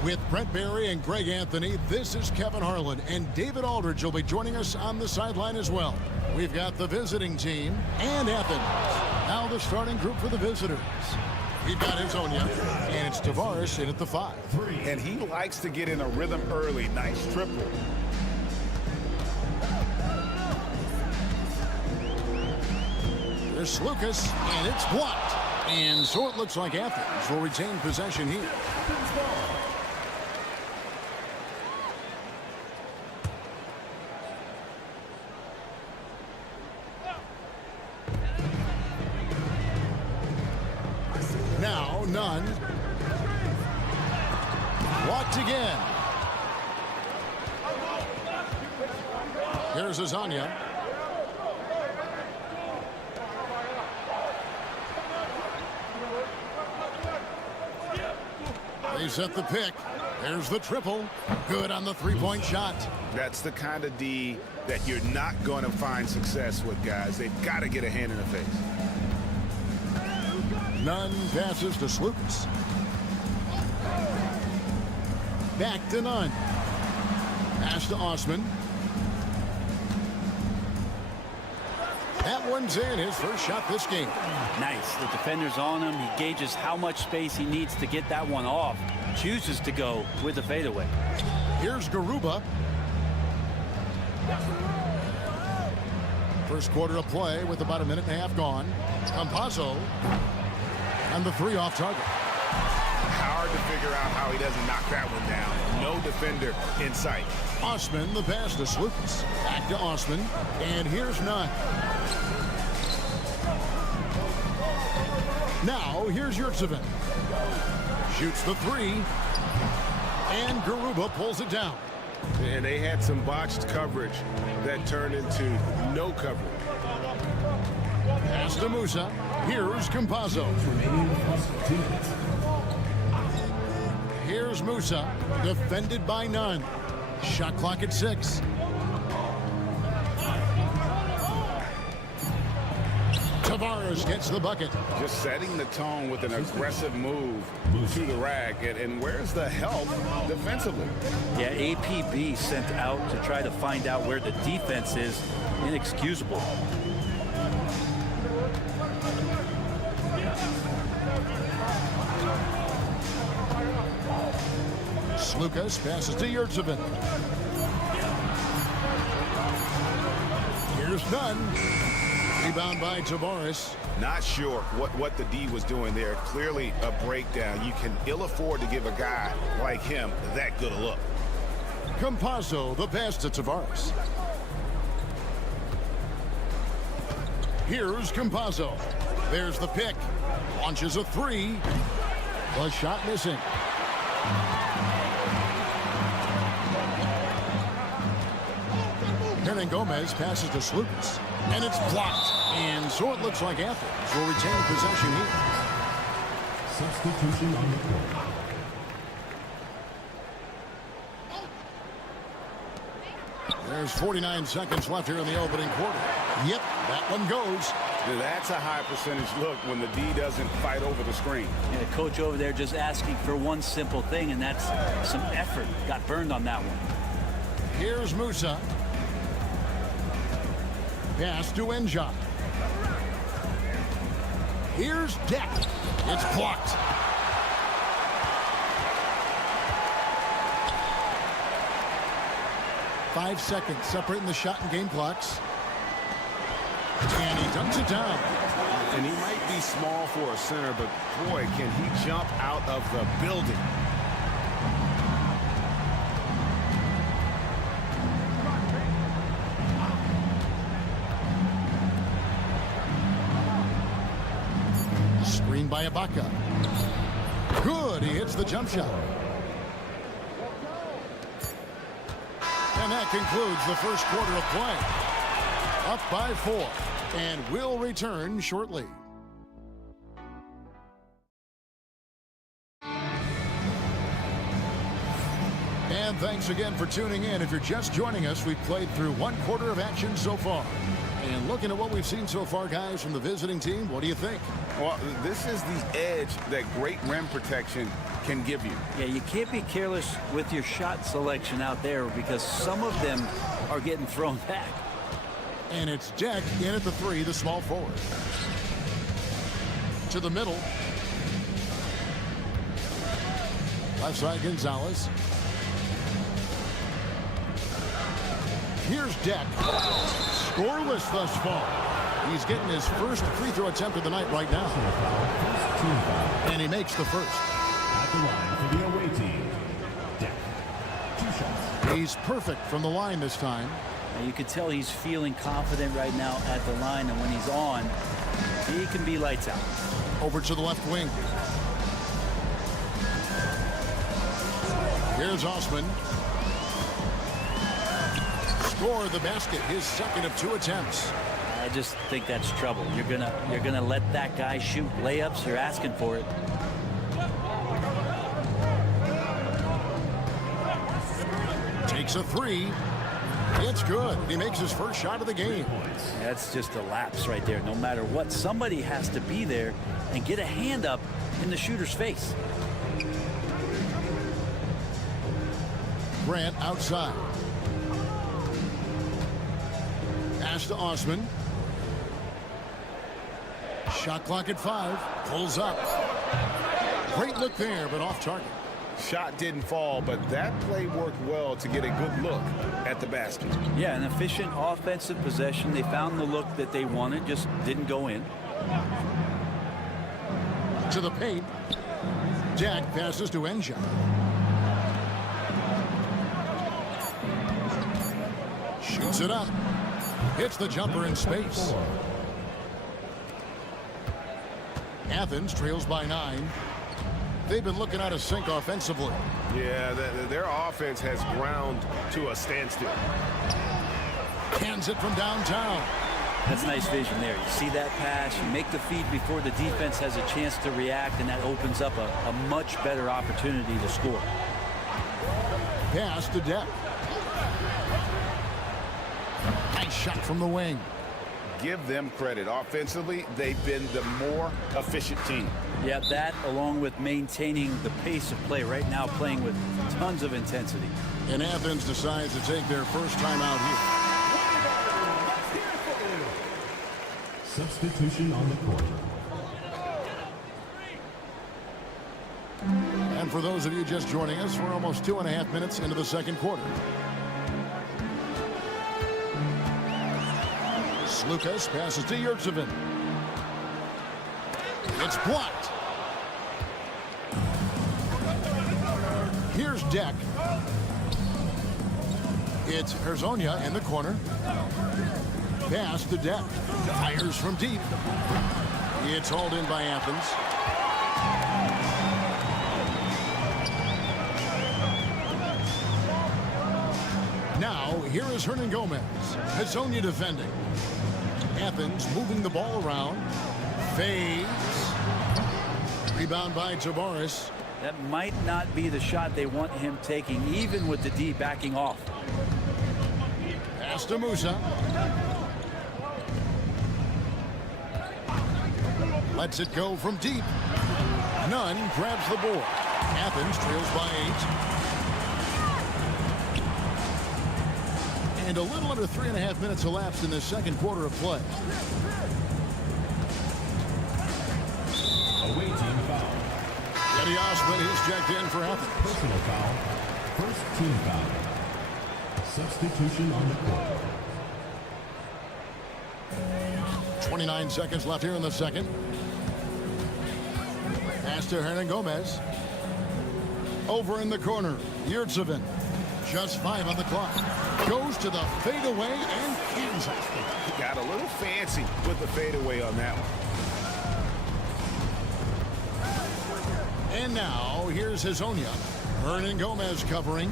With Brent Barry and Greg Anthony, this is Kevin Harlan, and David Aldridge will be joining us on the sideline as well. We've got the visiting team and Athens. Now the starting group for the visitors. We've got Hezonja, and it's Tavares in at the 5. And he likes to get in a rhythm early. Nice triple. There's Lucas, and it's blocked. And so it looks like Athens will retain possession here. Now, none. Blocked again. Here's Hezonja. They set the pick. There's the triple. Good on the three-point shot. That's the kind of D that you're not going to find success with, guys. They've got to get a hand in the face. None passes to Slukas. Back to Nunn. Pass to Osman. That one's in, his first shot this game. Nice. The defender's on him. He gauges how much space he needs to get that one off. Chooses to go with the fadeaway. Here's Garuba. First quarter of play with about a minute and a half gone. Campazzo. And the 3 off target. Hard to figure out how he doesn't knock that one down. No defender in sight. Osman, the pass to Slukas. Back to Osman. And here's Nunn. Now, here's Yurtseven. Shoots the 3. And Garuba pulls it down. And they had some botched coverage that turned into no coverage. Pass to Musa. Here's Campazzo. Here's Musa. Defended by Nunn. Shot clock at 6. Tavares gets the bucket. Just setting the tone with an aggressive move to the rack. And where's the help defensively? Yeah, APB sent out to try to find out where the defense is. Inexcusable. Slukas passes to Yurtseven. Here's Nunn. Rebound by Tavares. Not sure what the D was doing there. Clearly a breakdown. You can ill afford to give a guy like him that good a look. Campazzo, the pass to Tavares. Here's Campazzo. There's the pick. Launches a 3. The shot missing. Hernan Gomez passes to Slukas. And it's blocked. And so it looks like Athens will retain possession here. Substitution on the court. There's 49 seconds left here in the opening quarter. Yep, that one goes. That's a high percentage look when the D doesn't fight over the screen. And the coach over there just asking for one simple thing, and that's some effort. Got burned on that one. Here's Musa. Pass to Enja. Here's Deck. It's blocked. Five seconds separating the shot and game clocks. And he dunks it down. And he might be small for a center, but boy, can he jump out of the building. Screen by Ibaka. Good, he hits the jump shot. And that concludes the first quarter of play. Up by 4, and we'll return shortly. And thanks again for tuning in. If you're just joining us, we've played through one quarter of action so far. And looking at what we've seen so far, guys, from the visiting team, what do you think? Well, this is the edge that great rim protection can give you. Yeah, you can't be careless with your shot selection out there because some of them are getting thrown back. And it's Deck in at the 3, the small forward. To the middle. Left side, Gonzalez. Here's Deck. Scoreless thus far. He's getting his first free throw attempt of the night right now. And he makes the first. At the line for the away team, Deck. 2 shots. He's perfect from the line this time. And you can tell he's feeling confident right now at the line, and when he's on, he can be lights out. Over to the left wing. Here's Osman. Score the basket, his second of 2 attempts. I just think that's trouble. You're gonna let that guy shoot layups. You're asking for it. Takes a 3. It's good. He makes his first shot of the game. That's just a lapse right there. No matter what, somebody has to be there and get a hand up in the shooter's face. Grant outside. Pass to Osman. Shot clock at 5. Pulls up. Great look there, but off target. Shot didn't fall, but that play worked well to get a good look at the basket. Yeah, an efficient offensive possession. They found the look that they wanted, just didn't go in. To the paint. Jack passes to Enja. Shoots it up. Hits the jumper in space. Athens trails by 9. They've been looking out of sync offensively. Yeah, their offense has ground to a standstill. Hands it from downtown. That's nice vision there. You see that pass, you make the feed before the defense has a chance to react, and that opens up a much better opportunity to score. Pass to Depp. Nice shot from the wing. Give them credit. Offensively, they've been the more efficient team. Yeah, that along with maintaining the pace of play right now, playing with tons of intensity. And Athens decides to take their first time out here. Substitution on the court. And for those of you just joining us, we're almost 2.5 minutes into the second quarter. Lucas passes to Yurtsevin. It's blocked. Here's Deck. It's Herzonia in the corner. Pass to Deck. Fires from deep. It's hauled in by Athens. Now, here is Hernan Gomez. Herzonia defending. Athens moving the ball around. Fades. Rebound by Tavares. That might not be the shot they want him taking, even with the D backing off. Pass to Musa. Lets it go from deep. Nunn grabs the board. Athens trails by 8. And a little under 3.5 minutes elapsed in the second quarter of play. Away team foul. Eddie Osman is checked in for Athens. Personal foul. First team foul. Substitution on the court. 29 seconds left here in the second. Pass to Hernan Gomez. Over in the corner. Yurtsevin. Just 5 on the clock. Goes to the fadeaway and cans it. Got a little fancy with the fadeaway on that one. And now, here's Herzonia. Hernan Gomez covering.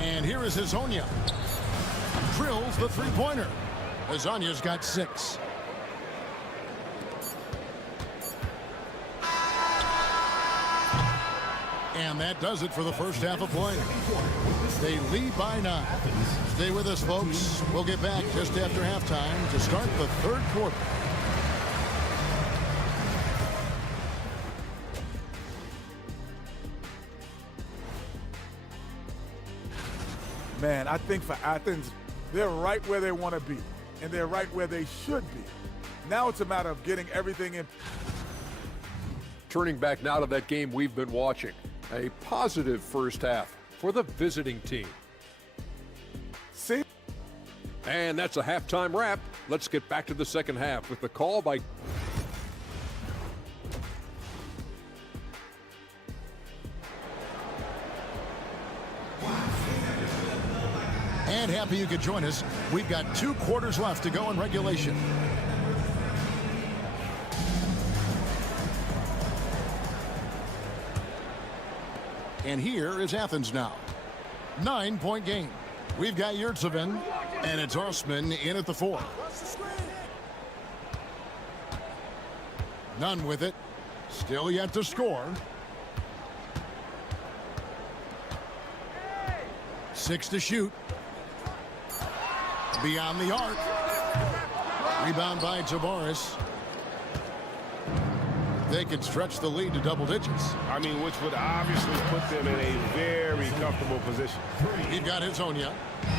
And here is Herzonia. Drills the three-pointer. Herzonia's got 6. And that does it for the first half of play. They lead by 9. Stay with us, folks. We'll get back just after halftime to start the third quarter. Man, I think for Athens, they're right where they want to be, and they're right where they should be. Now it's a matter of getting everything in. Turning back now to that game we've been watching. A positive first half for the visiting team. See? And that's a halftime wrap. Let's get back to the second half with the call by... And happy you could join us. We've got 2 quarters left to go in regulation. And here is Athens now. 9-point game. We've got Yurtsevin, and it's Osman in at the 4. None with it. Still yet to score. 6 to shoot. Beyond the arc. Rebound by Tavares. They could stretch the lead to double digits. I mean, which would obviously put them in a very comfortable position. You've got Hezonja,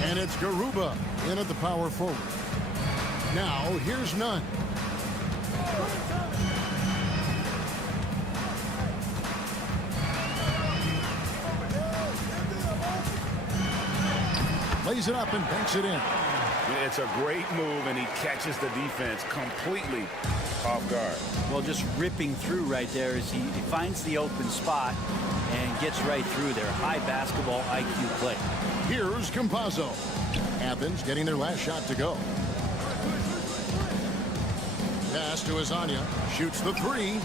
and it's Garuba in at the power forward. Now, here's Nunn. Lays it up and banks it in. It's a great move, and he catches the defense completely off guard. Well, just ripping through right there as he finds the open spot and gets right through there. High basketball IQ play. Here's Campazzo. Athens getting their last shot to go. Pass to Hezonja. Shoots the 3.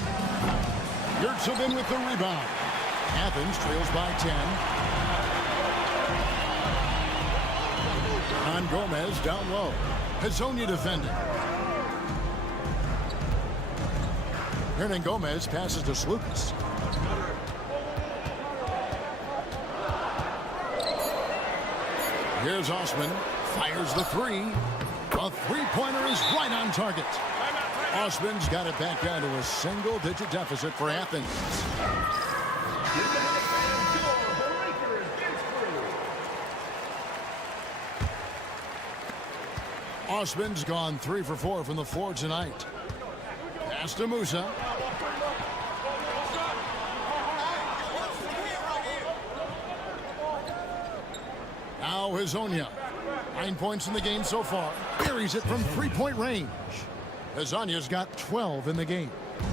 Yurtsevin with the rebound. Athens trails by 10. On Gomez down low. Hezonja defending. Hernan Gomez passes to Slukas. Here's Osman. Fires the 3. A 3-pointer is right on target. Osman's got it back down to a single-digit deficit for Athens. Osman's gone 3 for 4 from the floor tonight. Pass to Musa. Now Hezonja. 9 points in the game so far. Buries it from 3-point range. Hezonja's got 12 in the game.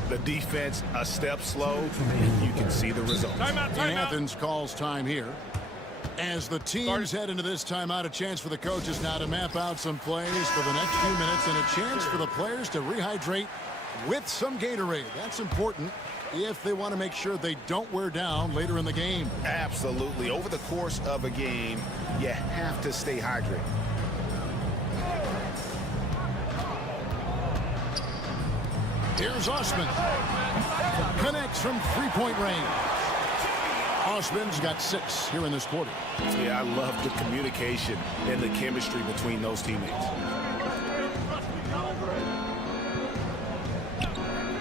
The defense a step slow, and you can see the results. And Athens calls time here. As the teams head into this timeout, a chance for the coaches now to map out some plays for the next few minutes and a chance for the players to rehydrate with some Gatorade. That's important if they want to make sure they don't wear down later in the game. Absolutely. Over the course of a game, you have to stay hydrated. Here's Osman. Connects from 3-point range. Osman's got 6 here in this quarter. Yeah, I love the communication and the chemistry between those teammates.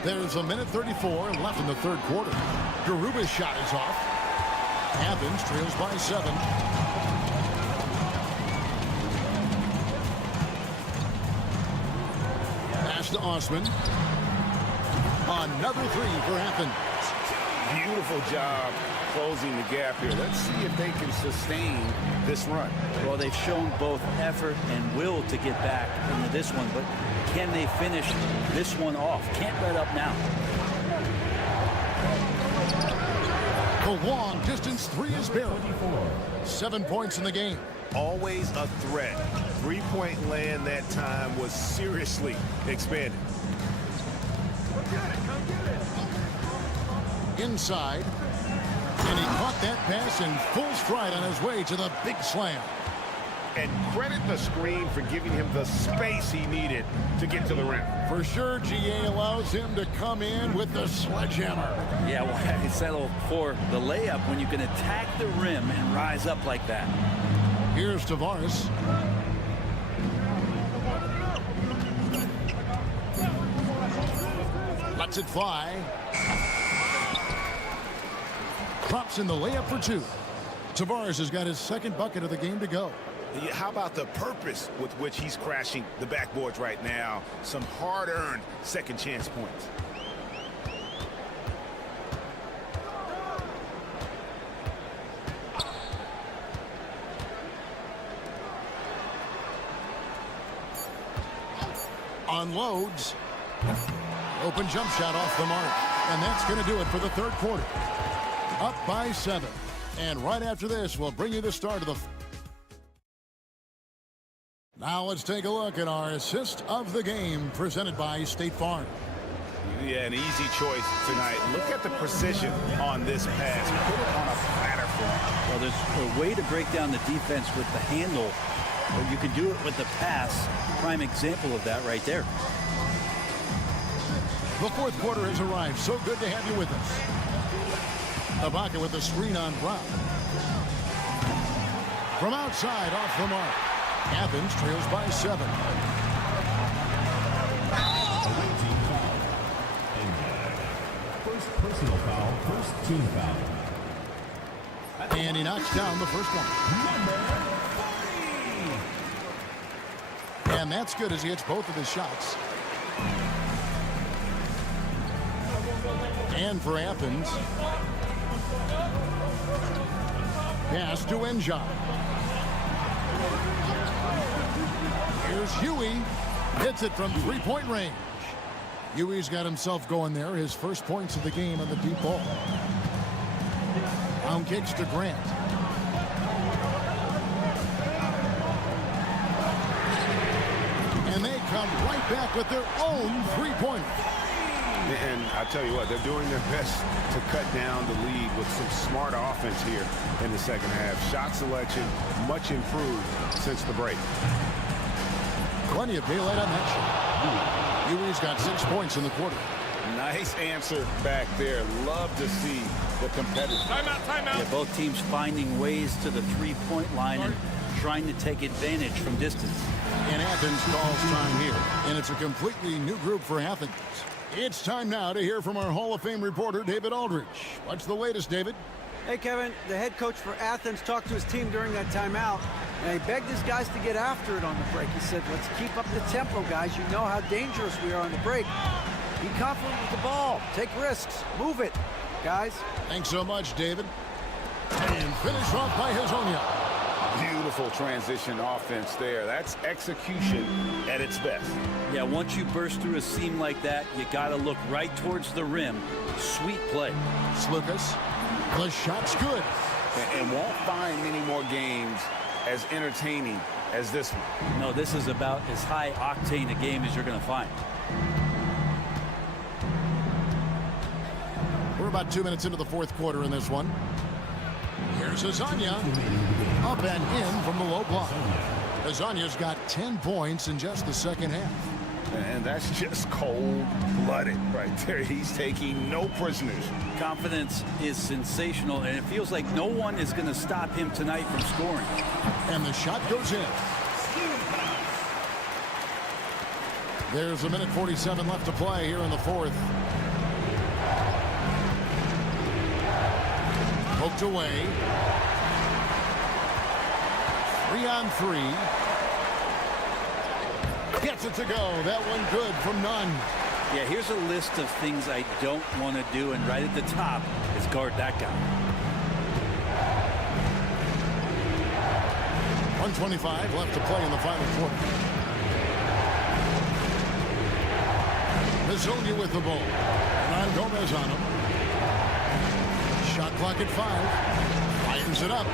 There's a minute 34 left in the third quarter. Garuba's shot is off. Athens trails by 7. Pass to Osman. Another 3 for Athens. Beautiful job closing the gap here. Let's see if they can sustain this run. Well, they've shown both effort and will to get back into this one, but can they finish this one off? Can't let up now. The long distance 3 is buried. 7 points in the game. Always a threat. 3-point land that time was seriously expanded. Inside. And he caught that pass in full stride on his way to the big slam. and credit the screen for giving him the space he needed to get to the rim. For sure, GA allows him to come in with the sledgehammer. Yeah, well, you settle for the layup when you can attack the rim and rise up like that. Here's Tavares. Lets it fly. Drops in the layup for two. Tavares has got his second bucket of the game to go. How about the purpose with which he's crashing the backboards right now? Some hard-earned second chance points. Unloads. Open jump shot off the mark. And that's going to do it for the third quarter. Up by 7. And right after this, we'll bring you the start of the... Now let's take a look at our assist of the game presented by State Farm. Yeah, an easy choice tonight. Look at the precision on this pass. Put it on a platter for him. Well, there's a way to break down the defense with the handle, but you can do it with the pass. Prime example of that right there. The fourth quarter has arrived. So good to have you with us. Ibaka with the screen on Brown. From outside, off the mark. Athens trails by 7. First personal foul, first team foul. And he knocks down the first one. And that's good as he hits both of his shots. And for Athens. Pass to Enja. Here's Huey. Hits it from three-point range. Huey's got himself going there. His first points of the game on the deep ball. Down kicks to Grant. And they come right back with their own three-pointer. And I tell you what, they're doing their best to cut down the lead with some smart offense here in the second half. Shot selection much improved since the break. Plenty of daylight on that shot. Huey's got 6 points in the quarter. Nice answer back there. Love to see the competitive. Timeout, timeout. Yeah, both teams finding ways to the three-point line and trying to take advantage from distance. And Athens calls time here. And it's a completely new group for Athens. It's time now to hear from our Hall of Fame reporter, David Aldridge. What's the latest, David? Hey, Kevin, the head coach for Athens talked to his team during that timeout, and he begged his guys to get after it on the break. He said, let's keep up the tempo, guys. You know how dangerous we are on the break. Be confident with the ball. Take risks. Move it, guys. Thanks so much, David. And finish off by Hazonia. Beautiful transition offense there. That's execution at its best. Yeah, once you burst through a seam like that, you got to look right towards the rim. Sweet play. Slukas. The shot's good. And won't find many more games as entertaining as this one. No, this is about as high octane a game as you're going to find. We're about 2 minutes into the fourth quarter in this one. Here's Hazonia. Up and in from the low block. Hazonia's got 10 points in just the second half. And that's just cold-blooded right there. He's taking no prisoners. Confidence is sensational, and it feels like no one is going to stop him tonight from scoring. And the shot goes in. There's a minute 47 left to play here in the fourth. Poked away. 3-on-3. Gets it to go. That one good from Nunn. Yeah, here's a list of things I don't want to do, and right at the top is guard that guy. 1:25 left to play in the final quarter. Hazonia with the ball. Ron Gomez on him. Shot clock at 5. Fires it up.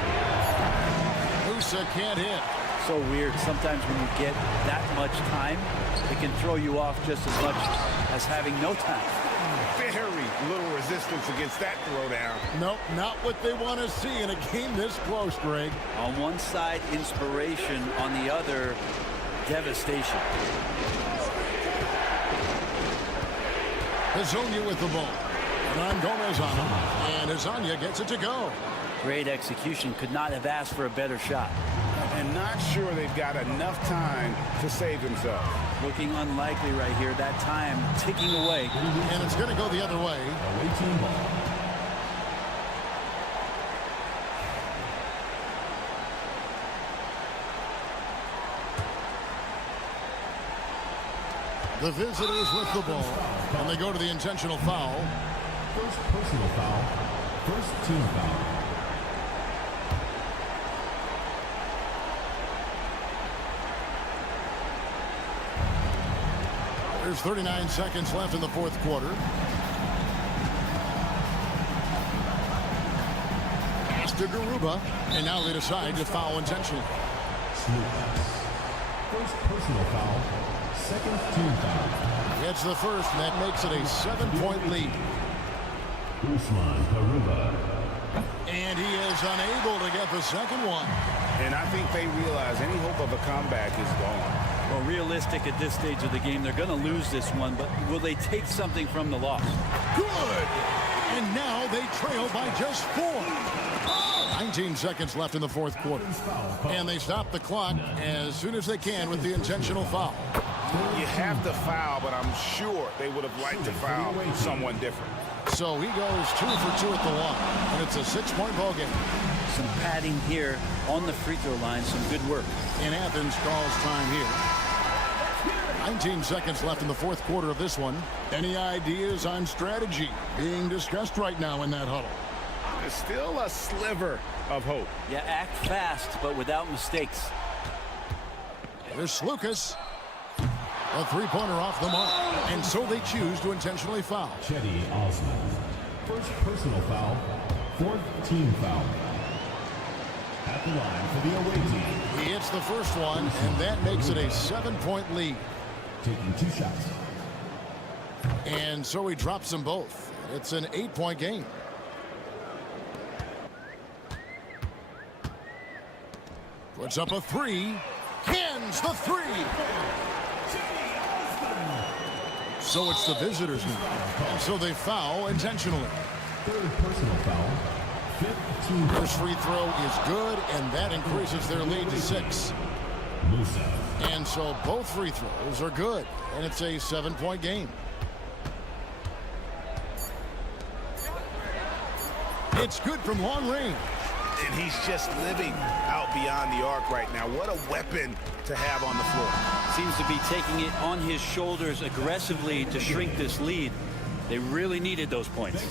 Musa can't hit. So weird. Sometimes when you get that much time, it can throw you off just as much as having no time. Very little resistance against that throwdown. Nope, not what they want to see in a game this close, Greg. On one side, inspiration. On the other, devastation. Hazonia with the ball. And Gomez on him. And Hazonia gets it to go. Great execution. Could not have asked for a better shot. And not sure they've got enough time to save themselves. Looking unlikely right here. That time ticking away. And it's going to go the other way. Away team ball. The visitors with the ball. And they go to the intentional foul. First personal foul. First team foul. There's 39 seconds left in the fourth quarter. Pass to Garuba. And now they decide to foul intentionally. Smooth pass. First personal foul. Second team foul. Gets the first, and that makes it a 7-point lead. Usman Garuba. And he is unable to get the second one. And I think they realize any hope of a comeback is gone. Well, realistic at this stage of the game. They're going to lose this one, but will they take something from the loss? Good! And now they trail by just 4. 19 seconds left in the fourth quarter. And they stop the clock as soon as they can with the intentional foul. You have to foul, but I'm sure they would have liked to foul someone different. So he goes 2 for 2 at the line, and it's a 6-point ball game. Some padding here on the free throw line. Some good work. And Athens calls time here. 19 seconds left in the fourth quarter of this one. Any ideas on strategy being discussed right now in that huddle? There's still a sliver of hope. Yeah, act fast, but without mistakes. There's Lucas. A three-pointer off the mark. And so they choose to intentionally foul. Chetty Osman. First personal foul. Fourth team foul. At the line for the away team. He hits the first one, and that makes it a 7-point lead. Taking 2 shots. And so he drops them both. It's an 8-point game. Puts up a 3. Cans the 3. So it's the visitors now. And so they foul intentionally. Third personal foul. Fifth team foul. First free throw is good, and that increases their lead to 6. Musa. And so both free throws are good, and it's a 7-point game. It's good from long range. And he's just living out beyond the arc right now. What a weapon to have on the floor. Seems to be taking it on his shoulders aggressively to shrink this lead. They really needed those points.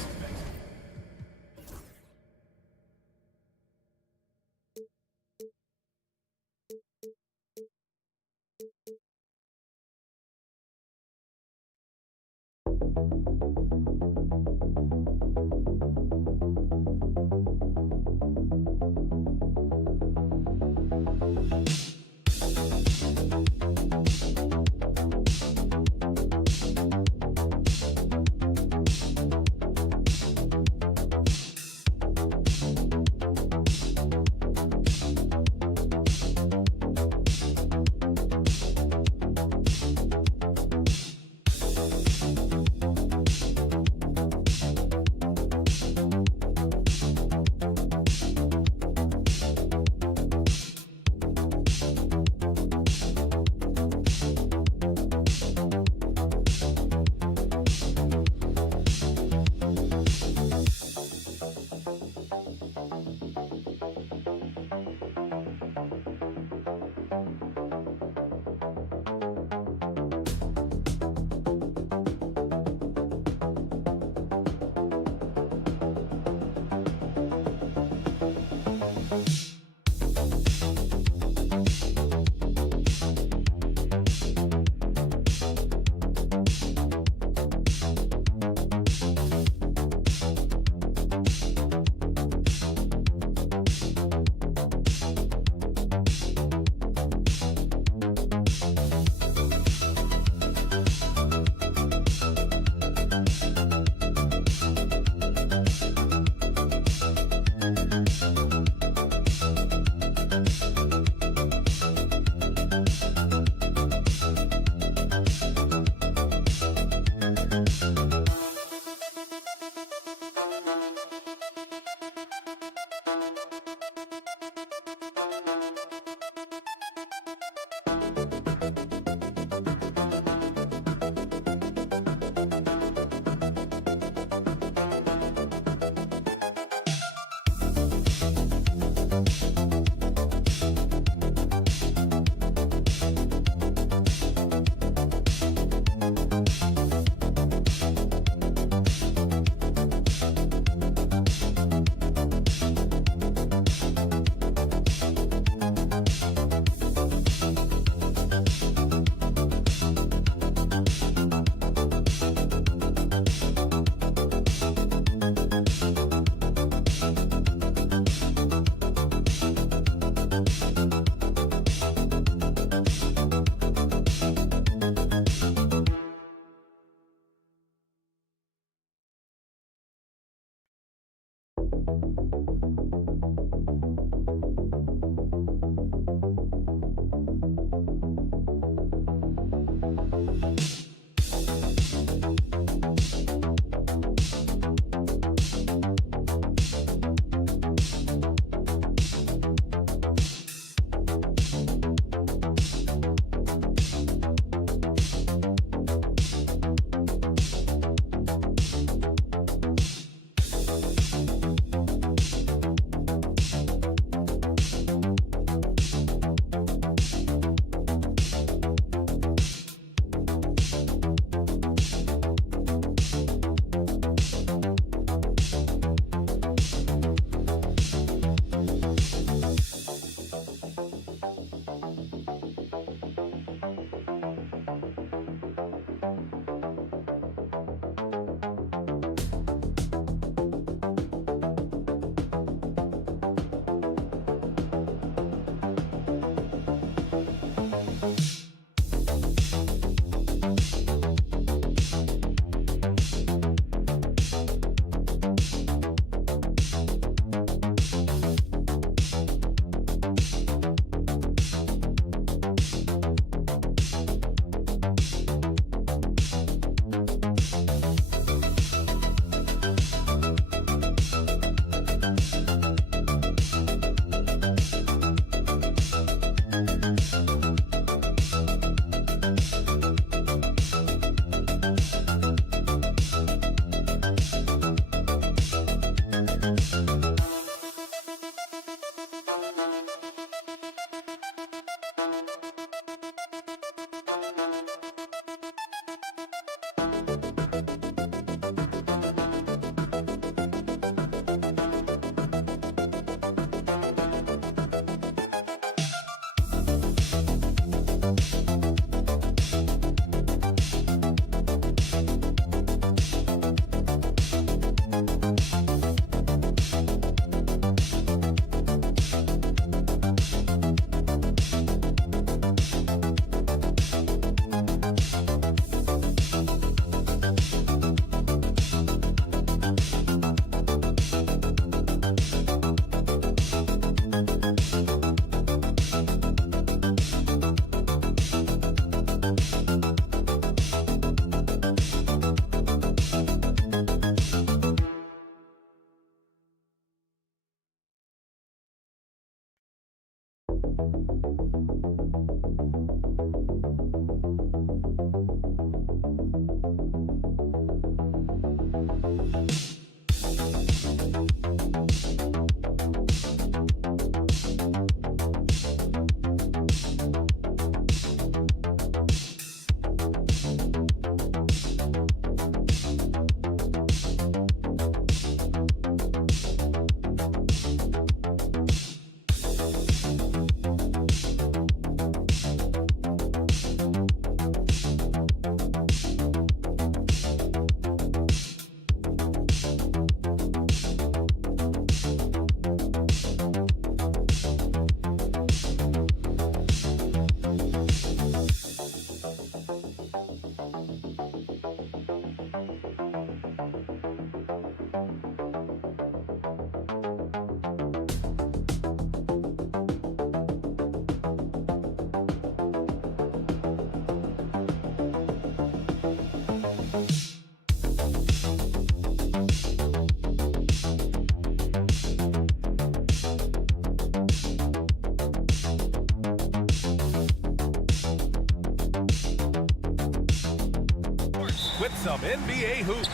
with some NBA hoops.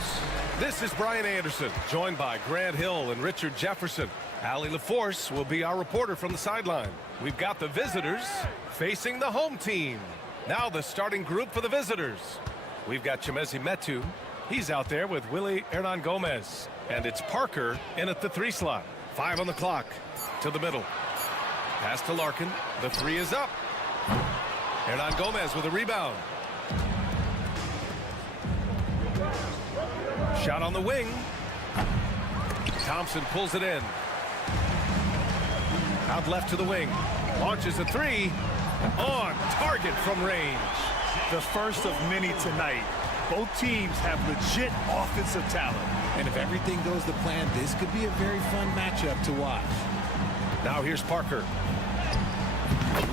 This is Brian Anderson, joined by Grant Hill and Richard Jefferson. Allie LaForce will be our reporter from the sideline. We've got the visitors facing the home team. Now the starting group for the visitors. We've got Chimezie Metu. He's out there with Willie Hernan Gomez. And it's Parker in at the 3 slot. 5 on the clock. To the middle. Pass to Larkin. The 3 is up. Hernan Gomez with a rebound. Shot on the wing. Thompson pulls it in. Out left to the wing. Launches a 3. On target from range. The first of many tonight. Both teams have legit offensive talent. And if everything goes to plan, this could be a very fun matchup to watch. Now here's Parker.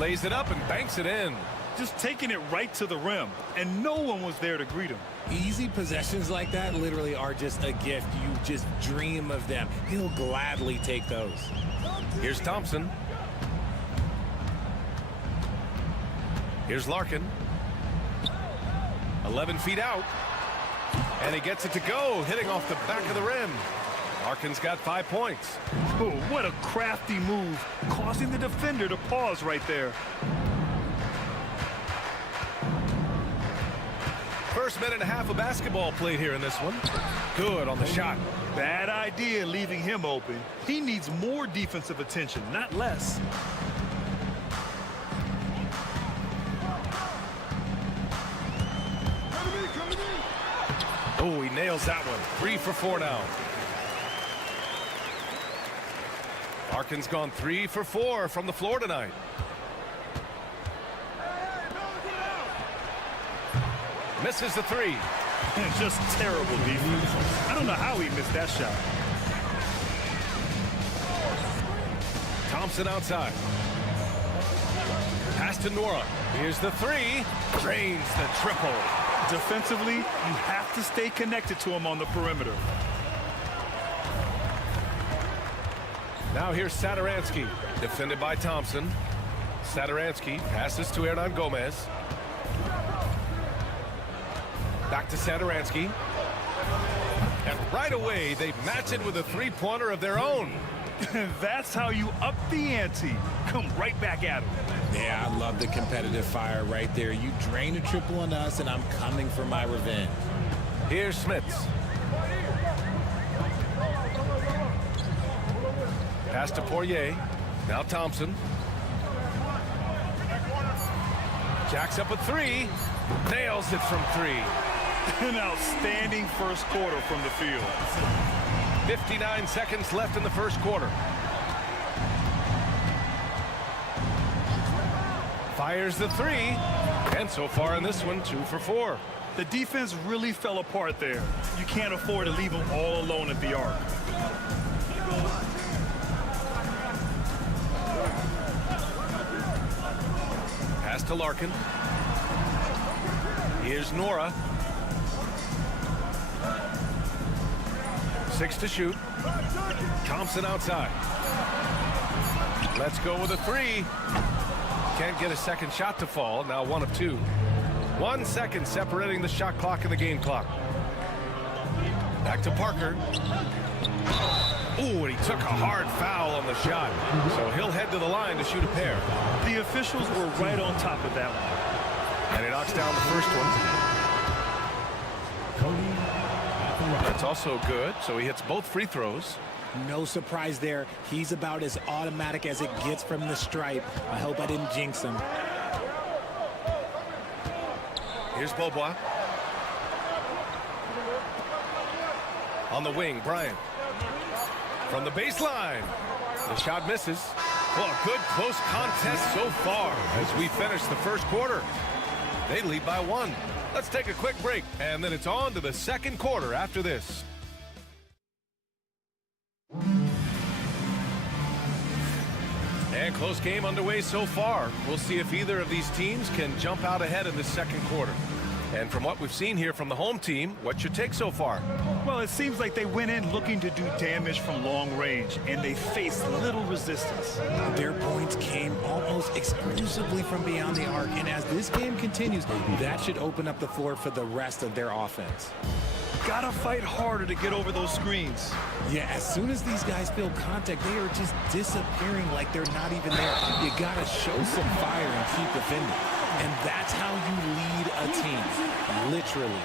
Lays it up and banks it in. Just taking it right to the rim, and no one was there to greet him. Easy possessions like that literally are just a gift. You just dream of them. He'll gladly take those. Here's Thompson. Here's Larkin. 11 feet out. And he gets it to go, hitting off the back of the rim. Larkin's got 5 points. Oh, what a crafty move, causing the defender to pause right there. First minute and a half of basketball played here in this one. Good on the shot. Bad idea leaving him open. He needs more defensive attention, not less. Oh, he nails that one. 3 for 4 now. Larkin's gone 3 for 4 from the floor tonight. Misses the 3. Just terrible defense. I don't know how he missed that shot. Thompson outside. Pass to Nora. Here's the 3. Drains the triple. Defensively, you have to stay connected to him on the perimeter. Now here's Satoransky, defended by Thompson. Satoransky passes to Hernan Gomez. Back to Satoransky. And right away, they match it with a three-pointer of their own. That's how you up the ante. Come right back at him. Yeah, I love the competitive fire right there. You drain a triple on us, and I'm coming for my revenge. Here's Smits. Pass to Poirier. Now Thompson. Jacks up a 3. Nails it from 3. An outstanding first quarter from the field. 59 seconds left in the first quarter. Fires the 3. And so far in this one, 2 for 4. The defense really fell apart there. You can't afford to leave them all alone at the arc. Pass to Larkin. Here's Nora. 6 to shoot. Thompson outside. Let's go with a 3. Can't get a second shot to fall. Now 1 of 2. 1 second separating the shot clock and the game clock. Back to Parker. Ooh, and he took a hard foul on the shot. So he'll head to the line to shoot a pair. The officials were right on top of that one. And he knocks down the first one. That's also good. So he hits both free throws. No surprise there. He's about as automatic as it gets from the stripe. I hope I didn't jinx him. Here's Beaubois. On the wing, Bryant. From the baseline. The shot misses. Well, a good close contest so far as we finish the first quarter. They lead by 1. Let's take a quick break, and then it's on to the second quarter after this. And close game underway so far. We'll see if either of these teams can jump out ahead in the second quarter. And from what we've seen here from the home team, what's your take so far? Well, it seems like they went in looking to do damage from long range, and they faced little resistance. Their points came almost exclusively from beyond the arc, and as this game continues, that should open up the floor for the rest of their offense. Gotta fight harder to get over those screens. Yeah, as soon as these guys feel contact, they are just disappearing like they're not even there. You gotta show some fire and keep defending. And that's how you lead a team, literally.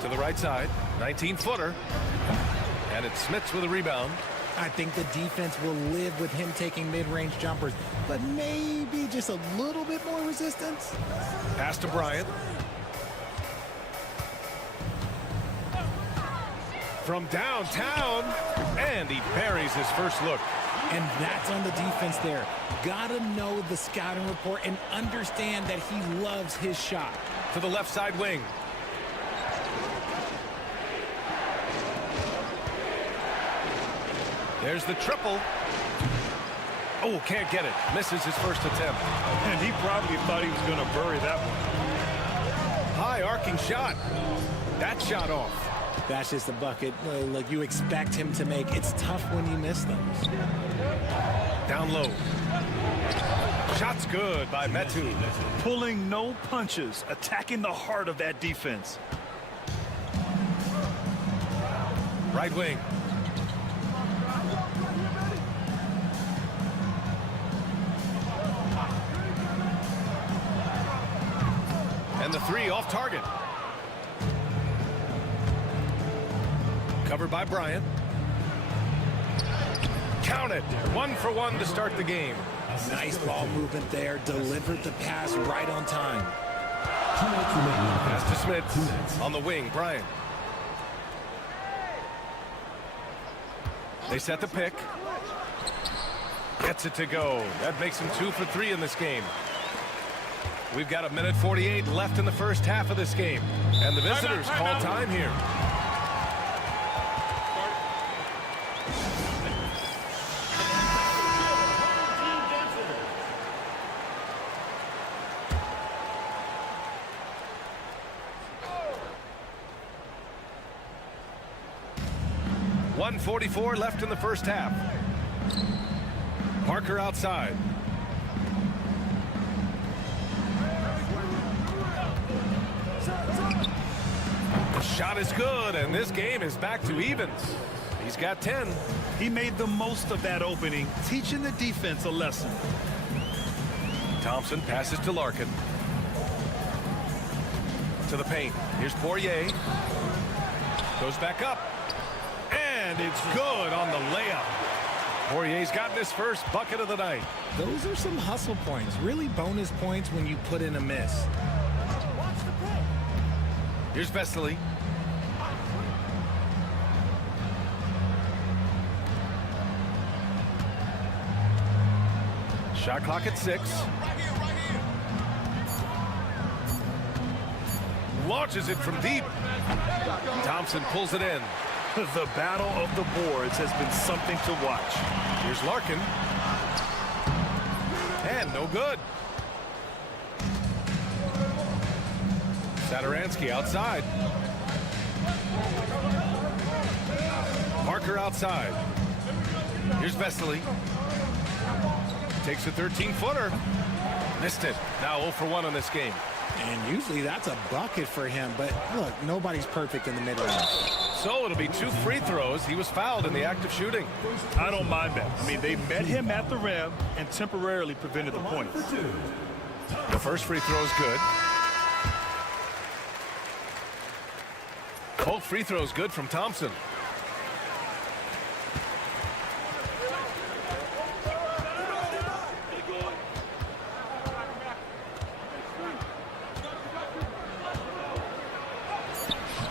To the right side, 19-footer. And it's Smits with a rebound. I think the defense will live with him taking mid-range jumpers, but maybe just a little bit more resistance. Pass to Bryant. from downtown, and he buries his first look. And that's on the defense there. Gotta know the scouting report and understand that he loves his shot. To the left side wing. There's the triple. Oh, can't get it. Misses his first attempt. And he probably thought he was going to bury that one. High arcing shot. That shot off. That's just a bucket like you expect him to make. It's tough when you miss them. Down low. Shot's good by Metu. Pulling no punches, attacking the heart of that defense. Right wing. And the three off target. Covered by Bryant. Count it. 1 for 1 to start the game. Nice ball movement there. Delivered the pass right on time. Pass to Smith. On the wing, Bryant. They set the pick. Gets it to go. That makes him 2 for 3 in this game. We've got 1:48 left in the first half of this game. And the visitors call time here. .144 left in the first half. Parker outside. The shot is good, and this game is back to evens. He's got 10. He made the most of that opening, teaching the defense a lesson. Thompson passes to Larkin. To the paint. Here's Poirier. Goes back up. And it's good on the layup. Poirier's gotten his first bucket of the night. Those are some hustle points. Really bonus points when you put in a miss. Here's Vesely. Shot clock at 6. Launches it from deep. Thompson pulls it in. The battle of the boards has been something to watch. Here's Larkin. And no good. Satoransky outside. Parker outside. Here's Vesely. Takes a 13-footer. Missed it. Now 0 for 1 on this game. And usually that's a bucket for him. But look, nobody's perfect in the mid-range. So it'll be 2 free throws. He was fouled in the act of shooting. I don't mind that. I mean, they met him at the rim and temporarily prevented the points. The first free throw is good. Both free throws good from Thompson.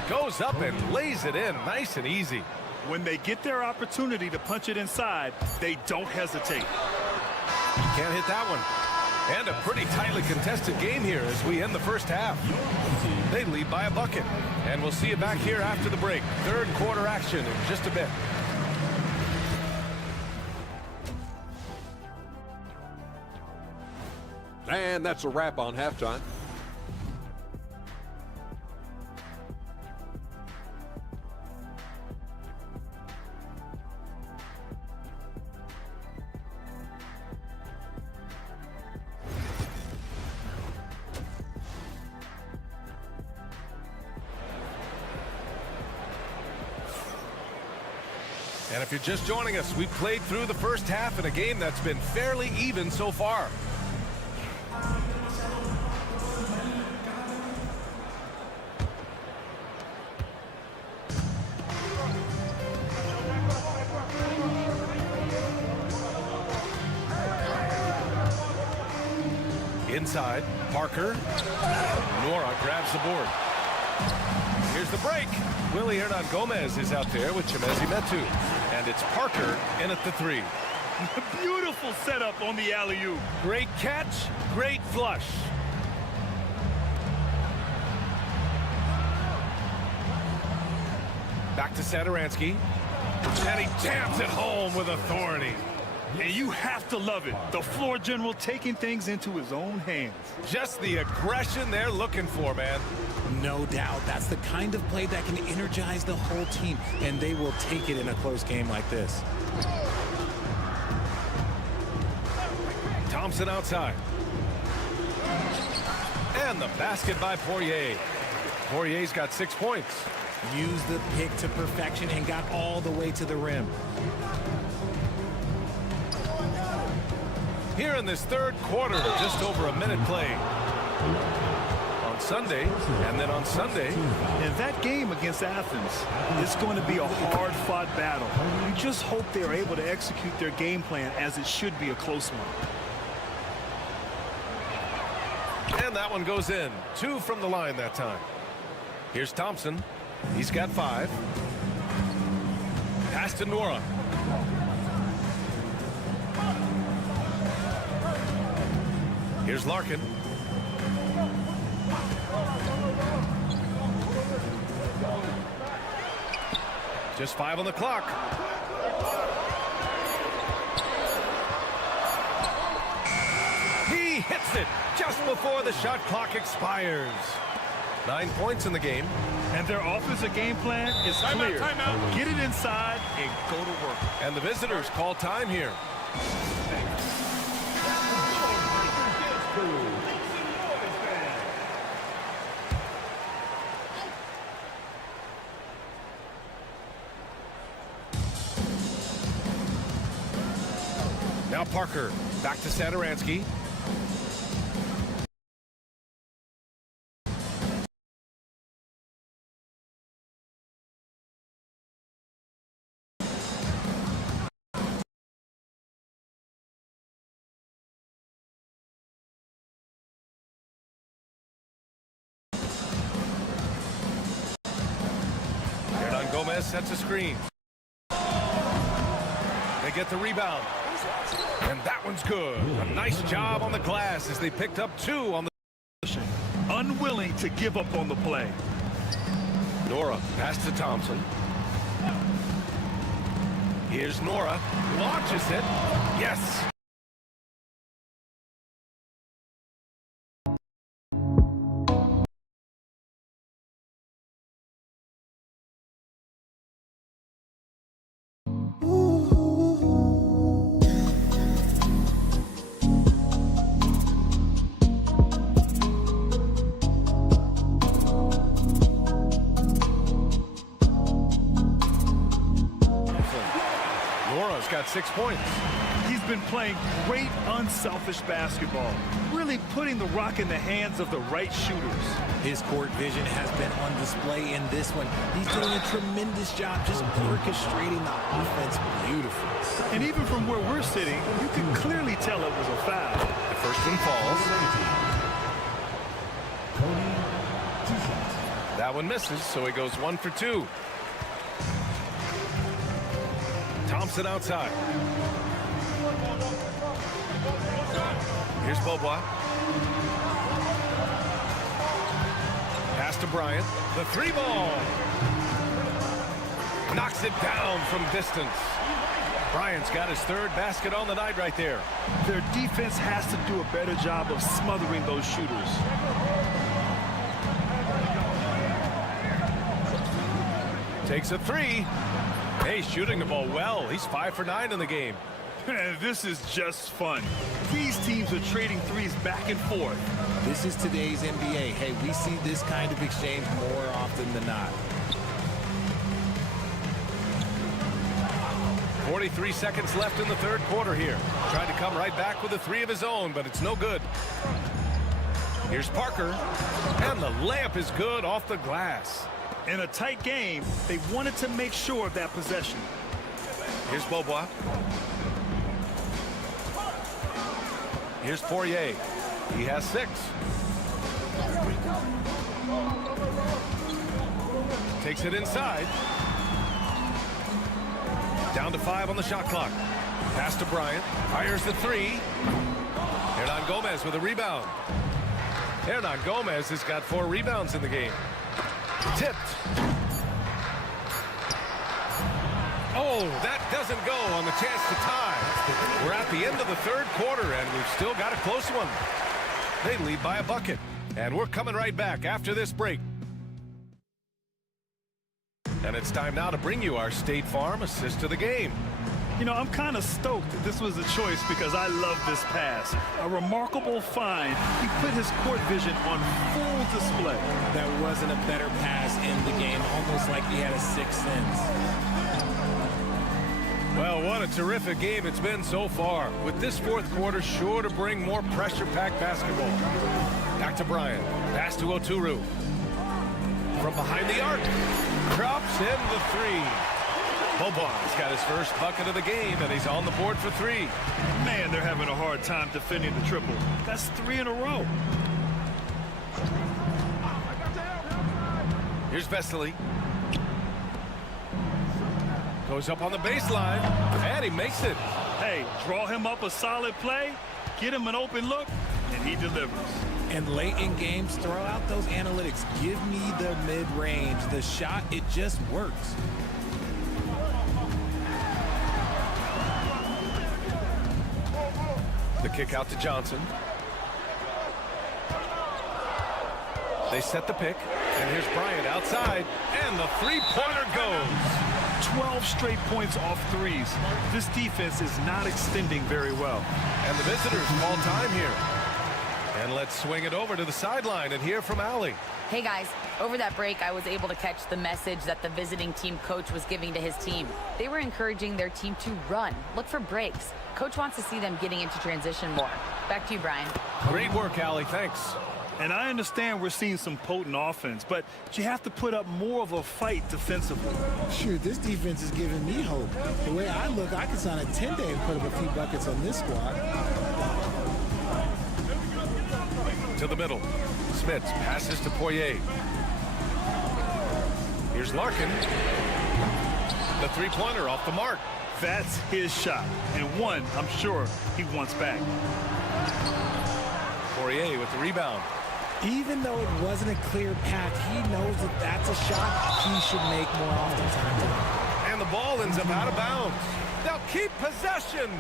Goes up and lays it in nice and easy. When they get their opportunity to punch it inside, they don't hesitate. Can't hit that one. And a pretty tightly contested game here as we end the first half. They lead by a bucket. And we'll see you back here after the break. Third quarter action in just a bit. And that's a wrap on halftime. And if you're just joining us, we've played through the first half in a game that's been fairly even so far. Inside, Parker. Nora grabs the board. Here's the break. Willie Hernan Gomez is out there with Chimezi Metu. And it's Parker in at the 3. Beautiful setup on the alley-oop. Great catch, great flush. Back to Satoransky. And he jams it home with authority. And you have to love it. The floor general taking things into his own hands. Just the aggression they're looking for, man. No doubt. That's the kind of play that can energize the whole team, and they will take it in a close game like this. Thompson outside. And the basket by Poirier. Poirier's got 6 points. Used the pick to perfection and got all the way to the rim. Here in this third quarter, just over a minute played. On Sunday, and then on Sunday. And that game against Athens is going to be a hard-fought battle. You just hope they're able to execute their game plan as it should be a close one. And that one goes in. 2 from the line that time. Here's Thompson. He's got 5. Pass to Nora. Here's Larkin. Just 5 on the clock. He hits it just before the shot clock expires. 9 points in the game. And their offensive game plan is clear. Timeout. Get it inside and go to work. And the visitors call time here. Now Parker, back to Satoransky. Hernan Gomez sets a screen. They get the rebound. And that one's good. A nice job on the glass as they picked up 2 on the... Unwilling to give up on the play. Nora, pass to Thompson. Here's Nora. Launches it. Yes. Got 6 points. He's been playing great unselfish basketball, really putting the rock in the hands of the right shooters. His court vision has been on display in this one. He's doing a tremendous job just orchestrating the offense beautifully. And even from where we're sitting, you can clearly tell it was a foul. The first one falls. That one misses, so he goes 1 for 2. Thompson outside. Here's Beaubois. Pass to Bryant. The 3-ball. Knocks it down from distance. Bryant's got his 3rd basket on the night right there. Their defense has to do a better job of smothering those shooters. Takes a 3. Hey, shooting the ball well. He's 5 for 9 in the game. This is just fun. These teams are trading threes back and forth. This is today's NBA. Hey, we see this kind of exchange more often than not. 43 seconds left in the third quarter here. Tried to come right back with a 3 of his own, but it's no good. Here's Parker. And the layup is good off the glass. In a tight game, they wanted to make sure of that possession. Here's Beaubois. Here's Poirier. He has 6. Takes it inside. Down to 5 on the shot clock. Pass to Bryant. Fires the 3. Hernan Gomez with a rebound. Hernan Gomez has got 4 rebounds in the game. Tipped. Oh, that doesn't go on the chance to tie. We're at the end of the third quarter, and we've still got a close one. They lead by a bucket. And we're coming right back after this break. And it's time now to bring you our State Farm assist of the game. You know, I'm kind of stoked that this was a choice because I love this pass. A remarkable find. He put his court vision on full display. There wasn't a better pass in the game, almost like he had a sixth sense. Well, what a terrific game it's been so far. With this fourth quarter sure to bring more pressure-packed basketball. Back to Bryant. Pass to Oturu. From behind the arc. Drops in the 3. Boban's got his first bucket of the game, and he's on the board for 3. Man, they're having a hard time defending the triple. That's 3 in a row. Here's Vesely. Goes up on the baseline, and he makes it. Hey, draw him up a solid play, get him an open look, and he delivers. And late in games, throw out those analytics. Give me the mid-range. The shot, it just works. The kick out to Johnson. They set the pick, and here's Bryant outside, and the three-pointer goes. 12 straight points off threes. This defense is not extending very well. And the visitors call time here. And let's swing it over to the sideline and hear from Allie. Hey guys, over that break I was able to catch the message that the visiting team coach was giving to his team. They were encouraging their team to run, look for breaks. Coach wants to see them getting into transition more. Back to you, Brian. Great work, Allie. Thanks. And I understand we're seeing some potent offense, but you have to put up more of a fight defensively. Shoot, this defense is giving me hope. The way I look, I could sign a 10-day and put up a few buckets on this squad. To the middle. Smits passes to Poirier. Here's Larkin. The three-pointer off the mark. That's his shot, and one I'm sure he wants back. Poirier with the rebound. Even though it wasn't a clear path, he knows that that's a shot he should make more often times. And the ball ends up out of bounds. They'll keep possession.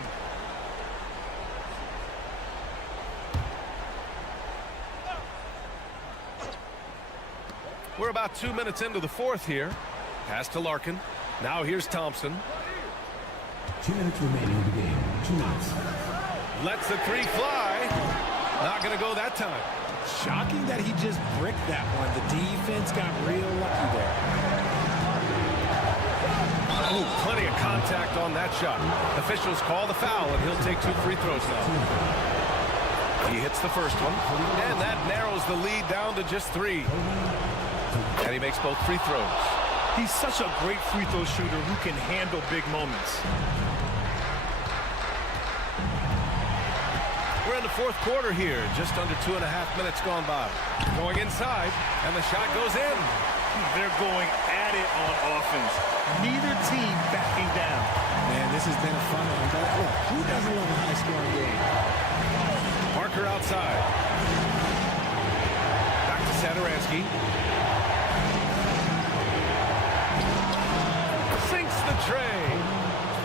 We're about 2 minutes into the fourth here. Pass to Larkin. Now here's Thompson. 2 minutes remaining in the game. 2 minutes. Lets the 3 fly. Not going to go that time. Shocking that he just bricked that one. The defense got real lucky there. Oh, plenty of contact on that shot. Officials call the foul, and he'll take 2 free throws now. He hits the first one, and that narrows the lead down to just 3. And he makes both free throws. He's such a great free throw shooter who can handle big moments. We're in the fourth quarter here, just under 2.5 minutes gone by. Going inside, and the shot goes in. They're going at it on offense. Neither team backing down. Man, this has been a fun one. But look, who doesn't love a high-scoring game? Parker outside. Back to Satoransky. Sinks the tray.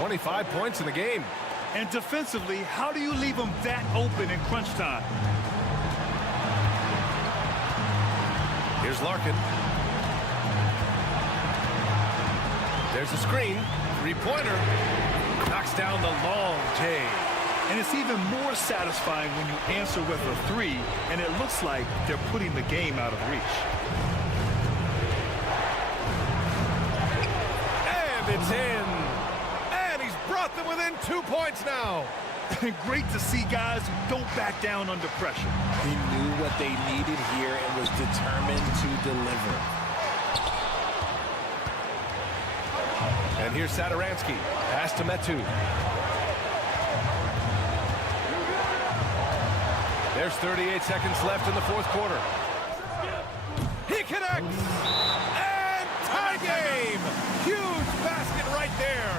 25 points in the game. And defensively, how do you leave them that open in crunch time? Here's Larkin. There's a screen. Three-pointer. Knocks down the long J. And it's even more satisfying when you answer with a 3, and it looks like they're putting the game out of reach. And it's in. And he's brought them within 2 points now. Great to see guys who don't back down under pressure. He knew what they needed here and was determined to deliver. And here's Satoransky. Pass to Metu. There's 38 seconds left in the fourth quarter. connects! And tie game! Huge basket right there!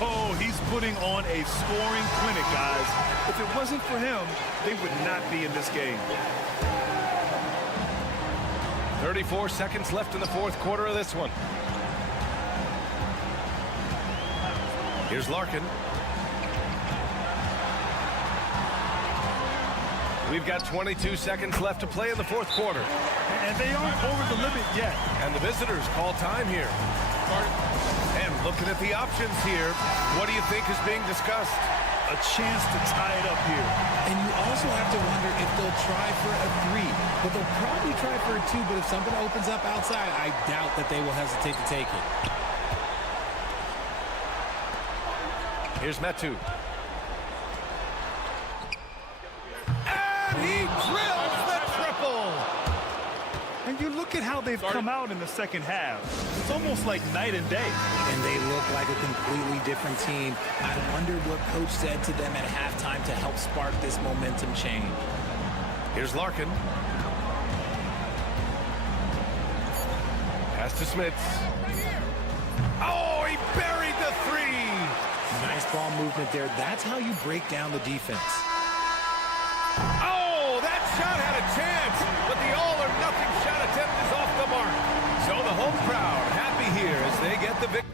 Oh, he's putting on a scoring clinic, guys. If it wasn't for him, they would not be in this game. 34 seconds left in the fourth quarter of this one. Here's Larkin. We've got 22 seconds left to play in the fourth quarter. And they aren't over the limit yet. And the visitors call time here. And looking at the options here, what do you think is being discussed? A chance to tie it up here. And you also have to wonder if they'll try for a 3. But they'll probably try for a 2, but if something opens up outside, I doubt that they will hesitate to take it. Here's Metu. And he drills the triple! And you look at how they've come out in the second half. It's almost like night and day. And they look like a completely different team. I wonder what coach said to them at halftime to help spark this momentum change. Here's Larkin. Pass to Smits. Oh, he buried the 3! Nice ball movement there. That's how you break down the defense. Oh, that shot had a chance, but the all-or-nothing shot attempt is off the mark. So the home crowd happy here as they get the victory.